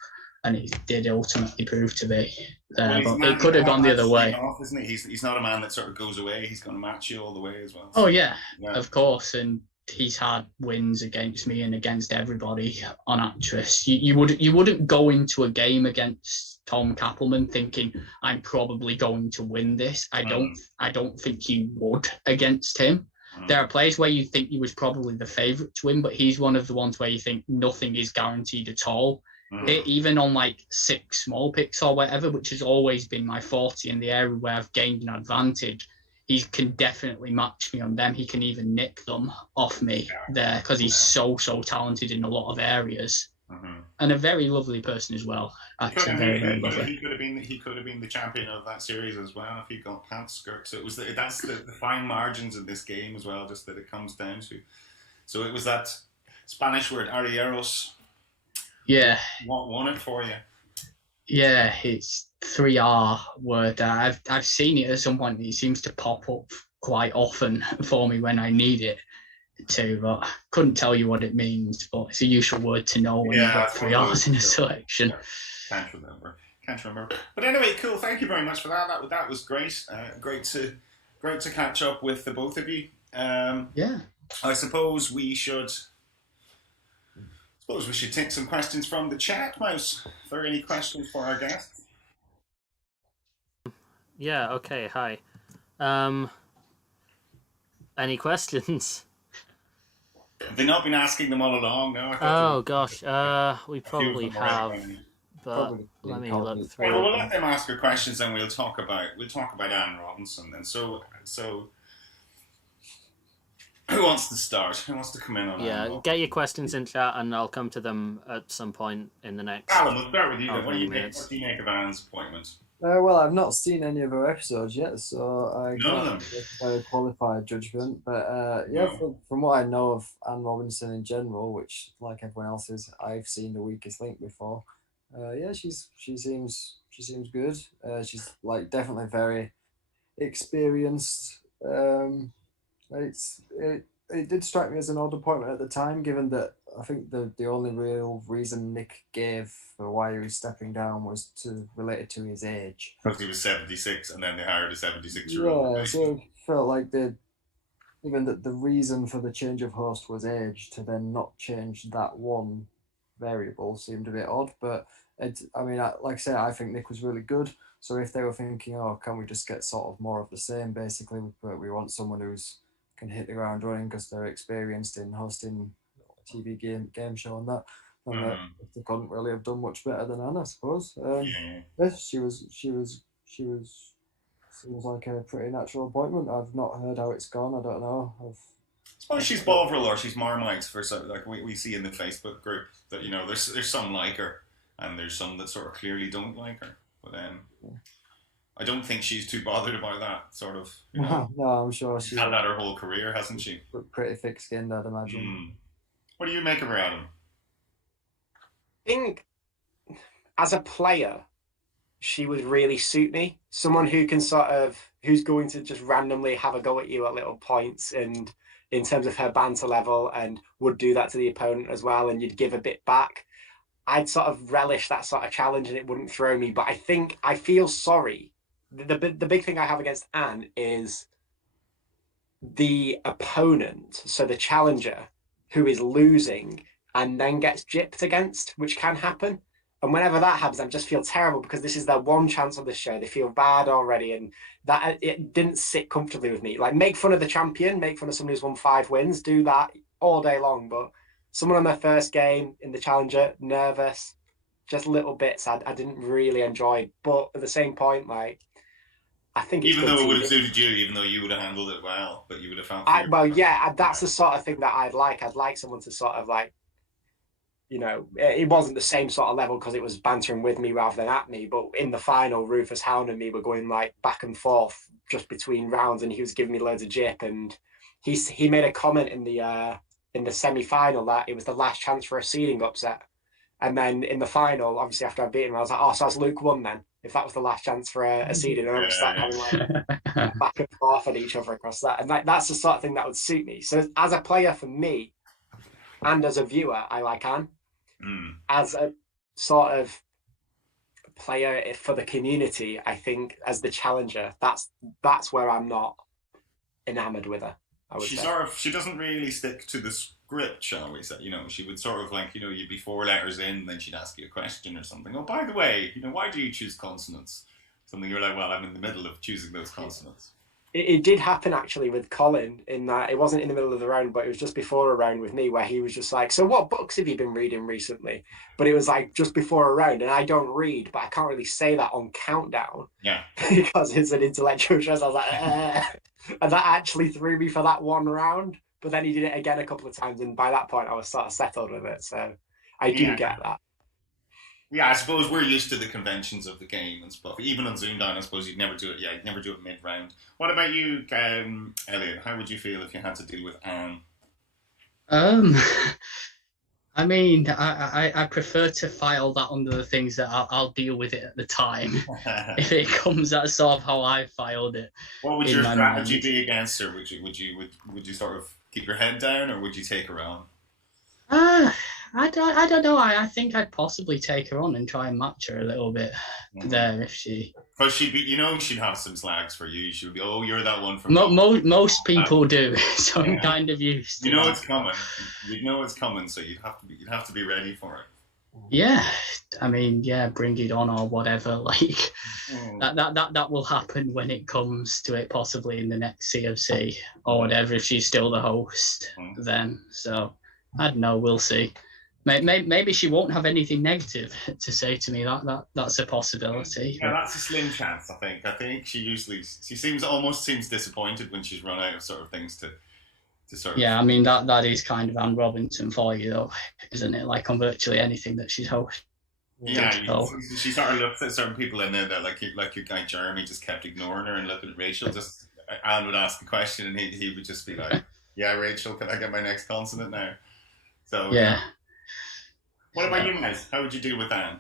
And it did ultimately prove to be there. But it could have gone the other way. Off, isn't he? He's not a man that sort of goes away. He's going to match you all the way as well. Oh, yeah, of course. And he's had wins against me and against everybody on Actress. You wouldn't go into a game against Tom Kappelman thinking I'm probably going to win this. I don't think you would against him. There are players where you think he was probably the favourite to win, but he's one of the ones where you think nothing is guaranteed at all. Even on like 6 small picks or whatever, which has always been my forte in the area where I've gained an advantage, he can definitely match me on them. He can even nick them off me there because he's so talented in a lot of areas. And a very lovely person as well. Actually, very, very lovely. He could have been the champion of that series as well if he got pants skirts. So that's the fine margins of this game as well, just that it comes down to. So it was that Spanish word arrieros. Yeah. What won it for you? Yeah, it's 3R word. I've seen it at some point. It seems to pop up quite often for me when I need it to, but I couldn't tell you what it means. But it's a useful word to know when you've got 3Rs in a selection. Can't remember. But anyway, cool. Thank you very much for that. That was great. Great to catch up with the both of you. Yeah. I suppose we should take some questions from the chat, Mouse. Are there any questions for our guests? Yeah, okay, hi. Any questions? Have they not been asking them all along? No. Oh gosh, we probably have, but let me look through. Well, we'll let them ask their questions, and we'll talk about Anne Robinson. And so who wants to start? Who wants to come in on that? Yeah, get your questions in chat, and I'll come to them at some point in the next. Callum, we'll start with you. What do you minutes. make of Anne's appointment? Well, I've not seen any of her episodes yet, so I None can't of them. make a qualified judgment. But from what I know of Anne Robinson in general, which, like everyone else is, I've seen The Weakest Link before. She seems good. She's like definitely very experienced. It did strike me as an odd appointment at the time, given that I think the only real reason Nick gave for why he was stepping down was related to his age. Because he was 76, and then they hired a 76-year-old. Yeah, so it felt like the reason for the change of host was age, to then not change that one variable seemed a bit odd. But like I say, I think Nick was really good. So if they were thinking, oh, can we just get sort of more of the same, basically, but we want someone who's can hit the ground running because they're experienced in hosting a TV game show and that. And they couldn't really have done much better than Anne, I suppose. Yes, she was seems like a pretty natural appointment. I've not heard how it's gone. I don't know. I suppose she's Bovril or she's Marmite for like we see in the Facebook group that there's some like her and there's some that sort of clearly don't like her. But I don't think she's too bothered about that sort of. No, I'm sure she's had that her whole career, hasn't she? Pretty thick-skinned, I'd imagine. What do you make of her, Adam? I think as a player, she would really suit me. Someone who can who's going to just randomly have a go at you at little points, and in terms of her banter level, and would do that to the opponent as well, and you'd give a bit back. I'd sort of relish that sort of challenge, and it wouldn't throw me. But I feel sorry. The big thing I have against Anne is the opponent, so the challenger, who is losing and then gets gypped against, which can happen. And whenever that happens, I just feel terrible because this is their one chance on the show. They feel bad already, and that it didn't sit comfortably with me. Like, make fun of the champion, make fun of someone who's won 5 wins, do that all day long. But someone on their first game in the challenger, nervous, just little bits I didn't really enjoy. But at the same point, like, I think it's Even though it would have TV. suited you, even though you would have handled it well, but you would have found. That's the sort of thing that I'd like. I'd like someone to sort of like, you know, it wasn't the same sort of level because it was bantering with me rather than at me. But in the final, Rufus Hound and me were going like back and forth just between rounds, and he was giving me loads of jip. And he made a comment in the semi-final that it was the last chance for a seeding upset. And then in the final, obviously after I beat him, I was like, oh, so has Luke won then? If that was the last chance for a seeding, and I'm just like having like back and forth at each other across that. And that's the sort of thing that would suit me. So as a player for me, and as a viewer, I like Anne. As a sort of player for the community, I think as the challenger, that's where I'm not enamored with her. I would say. She doesn't really stick to the script, shall we say? You know, she would sort of like, you know, you'd be 4 letters in, and then she'd ask you a question or something. Oh, by the way, you know, why do you choose consonants? Something you're like, well, I'm in the middle of choosing those consonants. It did happen actually with Colin, in that it wasn't in the middle of the round, but it was just before a round with me, where he was just like, so what books have you been reading recently? But it was like just before a round, and I don't read, but I can't really say that on Countdown. Yeah. Because it's an intellectual stress. I was like, and that actually threw me for that one round. But then he did it again a couple of times, and by that point I was sort of settled with it. So I do get that. Yeah, I suppose we're used to the conventions of the game and stuff. Even on ZoomDown, I suppose you'd never do it. Yeah, you'd never do it mid-round. What about you, Elliot? How would you feel if you had to deal with Anne? I mean, I prefer to file that under the things that I'll deal with it at the time. If it comes, that's sort of how I filed it. What would your strategy be against her? Would you sort of keep your head down, or would you take her on? I don't know. I think I'd possibly take her on and try and match her a little bit there if she. Because she'd be, you know, she'd have some slags for you. She would be, oh, you're that one from. Most people do, so I'm kind of used to. You know it's coming. You know it's coming, so you'd have to be ready for it. Yeah, I mean, yeah, bring it on or whatever. Like that will happen when it comes to it, possibly in the next CFC or whatever. If she's still the host, then so I don't know. We'll see. Maybe she won't have anything negative to say to me. That's a possibility. Yeah, that's a slim chance. I think she almost seems disappointed when she's run out of sort of things to sort of. Yeah, I mean that is kind of Anne Robinson for you, though, isn't it? Like on virtually anything that she's hosted. Yeah, she sort of looks at certain people in there that like your guy Jeremy just kept ignoring her and looking at Rachel. Just Anne would ask a question and he would just be like, "Yeah, Rachel, can I get my next consonant now?" So yeah. What about you, Miles? How would you deal with Anne?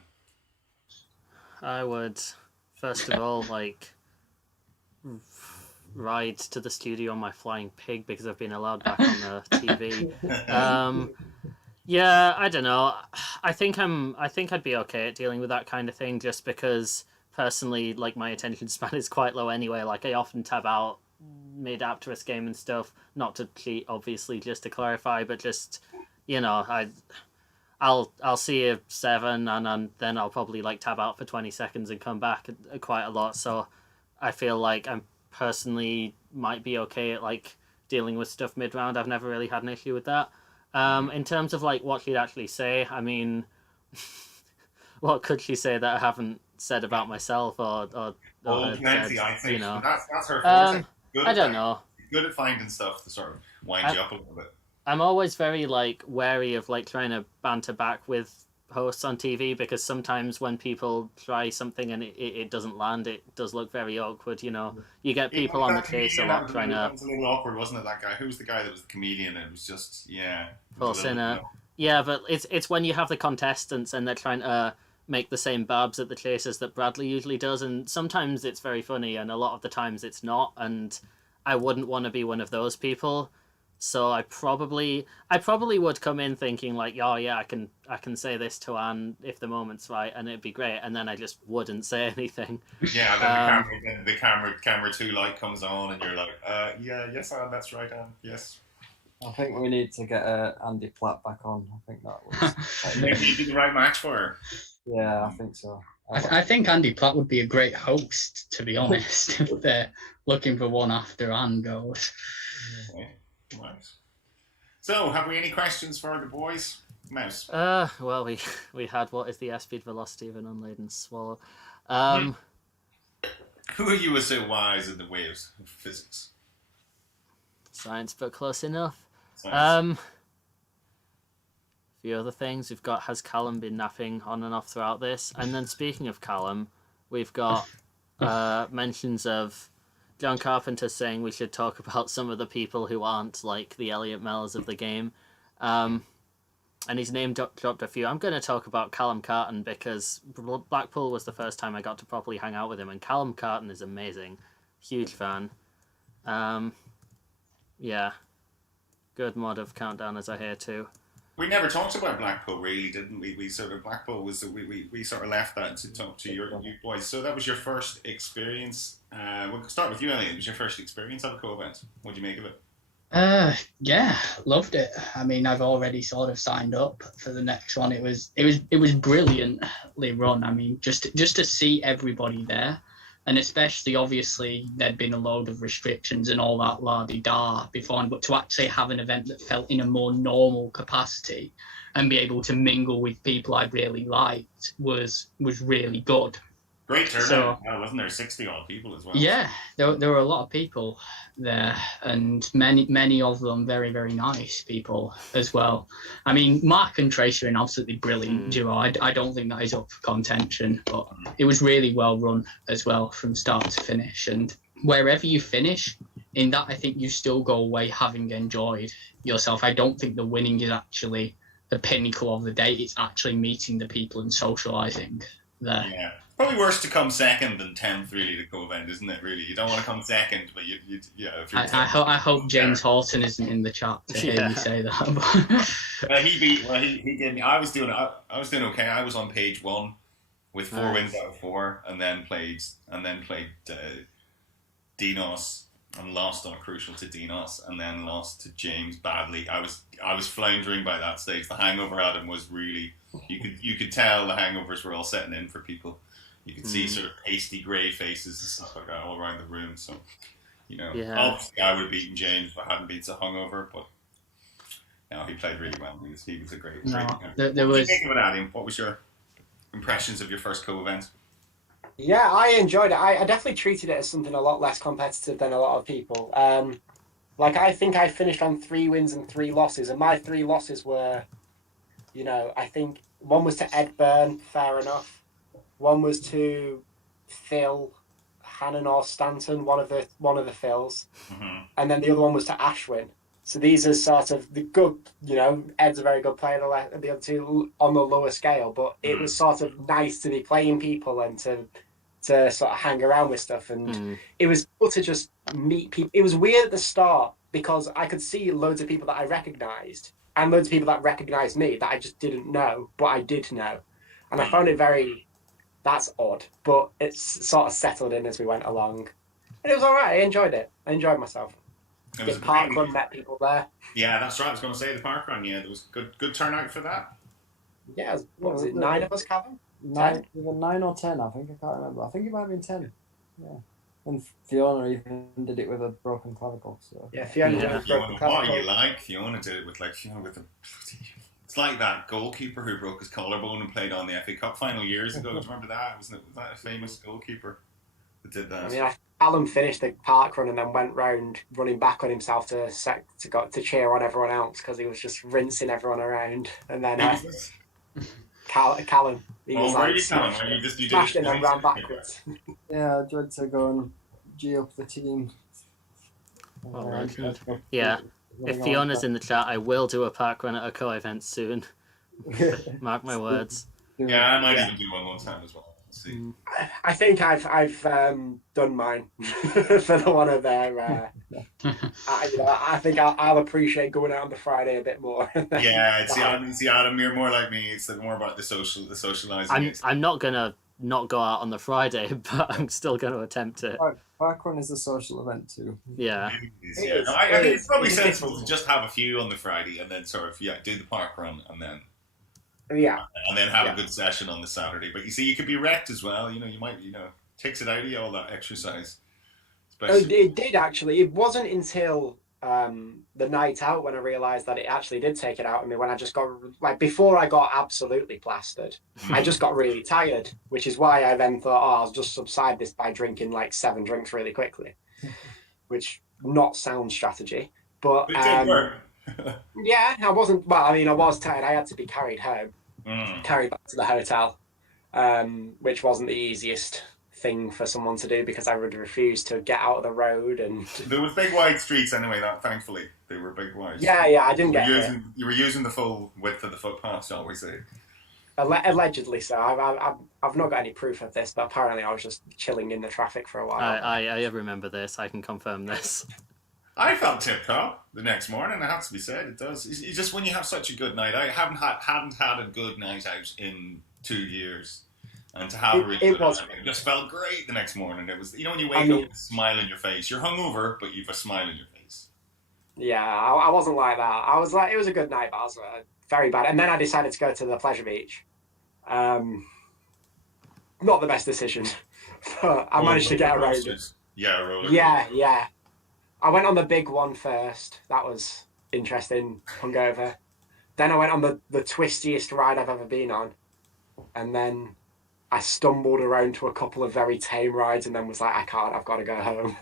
I would, first of all, like, ride to the studio on my flying pig because I've been allowed back on the TV. Yeah, I don't know. I think I'd be okay at dealing with that kind of thing, just because personally, like, my attention span is quite low anyway. Like, I often tab out mid-Apterous game and stuff. Not to cheat, obviously, just to clarify, but just, you know, I'll see a 7 and then I'll probably like tab out for 20 seconds and come back quite a lot. So I feel like I'm personally might be okay at like dealing with stuff mid-round. I've never really had an issue with that. In terms of like what she'd actually say, I mean, what could she say that I haven't said about myself or plenty, I think. You know, that's her forte. I don't know. Good at finding stuff to sort of wind you up a little bit. I'm always very like wary of like trying to banter back with hosts on TV, because sometimes when people try something and it doesn't land, it does look very awkward. You get people on the case a lot trying That to was a little awkward, wasn't it? That guy. Who was the guy that was the comedian? It was just force in a. Yeah, but it's when you have the contestants and they're trying to make the same babs at the chases that Bradley usually does, and sometimes it's very funny, and a lot of the times it's not, and I wouldn't want to be one of those people. So I probably would come in thinking like, oh yeah, I can say this to Anne if the moment's right, and it'd be great, and then I just wouldn't say anything. Yeah, then the camera 2 light comes on, and you're like, yes, Anne, that's right, Anne, yes. I think we need to get Andy Platt back on. I think that was. Maybe he'd be the right match for her. Yeah, I think so. I think Andy Platt would be a great host, to be honest, if they're looking for one after Anne goes. Okay. Nice. So, have we any questions for the boys? Mouse. Well, we had what is the airspeed velocity of an unladen swallow. Who are you so wise in the way of physics? Science, but close enough. Science. A few other things we've got. Has Callum been napping on and off throughout this? And then speaking of Callum, we've got mentions of John Carpenter saying we should talk about some of the people who aren't like the Elliott Mellors of the game. And his name dropped a few. I'm going to talk about Callum Carton because Blackpool was the first time I got to properly hang out with him, and Callum Carton is amazing. Huge fan. Yeah. Good mod of Countdown as I hear too. We never talked about Blackpool, really, didn't we? We sort of Blackpool was we sort of left that to talk to you boys. So that was your first experience. We'll start with you, Elliot. It was your first experience of a co-event. What do you make of it? Yeah, loved it. I mean, I've already sort of signed up for the next one. It was brilliantly run. I mean, just to see everybody there, and especially obviously there'd been a load of restrictions and all that la-di-da before, but to actually have an event that felt in a more normal capacity and be able to mingle with people I really liked was really good. Great turnout. So, wasn't there 60 odd people as well? Yeah, there were a lot of people there, and many of them very, very nice people as well. I mean, Mark and Trace are an absolutely brilliant duo. I don't think that is up for contention, but it was really well run as well from start to finish. And wherever you finish in that, I think you still go away having enjoyed yourself. I don't think the winning is actually the pinnacle of the day. It's actually meeting the people and socialising there. Yeah. Probably worse to come second than 10th, really, the co-event, isn't it, really? You don't want to come second, but if you're I hope James Horton isn't in the chat to hear me say that. He gave me. I was doing okay. I was on page 1 with 4 wins out of 4, and then played Dinos and lost on Crucial to Dinos, and then lost to James badly. I was floundering by that stage. The hangover Adam was really. You could tell the hangovers were all setting in for people. You could see sort of pasty grey faces and stuff like that all around the room. So, obviously I would have beaten James if I hadn't been so hungover. But he played really well. He was a great. There was. What was your impressions of your first co-event? Yeah, I enjoyed it. I definitely treated it as something a lot less competitive than a lot of people. I think I finished on 3 wins and 3 losses, and my 3 losses were, I think one was to Ed Byrne, fair enough. One was to Phil Hannon or Stanton, one of the Phils, and then the other one was to Ashwin. So these are sort of the good, Ed's a very good player, the other 2 on the lower scale, but it was sort of nice to be playing people and to sort of hang around with stuff, and it was cool to just meet people. It was weird at the start because I could see loads of people that I recognised and loads of people that recognised me that I just didn't know, but I did know, and I found it that's odd, but it's sort of settled in as we went along. And it was all right. I enjoyed it. I enjoyed myself. The parkrun, met people there. Yeah, that's right. I was going to say the parkrun. Yeah, there was good turnout for that. Yeah, what was it? 9 of us, Callum? 9 or 10, I think. I can't remember. I think it might have been 10. Yeah. And Fiona even did it with a broken clavicle. So. Yeah, Fiona did it with a broken clavicle. What you like? Fiona did it with It's like that goalkeeper who broke his collarbone and played on the FA Cup final years ago. Do you remember that? Was that a famous goalkeeper that did that? I mean, Callum finished the park run and then went round running back on himself to cheer on everyone else because he was just rinsing everyone around. And then Callum. He was where are like, you coming? You did smashed it and ran backwards. Yeah, I tried to go and G up the team. All right. Yeah. If Fiona's in the chat, I will do a park run at a co-event soon. Mark my words. Yeah, I might even do one time as well. Let's see. I think I've done mine for the one of their. I think I'll appreciate going out on the Friday a bit more. Yeah, see, Adam, you're more like me. It's more about the socializing. I'm not gonna not go out on the Friday, but I'm still gonna attempt it. Parkrun is a social event too. Yeah. I think it's probably sensible to just have a few on the Friday and then sort of do the park run and then have a good session on the Saturday. But you see, you could be wrecked as well. You might takes it out of you, all that exercise. It did actually. It wasn't until the night out when I realised that it actually did take it out of me. When I just got before I got absolutely plastered, I just got really tired, which is why I then thought, I'll just subside this by drinking 7 drinks really quickly, which not sound strategy, but it did work. Yeah, I wasn't. Well, I mean, I was tired. I had to be carried home, carried back to the hotel, which wasn't the easiest thing for someone to do because I would refuse to get out of the road. And there was big wide streets anyway. Thankfully they were big wide. Yeah, I didn't get it. You were using the full width of the footpath, shall we say? Allegedly, so. I've not got any proof of this, but apparently I was just chilling in the traffic for a while. I remember this. I can confirm this. I felt tip top the next morning. It has to be said. It does. It's just when you have such a good night. I hadn't had a good night out in 2 years. And to have it just felt great the next morning. It was, when you wake up with a smile on your face. You're hungover, but you've a smile on your face. Yeah, I wasn't like that. I was like, it was a good night, but I was very bad. And then I decided to go to the pleasure beach. Not the best decision, but I managed to get around it. Yeah, roller. Yeah. I went on the big one first. That was interesting, hungover. Then I went on the twistiest ride I've ever been on, and then I stumbled around to a couple of very tame rides and then was like, I can't, I've got to go home.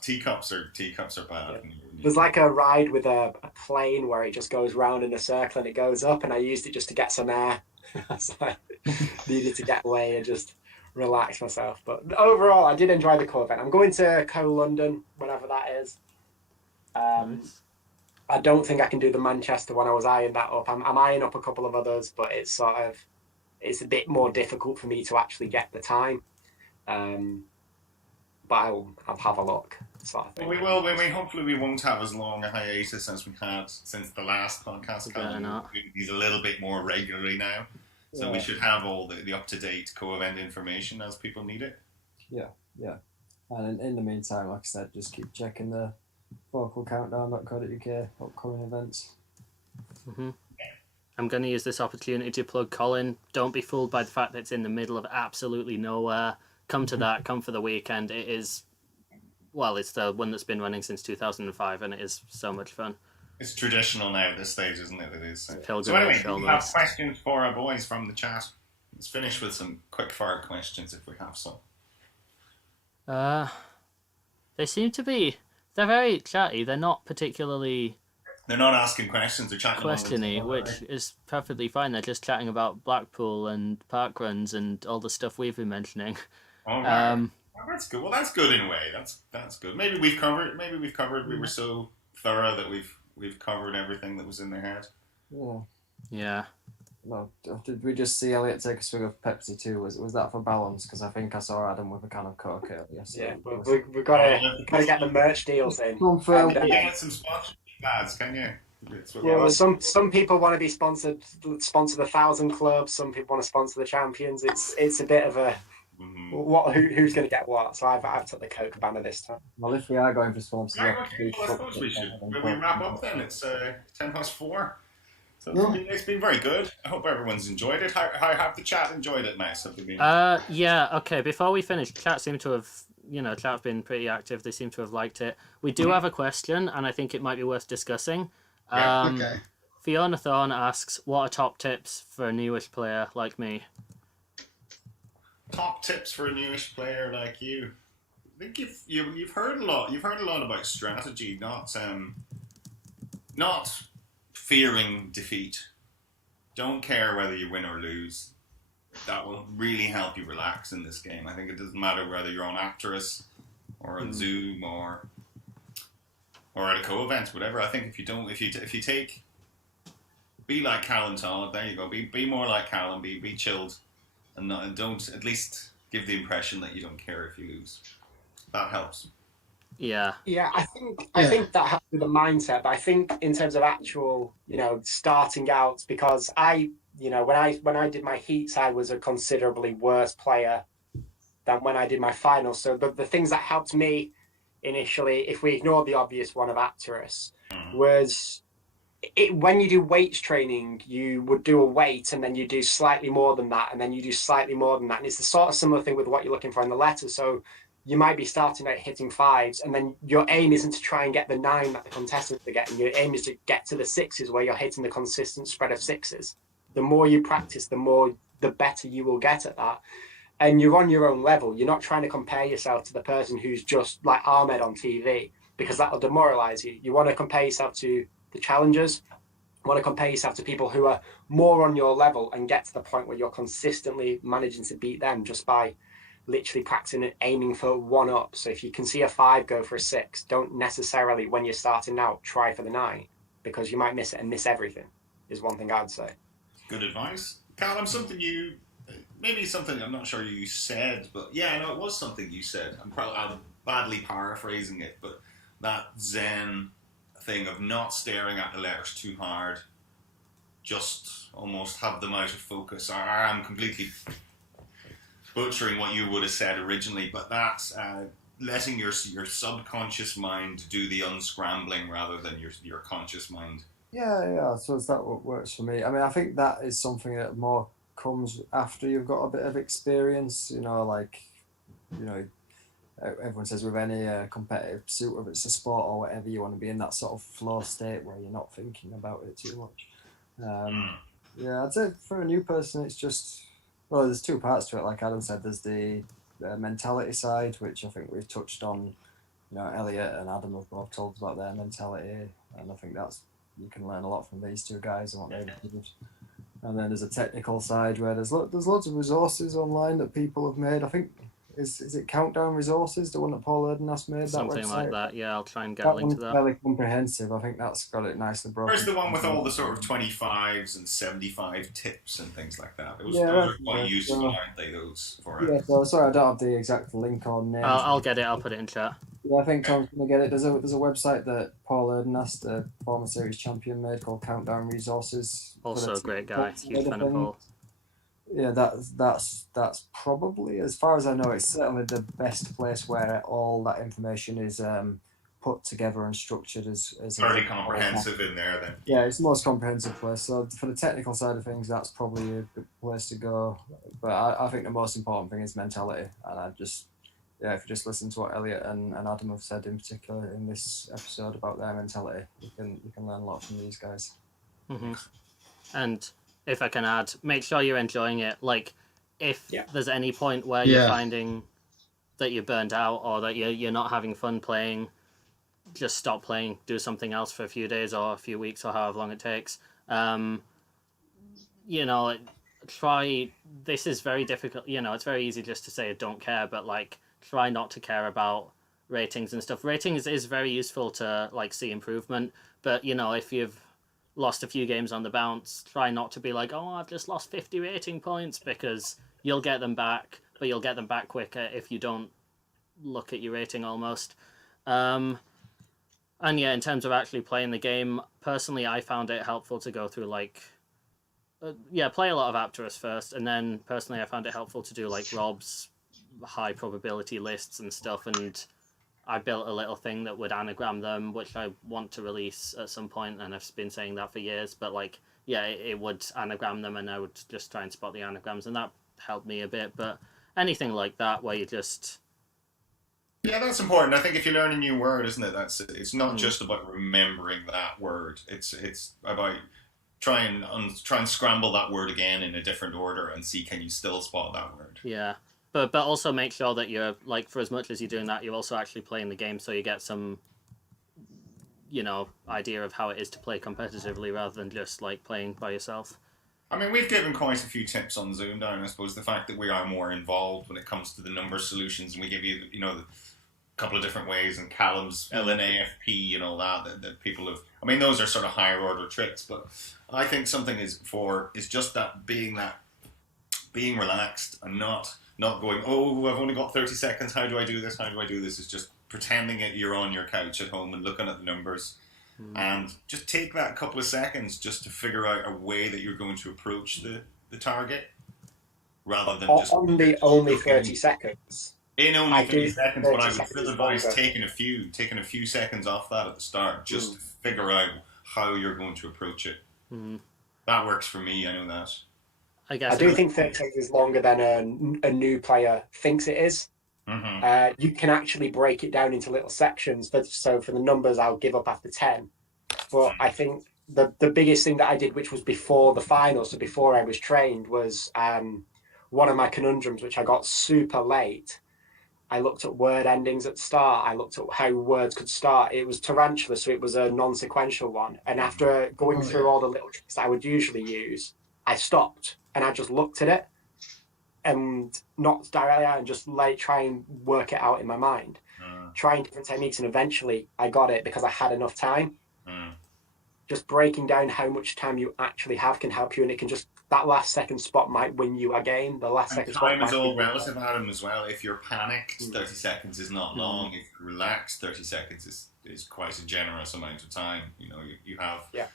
Teacups are bad. Yeah. There's a ride with a plane where it just goes round in a circle and it goes up, and I used it just to get some air. I needed to get away and just relax myself. But overall, I did enjoy the co-event. I'm going to Co-London, whenever that is. Nice. I don't think I can do the Manchester one. I was eyeing that up. I'm eyeing up a couple of others, but it's a bit more difficult for me to actually get the time. But I'll have a look. Sort of thing. We will. Hopefully we won't have as long a hiatus as we had since the last podcast. He's a little bit more regularly now. So we should have all the up-to-date co-event information as people need it. Yeah. And in the meantime, like I said, just keep checking the vocalcountdown.co.uk upcoming events. Mm-hmm. I'm going to use this opportunity to plug Colin. Don't be fooled by the fact that it's in the middle of absolutely nowhere. Come to that. Come for the weekend. It is, it's the one that's been running since 2005, and it is so much fun. It's traditional now at this stage, isn't it? It is. So anyway, we have questions for our boys from the chat. Let's finish with some quick-fire questions if we have some. They seem to be... They're very chatty. They're not particularly... They're not asking questions. They're chatting questiony, which is perfectly fine. They're just chatting about Blackpool and parkruns and all the stuff we've been mentioning. Oh, right. Well, that's good. Well, that's good in a way. That's good. Maybe we've covered. We were so thorough that we've covered everything that was in their head. Yeah. No, did we just see Elliot take a swig of Pepsi too? Was that for balance? Because I think I saw Adam with a can of Coke earlier. So yeah, we've got to get the merch deals in. Get some sponsorship ads, can you? Well, some people want to be sponsor the 1,000 Club. Some people want to sponsor the Champions. It's a bit of a who's going to get what. So I've took the Coke banner this time. Well, if we are going for sponsors, I suppose we should. Will we wrap up then? It's 4:10. So it's been very good. I hope everyone's enjoyed it. How have the chat enjoyed it, Max? Have they been? Yeah. Okay. Before we finish, chat seem to have. Chat have been pretty active. They seem to have liked it. We do have a question, and I think it might be worth discussing. Okay. Fiona Thorne asks, "What are top tips for a newish player like me?" Top tips for a newish player like you. I think you've heard a lot. You've heard a lot about strategy, not fearing defeat. don't care whether you win or lose. That will really help you relax in this game. I think it doesn't matter whether you're on Actress or on Zoom or at a co-event, whatever. I think if you take, be like Callum Todd. There you go. Be more like Callum. Be chilled, and don't at least give the impression that you don't care if you lose. That helps. Yeah. Yeah, I think that has to be the mindset. But I think in terms of actual, starting out, because when I did my heats, I was a considerably worse player than when I did my finals. So the things that helped me initially, if we ignore the obvious one of Actress, was when you do weights training, you would do a weight and then you do slightly more than that, and then you do slightly more than that. And it's the sort of similar thing with what you're looking for in the letters. So you might be starting out hitting 5s, and then your aim isn't to try and get the 9 that the contestants are getting. Your aim is to get to the 6s where you're hitting the consistent spread of 6s. The more you practice, the better you will get at that. And you're on your own level. You're not trying to compare yourself to the person who's just like Ahmed on TV, because that'll demoralize you. You want to compare yourself to the challengers. You want to compare yourself to people who are more on your level and get to the point where you're consistently managing to beat them just by literally practicing and aiming for 1 up. So if you can see a 5, go for a 6. Don't necessarily, when you're starting out, try for the 9, because you might miss it and miss everything, is one thing I'd say. Good advice. Callum, maybe something I'm not sure you said, but yeah, no, it was something you said. I'm badly paraphrasing it, but that Zen thing of not staring at the letters too hard, just almost have them out of focus. I'm completely butchering what you would have said originally, but that's letting your subconscious mind do the unscrambling rather than your conscious mind. Yeah. So is that what works for me? I mean, I think that is something that more comes after you've got a bit of experience. Everyone says with any competitive pursuit, whether it's a sport or whatever, you want to be in that sort of flow state where you're not thinking about it too much. Yeah, I'd say for a new person, it's just, well, there's 2 parts to it. Like Adam said, there's the mentality side, which I think we've touched on. Elliot and Adam have both told about their mentality, and I think you can learn a lot from these 2 guys and what they've did. And then there's a technical side where there's lots of resources online that people have made. I think is it Countdown Resources, the one that Paul Erdenast made? Something that like that. Yeah, I'll try and get a link to that. Fairly comprehensive. I think that's got it nicely broken. Where's the one with all the sort of 25s and 75 tips and things like that? Those Yeah, are quite useful, aren't they? Those for Yeah, so sorry, I don't have the exact link or name. I'll get it. I'll put it in chat. Yeah, I think Tom's gonna get it. There's a website that Paul Erdenast, the former series champion, made called Countdown Resources. Also a great guy. Huge fan of Paul. Yeah, that's probably, as far as I know, it's certainly the best place where all that information is put together and structured as fairly comprehensive in there then. Yeah, it's the most comprehensive place. So for the technical side of things, that's probably a good place to go. But I think the most important thing is mentality, and if you just listen to what Elliot and Adam have said in particular in this episode about their mentality, you can learn a lot from these guys. Mm-hmm. And if I can add, make sure you're enjoying it. Like, if there's any point where you're finding that you're burned out or that you're not having fun playing, just stop playing, do something else for a few days or a few weeks or however long it takes. This is very difficult. It's very easy just to say don't care, but try not to care about ratings and stuff. Ratings is very useful to see improvement, but if you've lost a few games on the bounce, try not to be like, oh, I've just lost 50 rating points, because you'll get them back, but you'll get them back quicker if you don't look at your rating almost. And yeah, in terms of actually playing the game, personally, I found it helpful to go through play a lot of Apterus first, and then personally I found it helpful to do Rob's high probability lists and stuff, and I built a little thing that would anagram them, which I want to release at some point, and I've been saying that for years, but it would anagram them, and I would just try and spot the anagrams, and that helped me a bit. But anything like that where you just... Yeah, that's important. I think if you learn a new word, isn't it? It's not just about remembering that word. It's about try and scramble that word again in a different order and see, can you still spot that word? Yeah. But also make sure that you're, for as much as you're doing that, you're also actually playing the game, so you get some, idea of how it is to play competitively rather than just, playing by yourself. I mean, we've given quite a few tips on ZoomDown. I suppose the fact that we are more involved when it comes to the number solutions, and we give you, a couple of different ways, and Callum's LNAFP and all that people have. I mean, those are sort of higher order tricks, but I think something is just being relaxed and not going, oh, I've only got 30 seconds. How do I do this? How do I do this? It's just pretending that you're on your couch at home and looking at the numbers. And just take that couple of seconds just to figure out a way that you're going to approach the target, rather than just only 30 seconds. In only 30 seconds, but I would 30 still advise taking a few seconds off that at the start, just to figure out how you're going to approach it. That works for me. I know that. I do think 30 seconds is longer than a new player thinks it is. You can actually break it down into little sections. So for the numbers, I'll give up after 10. But I think the biggest thing that I did, which was before the final, so before I was trained, was one of my conundrums, which I got super late. I looked at word endings at the start. I looked at how words could start. It was tarantula, so it was a non-sequential one. And after going through all the little tricks that I would usually use, I stopped and I just looked at it. And not directly out, and just try and work it out in my mind, trying different techniques, and eventually I got it because I had enough time. Just breaking down how much time you actually have can help you, and it can just that last second spot might win you a game. The last second spot time is all relative, Adam, as well. If you're panicked, 30 seconds is not long. If you're relaxed, 30 seconds is quite a generous amount of time. You have. Yeah.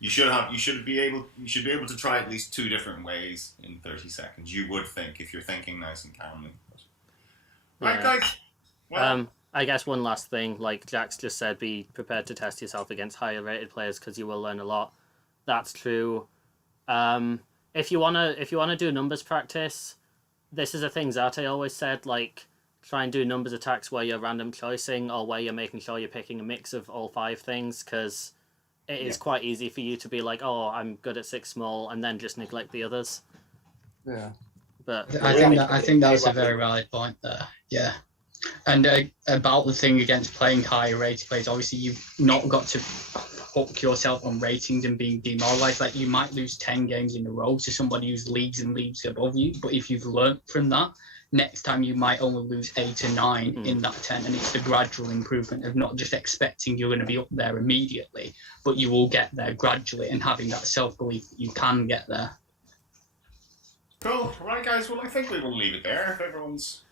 You should be able to try at least 2 different ways in 30 seconds. You would think, if you're thinking nice and calmly. Right, guys. Well, I guess one last thing, like Jack's just said, be prepared to test yourself against higher rated players because you will learn a lot. That's true. If you wanna do numbers practice, this is a thing Zate always said, like try and do numbers attacks where you're random choicing or where you're making sure you're picking a mix of all 5 things, because it is quite easy for you to be like, oh, I'm good at 6 small, and then just neglect the others. Yeah. But I think that was a very valid point there. Yeah. And about the thing against playing higher rated players, obviously you've not got to hook yourself on ratings and being demoralised. Like, you might lose 10 games in a row to somebody who's leagues and leagues above you, but if you've learnt from that, next time you might only lose 8 or 9 in that 10, and it's the gradual improvement of not just expecting you're going to be up there immediately, but you will get there gradually, and having that self-belief that you can get there. Cool. Right, guys. Well, I think we will leave it there if everyone's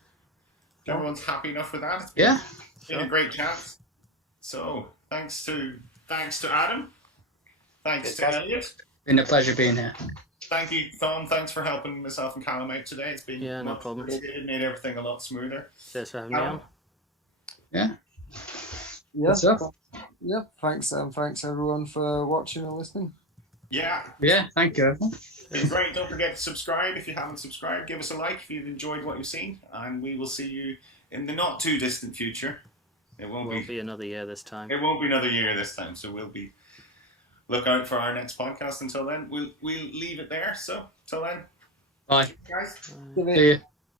happy enough with that. It's been a great chat. So thanks to Adam. Thanks to Elliot. Been a pleasure being here. Thank you, Tom. Thanks for helping myself and Callum out today. It's been no problem. It made everything a lot smoother. Cheers for having me on. Yeah. Yeah. Thanks everyone for watching and listening. Yeah. Yeah. Thank you, everyone. It's great. Don't forget to subscribe if you haven't subscribed. Give us a like if you've enjoyed what you've seen, and we will see you in the not too distant future. It won't be another year this time. It won't be another year this time. So look out for our next podcast. Until then, we'll leave it there. So till then, bye, guys. See you.